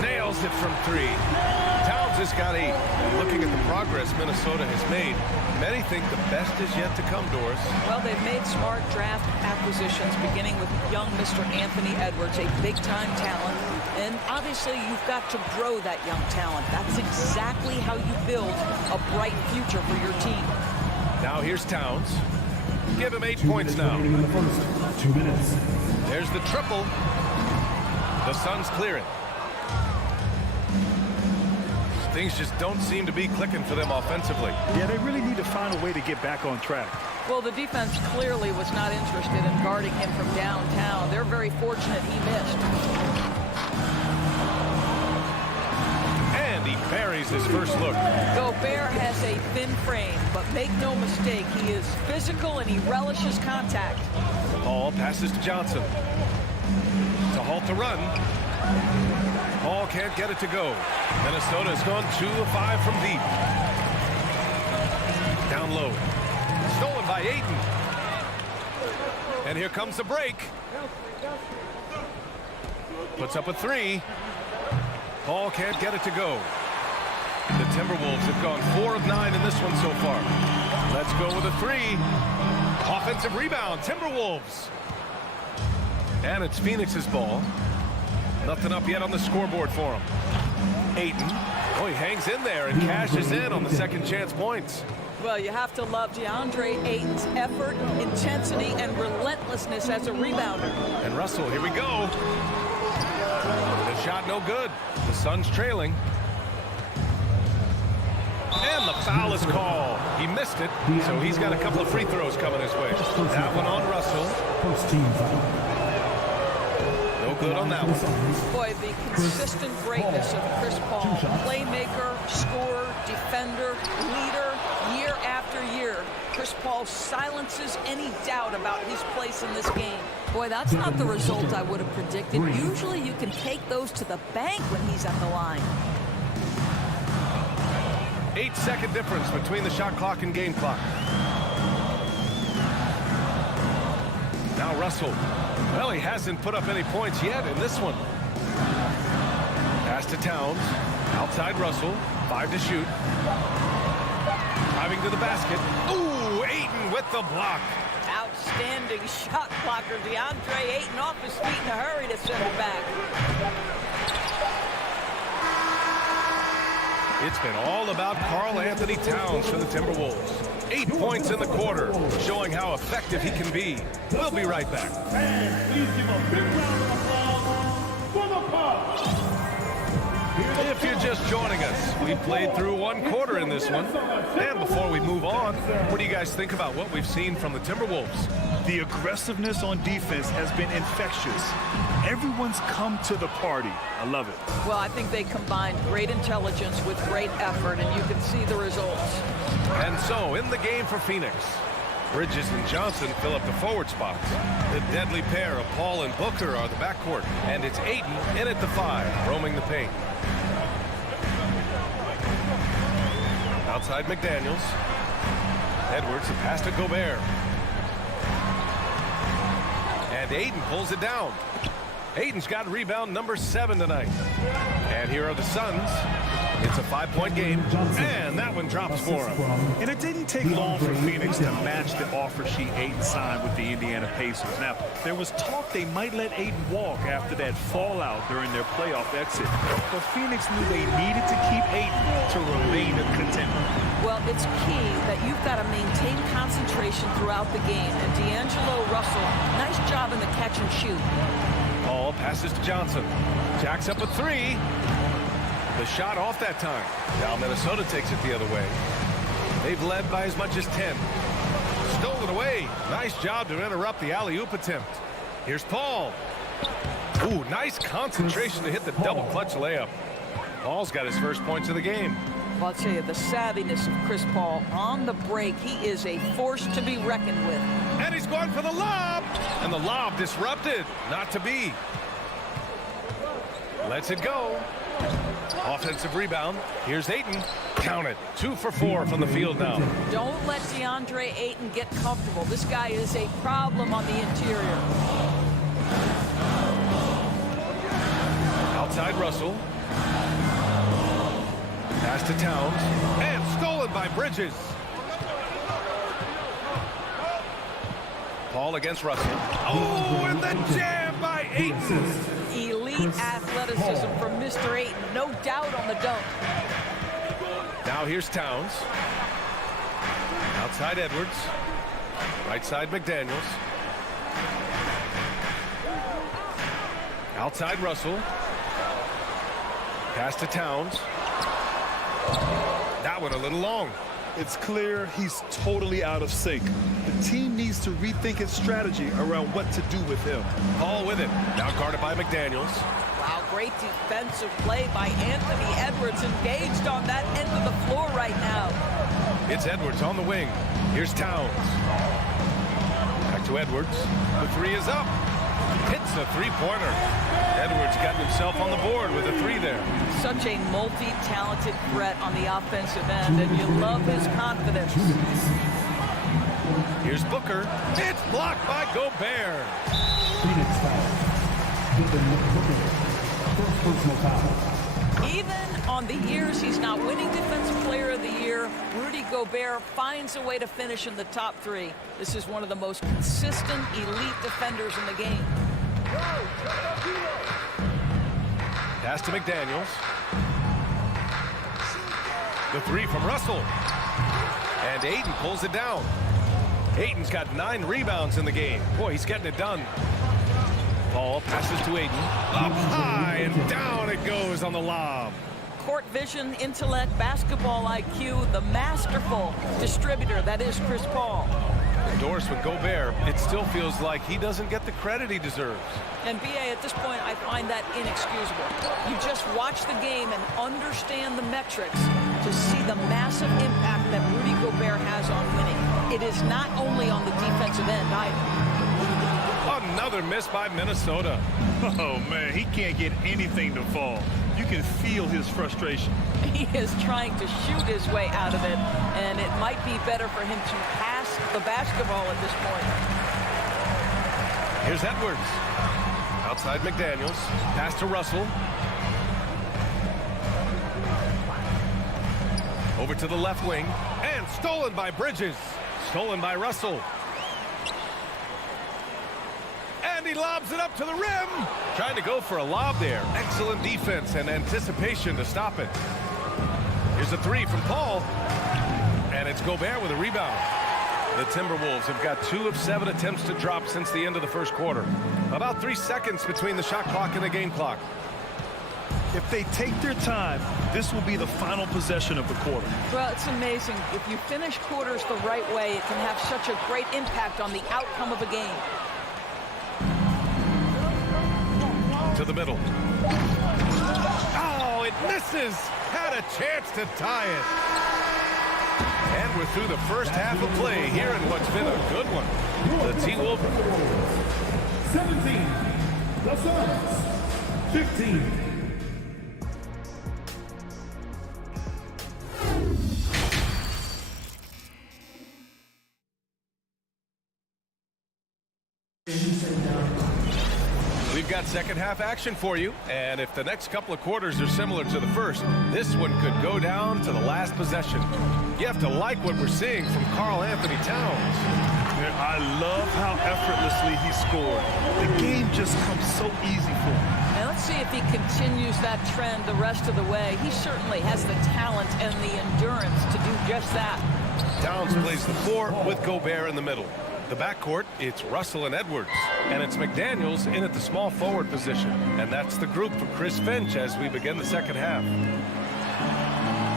Nails it from three. Towns has got 8. And looking at the progress Minnesota has made, many think the best is yet to come, Doris. Well, they've made smart draft acquisitions, beginning with young Mr. Anthony Edwards, a big-time talent. And obviously, you've got to grow that young talent. That's exactly how you build a bright future for your team. Now here's Towns. Give him 8 points now. 2 minutes. There's the triple. The Suns clear it. Things just don't seem to be clicking for them offensively. Yeah, they really need to find a way to get back on track. Well, the defense clearly was not interested in guarding him from downtown. They're very fortunate he missed. And he buries his first look. Gobert has a thin frame, but make no mistake, he is physical and he relishes contact. Paul passes to Johnson. To halt the run. Paul can't get it to go. Minnesota has gone 2 of 5 from deep. Down low. Stolen by Ayton. And here comes the break. Puts up a 3. Paul can't get it to go. The Timberwolves have gone 4 of 9 in this one so far. Let's go with a 3. Offensive rebound, Timberwolves. And it's Phoenix's ball. Nothing up yet on the scoreboard for him. Ayton. Oh, he hangs in there and cashes in on the second chance points. Well, you have to love DeAndre Ayton's effort, intensity, and relentlessness as a rebounder. And Russell, here we go. The shot no good. The Suns trailing. And the foul is called. He missed it, so he's got a couple of free throws coming his way. That one on Russell. First team foul. No good on that one. Boy, the consistent greatness of Chris Paul, playmaker, scorer, defender, leader, year after year. Chris Paul silences any doubt about his place in this game. Boy, that's not the result I would have predicted. Usually you can take those to the bank when he's at the line. 8-second difference between the shot clock and game clock. Now Russell. Well, he hasn't put up any points yet in this one. Pass to Towns. Outside Russell. 5 to shoot. Driving to the basket. Ooh, Ayton with the block. Outstanding shot blocker. DeAndre Ayton off his feet in a hurry to send it back. It's been all about Karl Anthony Towns for the Timberwolves. 8 points in the quarter, showing how effective he can be. We'll be right back. And please give a big round of applause for the Power. If you're just joining us, we played through one quarter in this one. And before we move on, what do you guys think about what we've seen from the Timberwolves? The aggressiveness on defense has been infectious. Everyone's come to the party. I love it. Well, I think they combined great intelligence with great effort, and you can see the results. And so, in the game for Phoenix, Bridges and Johnson fill up the forward spots. The deadly pair of Paul and Booker are the backcourt, and it's Ayton in at the 5, roaming the paint. Outside McDaniels. Edwards, a pass to Gobert. And Ayton pulls it down. Ayton's got rebound number 7 tonight. And here are the Suns. It's a 5-point game, and that one drops for him. And it didn't take long for Phoenix to match the offer sheet Ayton signed with the Indiana Pacers. Now, there was talk they might let Ayton walk after that fallout during their playoff exit. But Phoenix knew they needed to keep Ayton to remain a contender. Well, it's key that you've got to maintain concentration throughout the game. And D'Angelo Russell, nice job in the catch and shoot. Paul passes to Johnson. Jacks up a 3. The shot off that time. Now Minnesota takes it the other way. They've led by as much as 10. Stolen away. Nice job to interrupt the alley-oop attempt. Here's Paul. Ooh, nice concentration to hit the double clutch layup. Paul's got his first points of the game. Well, I'll tell you, the savviness of Chris Paul on the break, he is a force to be reckoned with. And he's going for the lob. And the lob disrupted. Not to be. Lets it go. Offensive rebound. Here's Ayton. Count it. 2 for 4 from the field now. Don't let DeAndre Ayton get comfortable. This guy is a problem on the interior. Outside Russell. Pass to Towns. And stolen by Bridges. Paul against Russell. Oh, and the jam by Ayton. Elite athleticism from Mr. Ayton. No doubt on the dunk. Now here's Towns. Outside Edwards. Right side McDaniels. Outside Russell. Pass to Towns. That one a little long. It's clear he's totally out of sync. The team needs to rethink its strategy around what to do with him. Paul with it. Now guarded by McDaniels. Wow, great defensive play by Anthony Edwards, engaged on that end of the floor right now. It's Edwards on the wing. Here's Towns. Back to Edwards. The 3 is up. Hits a 3-pointer. Edwards got himself on the board with a 3 there. Such a multi-talented threat on the offensive end, and you love his confidence. Here's Booker. It's blocked by Gobert. Phoenix foul. First personal foul. Even on the years he's not winning Defensive Player of the Year, Rudy Gobert finds a way to finish in the top 3. This is one of the most consistent, elite defenders in the game. Pass to McDaniels. The 3 from Russell. And Ayton pulls it down. Ayton's got 9 rebounds in the game. Boy, he's getting it done. Paul passes to Ayton. Up high and down it goes on the lob. Court vision, intellect, basketball IQ, the masterful distributor that is Chris Paul. Endorsed with Gobert, it still feels like he doesn't get the credit he deserves. And BA, at this point, I find that inexcusable. You just watch the game and understand the metrics to see the massive impact that Rudy Gobert has on winning. It is not only on the defensive end either. Another miss by Minnesota. Oh, man, he can't get anything to fall. You can feel his frustration. He is trying to shoot his way out of it, and it might be better for him to pass the basketball at this point. Here's Edwards. Outside McDaniels. Pass to Russell. Over to the left wing. And stolen by Bridges. Stolen by Russell. And he lobs it up to the rim. Trying to go for a lob there. Excellent defense and anticipation to stop it. Here's a three from Paul. And it's Gobert with a rebound. The Timberwolves have got 2 of 7 attempts to drop since the end of the first quarter. About 3 seconds between the shot clock and the game clock. If they take their time, this will be the final possession of the quarter. Well, it's amazing. If you finish quarters the right way, it can have such a great impact on the outcome of a game. To the middle. Oh, it misses. Had a chance to tie it. And we're through the first half of play here in what's been a good one. The T-Wolves. 17. The Suns. 15. We've got second half action for you, and if the next couple of quarters are similar to the first, this one could go down to the last possession. You have to like what we're seeing from Karl Anthony Towns. I love how effortlessly he scored. The game just comes so easy for him. And let's see if he continues that trend the rest of the way. He certainly has the talent and the endurance to do just that. Towns plays the 4 with Gobert in the middle. The backcourt, it's Russell and Edwards. And it's McDaniels in at the small forward position. And that's the group for Chris Finch as we begin the second half.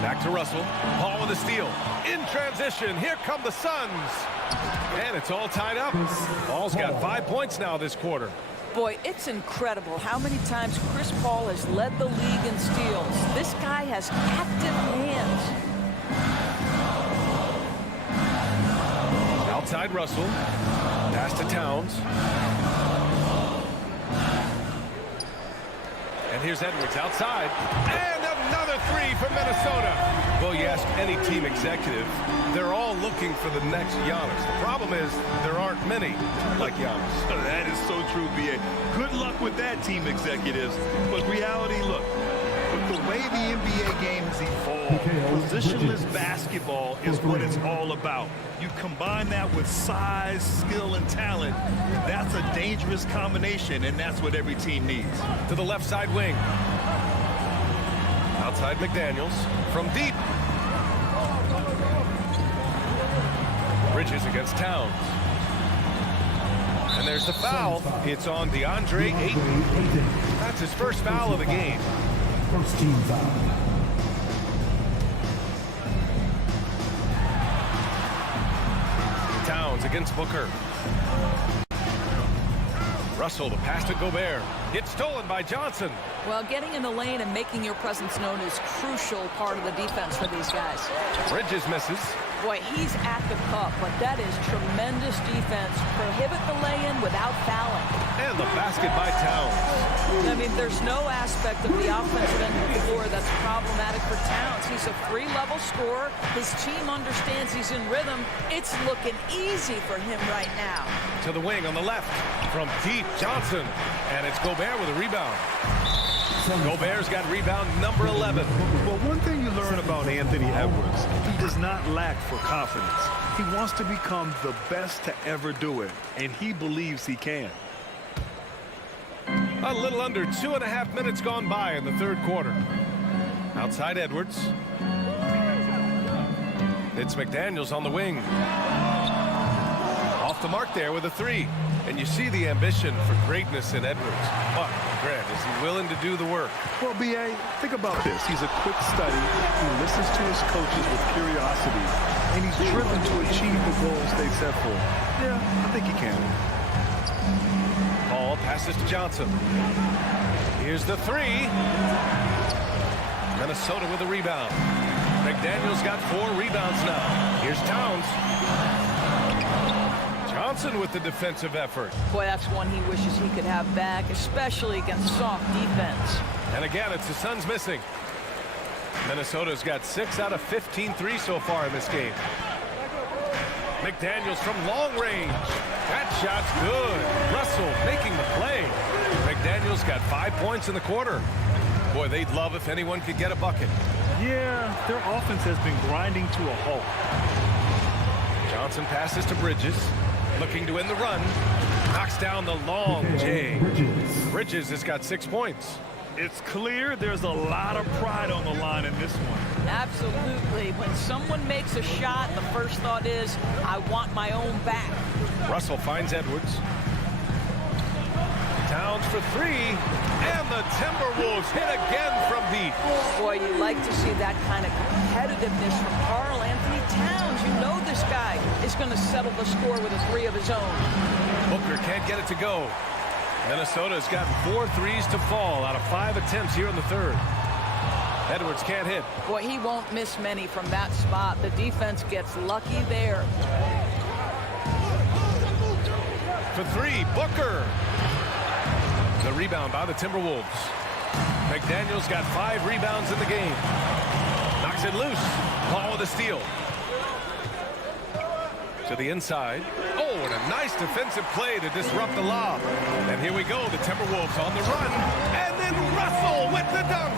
Back to Russell. Paul with a steal. In transition, here come the Suns. And it's all tied up. Paul's got 5 points now this quarter. Boy, it's incredible how many times Chris Paul has led the league in steals. This guy has active hands. Outside Russell. Pass to Towns. And here's Edwards outside. And another 3 from Minnesota. Well, you ask any team executive, they're all looking for the next Giannis. The problem is there aren't many like Giannis. That is so true, B.A. Good luck with that, team executives. But reality, look, with the way the NBA game has evolved, positionless basketball is what it's all about. You combine that with size, skill, and talent, that's a dangerous combination, and that's what every team needs. To the left side wing. Outside McDaniels from deep. Bridges against Towns. And there's the foul. It's on DeAndre Ayton. That's his first foul of the game. First team foul. Towns against Booker. Russell, the pass to Gobert. It's stolen by Johnson. Well, getting in the lane and making your presence known is crucial part of the defense for these guys. Bridges misses. Boy, he's at the cup, but that is tremendous defense. Prohibit the lay-in without fouling. And the basket by Towns. I mean, there's no aspect of the offensive end of the floor that's problematic for Towns. He's a three-level scorer. His team understands he's in rhythm. It's looking easy for him right now. To the wing on the left. From deep, Johnson. And it's Gobert with a rebound. Gobert's got rebound number 11. Well, one thing you learn about Anthony Edwards, he does not lack for confidence. He wants to become the best to ever do it, and he believes he can. A little under 2.5 minutes gone by in the third quarter. Outside Edwards. It's McDaniels on the wing. Off the mark there with a 3. And you see the ambition for greatness in Edwards. But Grant, is he willing to do the work? Well, B.A., think about this. He's a quick study. He listens to his coaches with curiosity, and he's driven to achieve the goals they set for him. Yeah, I think he can. Paul passes to Johnson. Here's the three. Minnesota with a rebound. McDaniel's got 4 rebounds now. Here's Towns. Johnson with the defensive effort. Boy, that's one he wishes he could have back, especially against soft defense. And again, it's the Suns missing. Minnesota's got 6 out of 15 threes so far in this game. McDaniels from long range. That shot's good. Russell making the play. McDaniels got 5 points in the quarter. Boy, they'd love if anyone could get a bucket. Yeah, their offense has been grinding to a halt. Johnson passes to Bridges. Looking to win the run. Knocks down the long J. Bridges has got 6 points. It's clear there's a lot of pride on the line in this one. Absolutely. When someone makes a shot, the first thought is, I want my own back. Russell finds Edwards. Towns for 3. And the Timberwolves hit again from deep. Boy, you like to see that kind of competitiveness from Karl Anthony Towns. You know this guy is going to settle the score with a 3 of his own. Booker can't get it to go. Minnesota's gotten 4 threes to fall out of 5 attempts here in the third. Edwards can't hit. Boy, he won't miss many from that spot. The defense gets lucky there. For 3, Booker. The rebound by the Timberwolves. McDaniel's got 5 rebounds in the game. Knocks it loose. Paul with a steal. To the inside. Oh, and a nice defensive play to disrupt the lob. And here we go, the Timberwolves on the run. And then Russell with the dunk.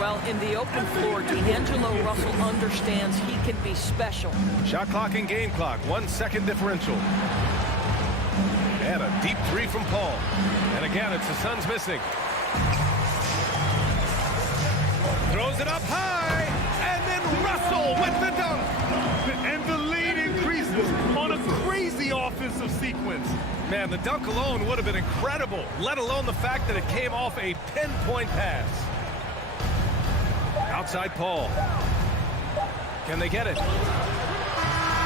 Well, in the open floor, D'Angelo Russell understands he can be special. Shot clock and game clock, 1 second differential. And a deep 3 from Paul. And again, it's the Suns missing. Throws it up high. And then Russell with the dunk. And the lead increases on a crazy offensive sequence. Man, the dunk alone would have been incredible, let alone the fact that it came off a pinpoint pass. Outside Paul. Can they get it?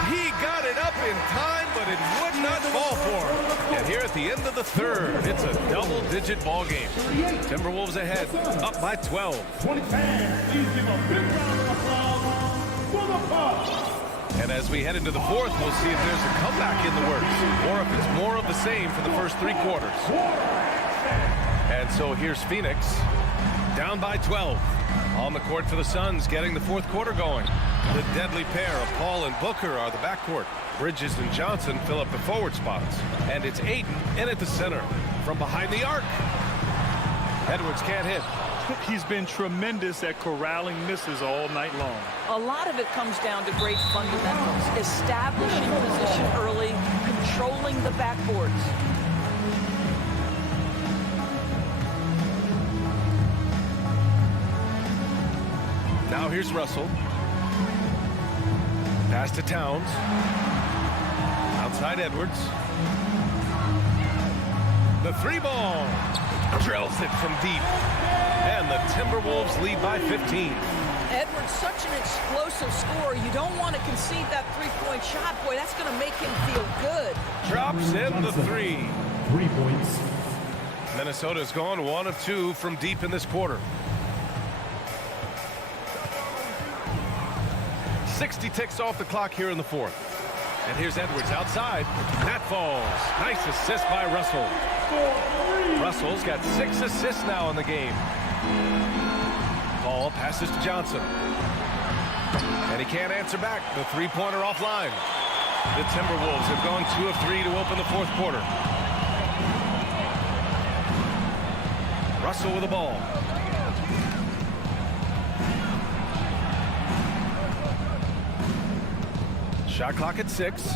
He got it up in time, but it would not fall for him. And here at the end of the third, it's a double-digit ball game. Timberwolves ahead, up by 12. And as we head into the fourth, we'll see if there's a comeback in the works, or if it's more of the same for the first 3 quarters. And so here's Phoenix, down by 12. On the court for the Suns, getting the fourth quarter going. The deadly pair of Paul and Booker are the backcourt. Bridges and Johnson fill up the forward spots. And it's Ayton in at the center from behind the arc. Edwards can't hit. He's been tremendous at corralling misses all night long. A lot of it comes down to great fundamentals. Establishing position early, controlling the backboards. Now here's Russell. Pass to Towns. Outside Edwards. The 3 ball. Drills it from deep. And the Timberwolves lead by 15. Edwards, such an explosive scorer. You don't want to concede that 3-point shot. Boy, that's going to make him feel good. Drops in the 3. 3 points. Minnesota's gone 1 of 2 from deep in this quarter. 60 ticks off the clock here in the fourth. And here's Edwards outside. That falls. Nice assist by Russell. Russell's got 6 assists now in the game. Paul passes to Johnson. And he can't answer back. The 3-pointer offline. The Timberwolves have gone 2 of 3 to open the fourth quarter. Russell with the ball. Shot clock at 6.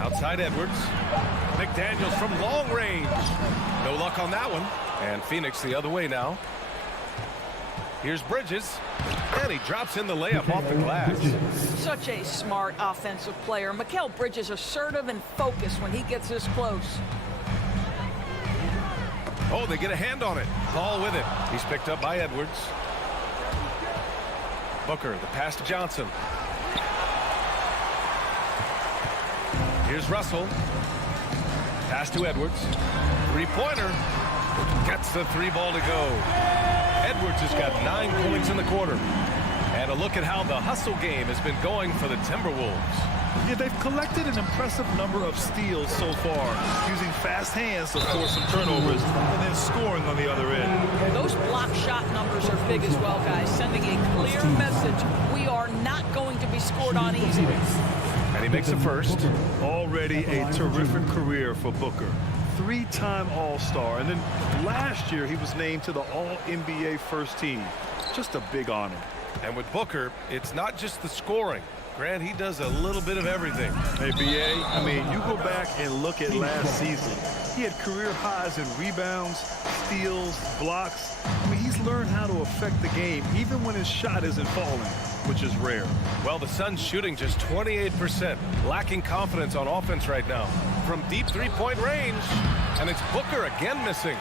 Outside Edwards. McDaniels from long range. No luck on that one. And Phoenix the other way now. Here's Bridges. And he drops in the layup off the glass. Such a smart offensive player. Mikal Bridges assertive and focused when he gets this close. Oh, they get a hand on it. Paul with it. He's picked up by Edwards. Booker, the pass to Johnson. Here's Russell. Pass to Edwards. Three-pointer. Gets the three ball to go. Edwards has got 9 points in the quarter. And a look at how the hustle game has been going for the Timberwolves. Yeah, they've collected an impressive number of steals so far, using fast hands to force some turnovers and then scoring on the other end. Those block shot numbers are big as well, guys, sending a clear message. We are not going to be scored on easily. And he makes a first. Already a terrific career for Booker. 3-time All-Star, and then last year he was named to the All-NBA first team. Just a big honor. And with Booker, it's not just the scoring. Grant, he does a little bit of everything. Hey, BA, I mean, you go back and look at last season. He had career highs in rebounds, steals, blocks. I mean, he's learned how to affect the game, even when his shot isn't falling, which is rare. Well, the Suns shooting just 28%, lacking confidence on offense right now. From deep three-point range, and it's Booker again missing.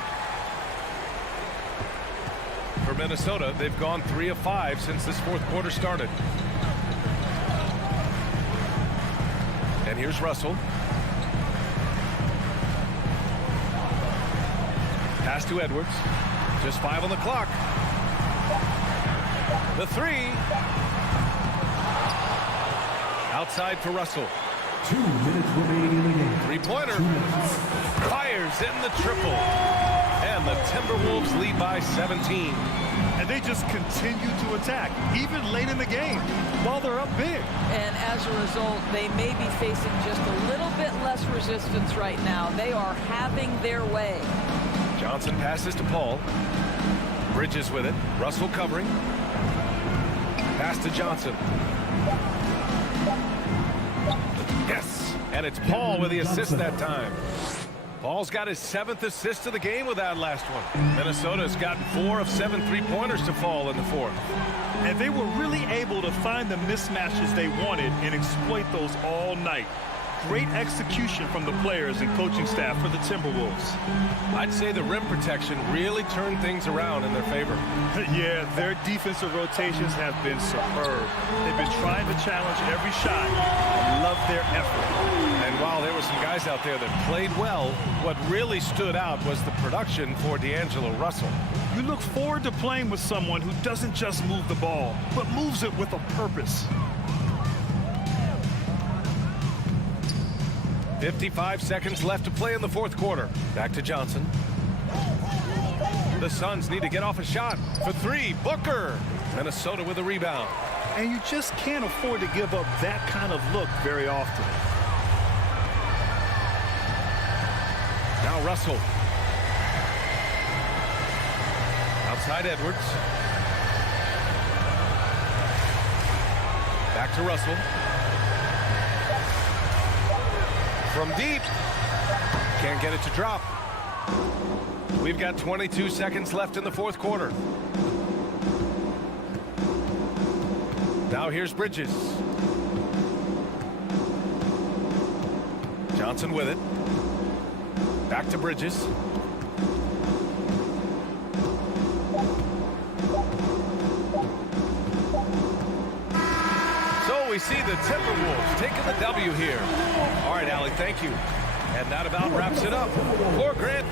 For Minnesota, they've gone 3 of 5 since this fourth quarter started. And here's Russell. Pass to Edwards. Just 5 on the clock. The three. Outside for Russell. 2 minutes remaining in the game. Three-pointer. Fires in the triple. And the Timberwolves lead by 17. And they just continue to attack, even late in the game, while they're up big. And as a result, they may be facing just a little bit less resistance right now. They are having their way. Johnson passes to Paul. Bridges with it. Russell covering. Pass to Johnson. Yes. And it's Paul with the assist that time. Paul's got his 7th assist of the game with that last one. Minnesota's gotten 4 of 7 three-pointers to fall in the fourth. And they were really able to find the mismatches they wanted and exploit those all night. Great execution from the players and coaching staff for the Timberwolves. I'd say the rim protection really turned things around in their favor. Yeah, their defensive rotations have been superb. They've been trying to challenge every shot. I love their effort. And while there were some guys out there that played well, what really stood out was the production for D'Angelo Russell. You look forward to playing with someone who doesn't just move the ball, but moves it with a purpose. 55 seconds left to play in the fourth quarter. Back to Johnson. The Suns need to get off a shot for 3. Booker. Minnesota with a rebound. And you just can't afford to give up that kind of look very often. Now Russell. Outside Edwards. Back to Russell. From deep. Can't get it to drop. We've got 22 seconds left in the fourth quarter. Now here's Bridges. Johnson with it. Back to Bridges. So we see the Timberwolves taking the W here. All right, Allie, thank you. And that about wraps it up. For Grant.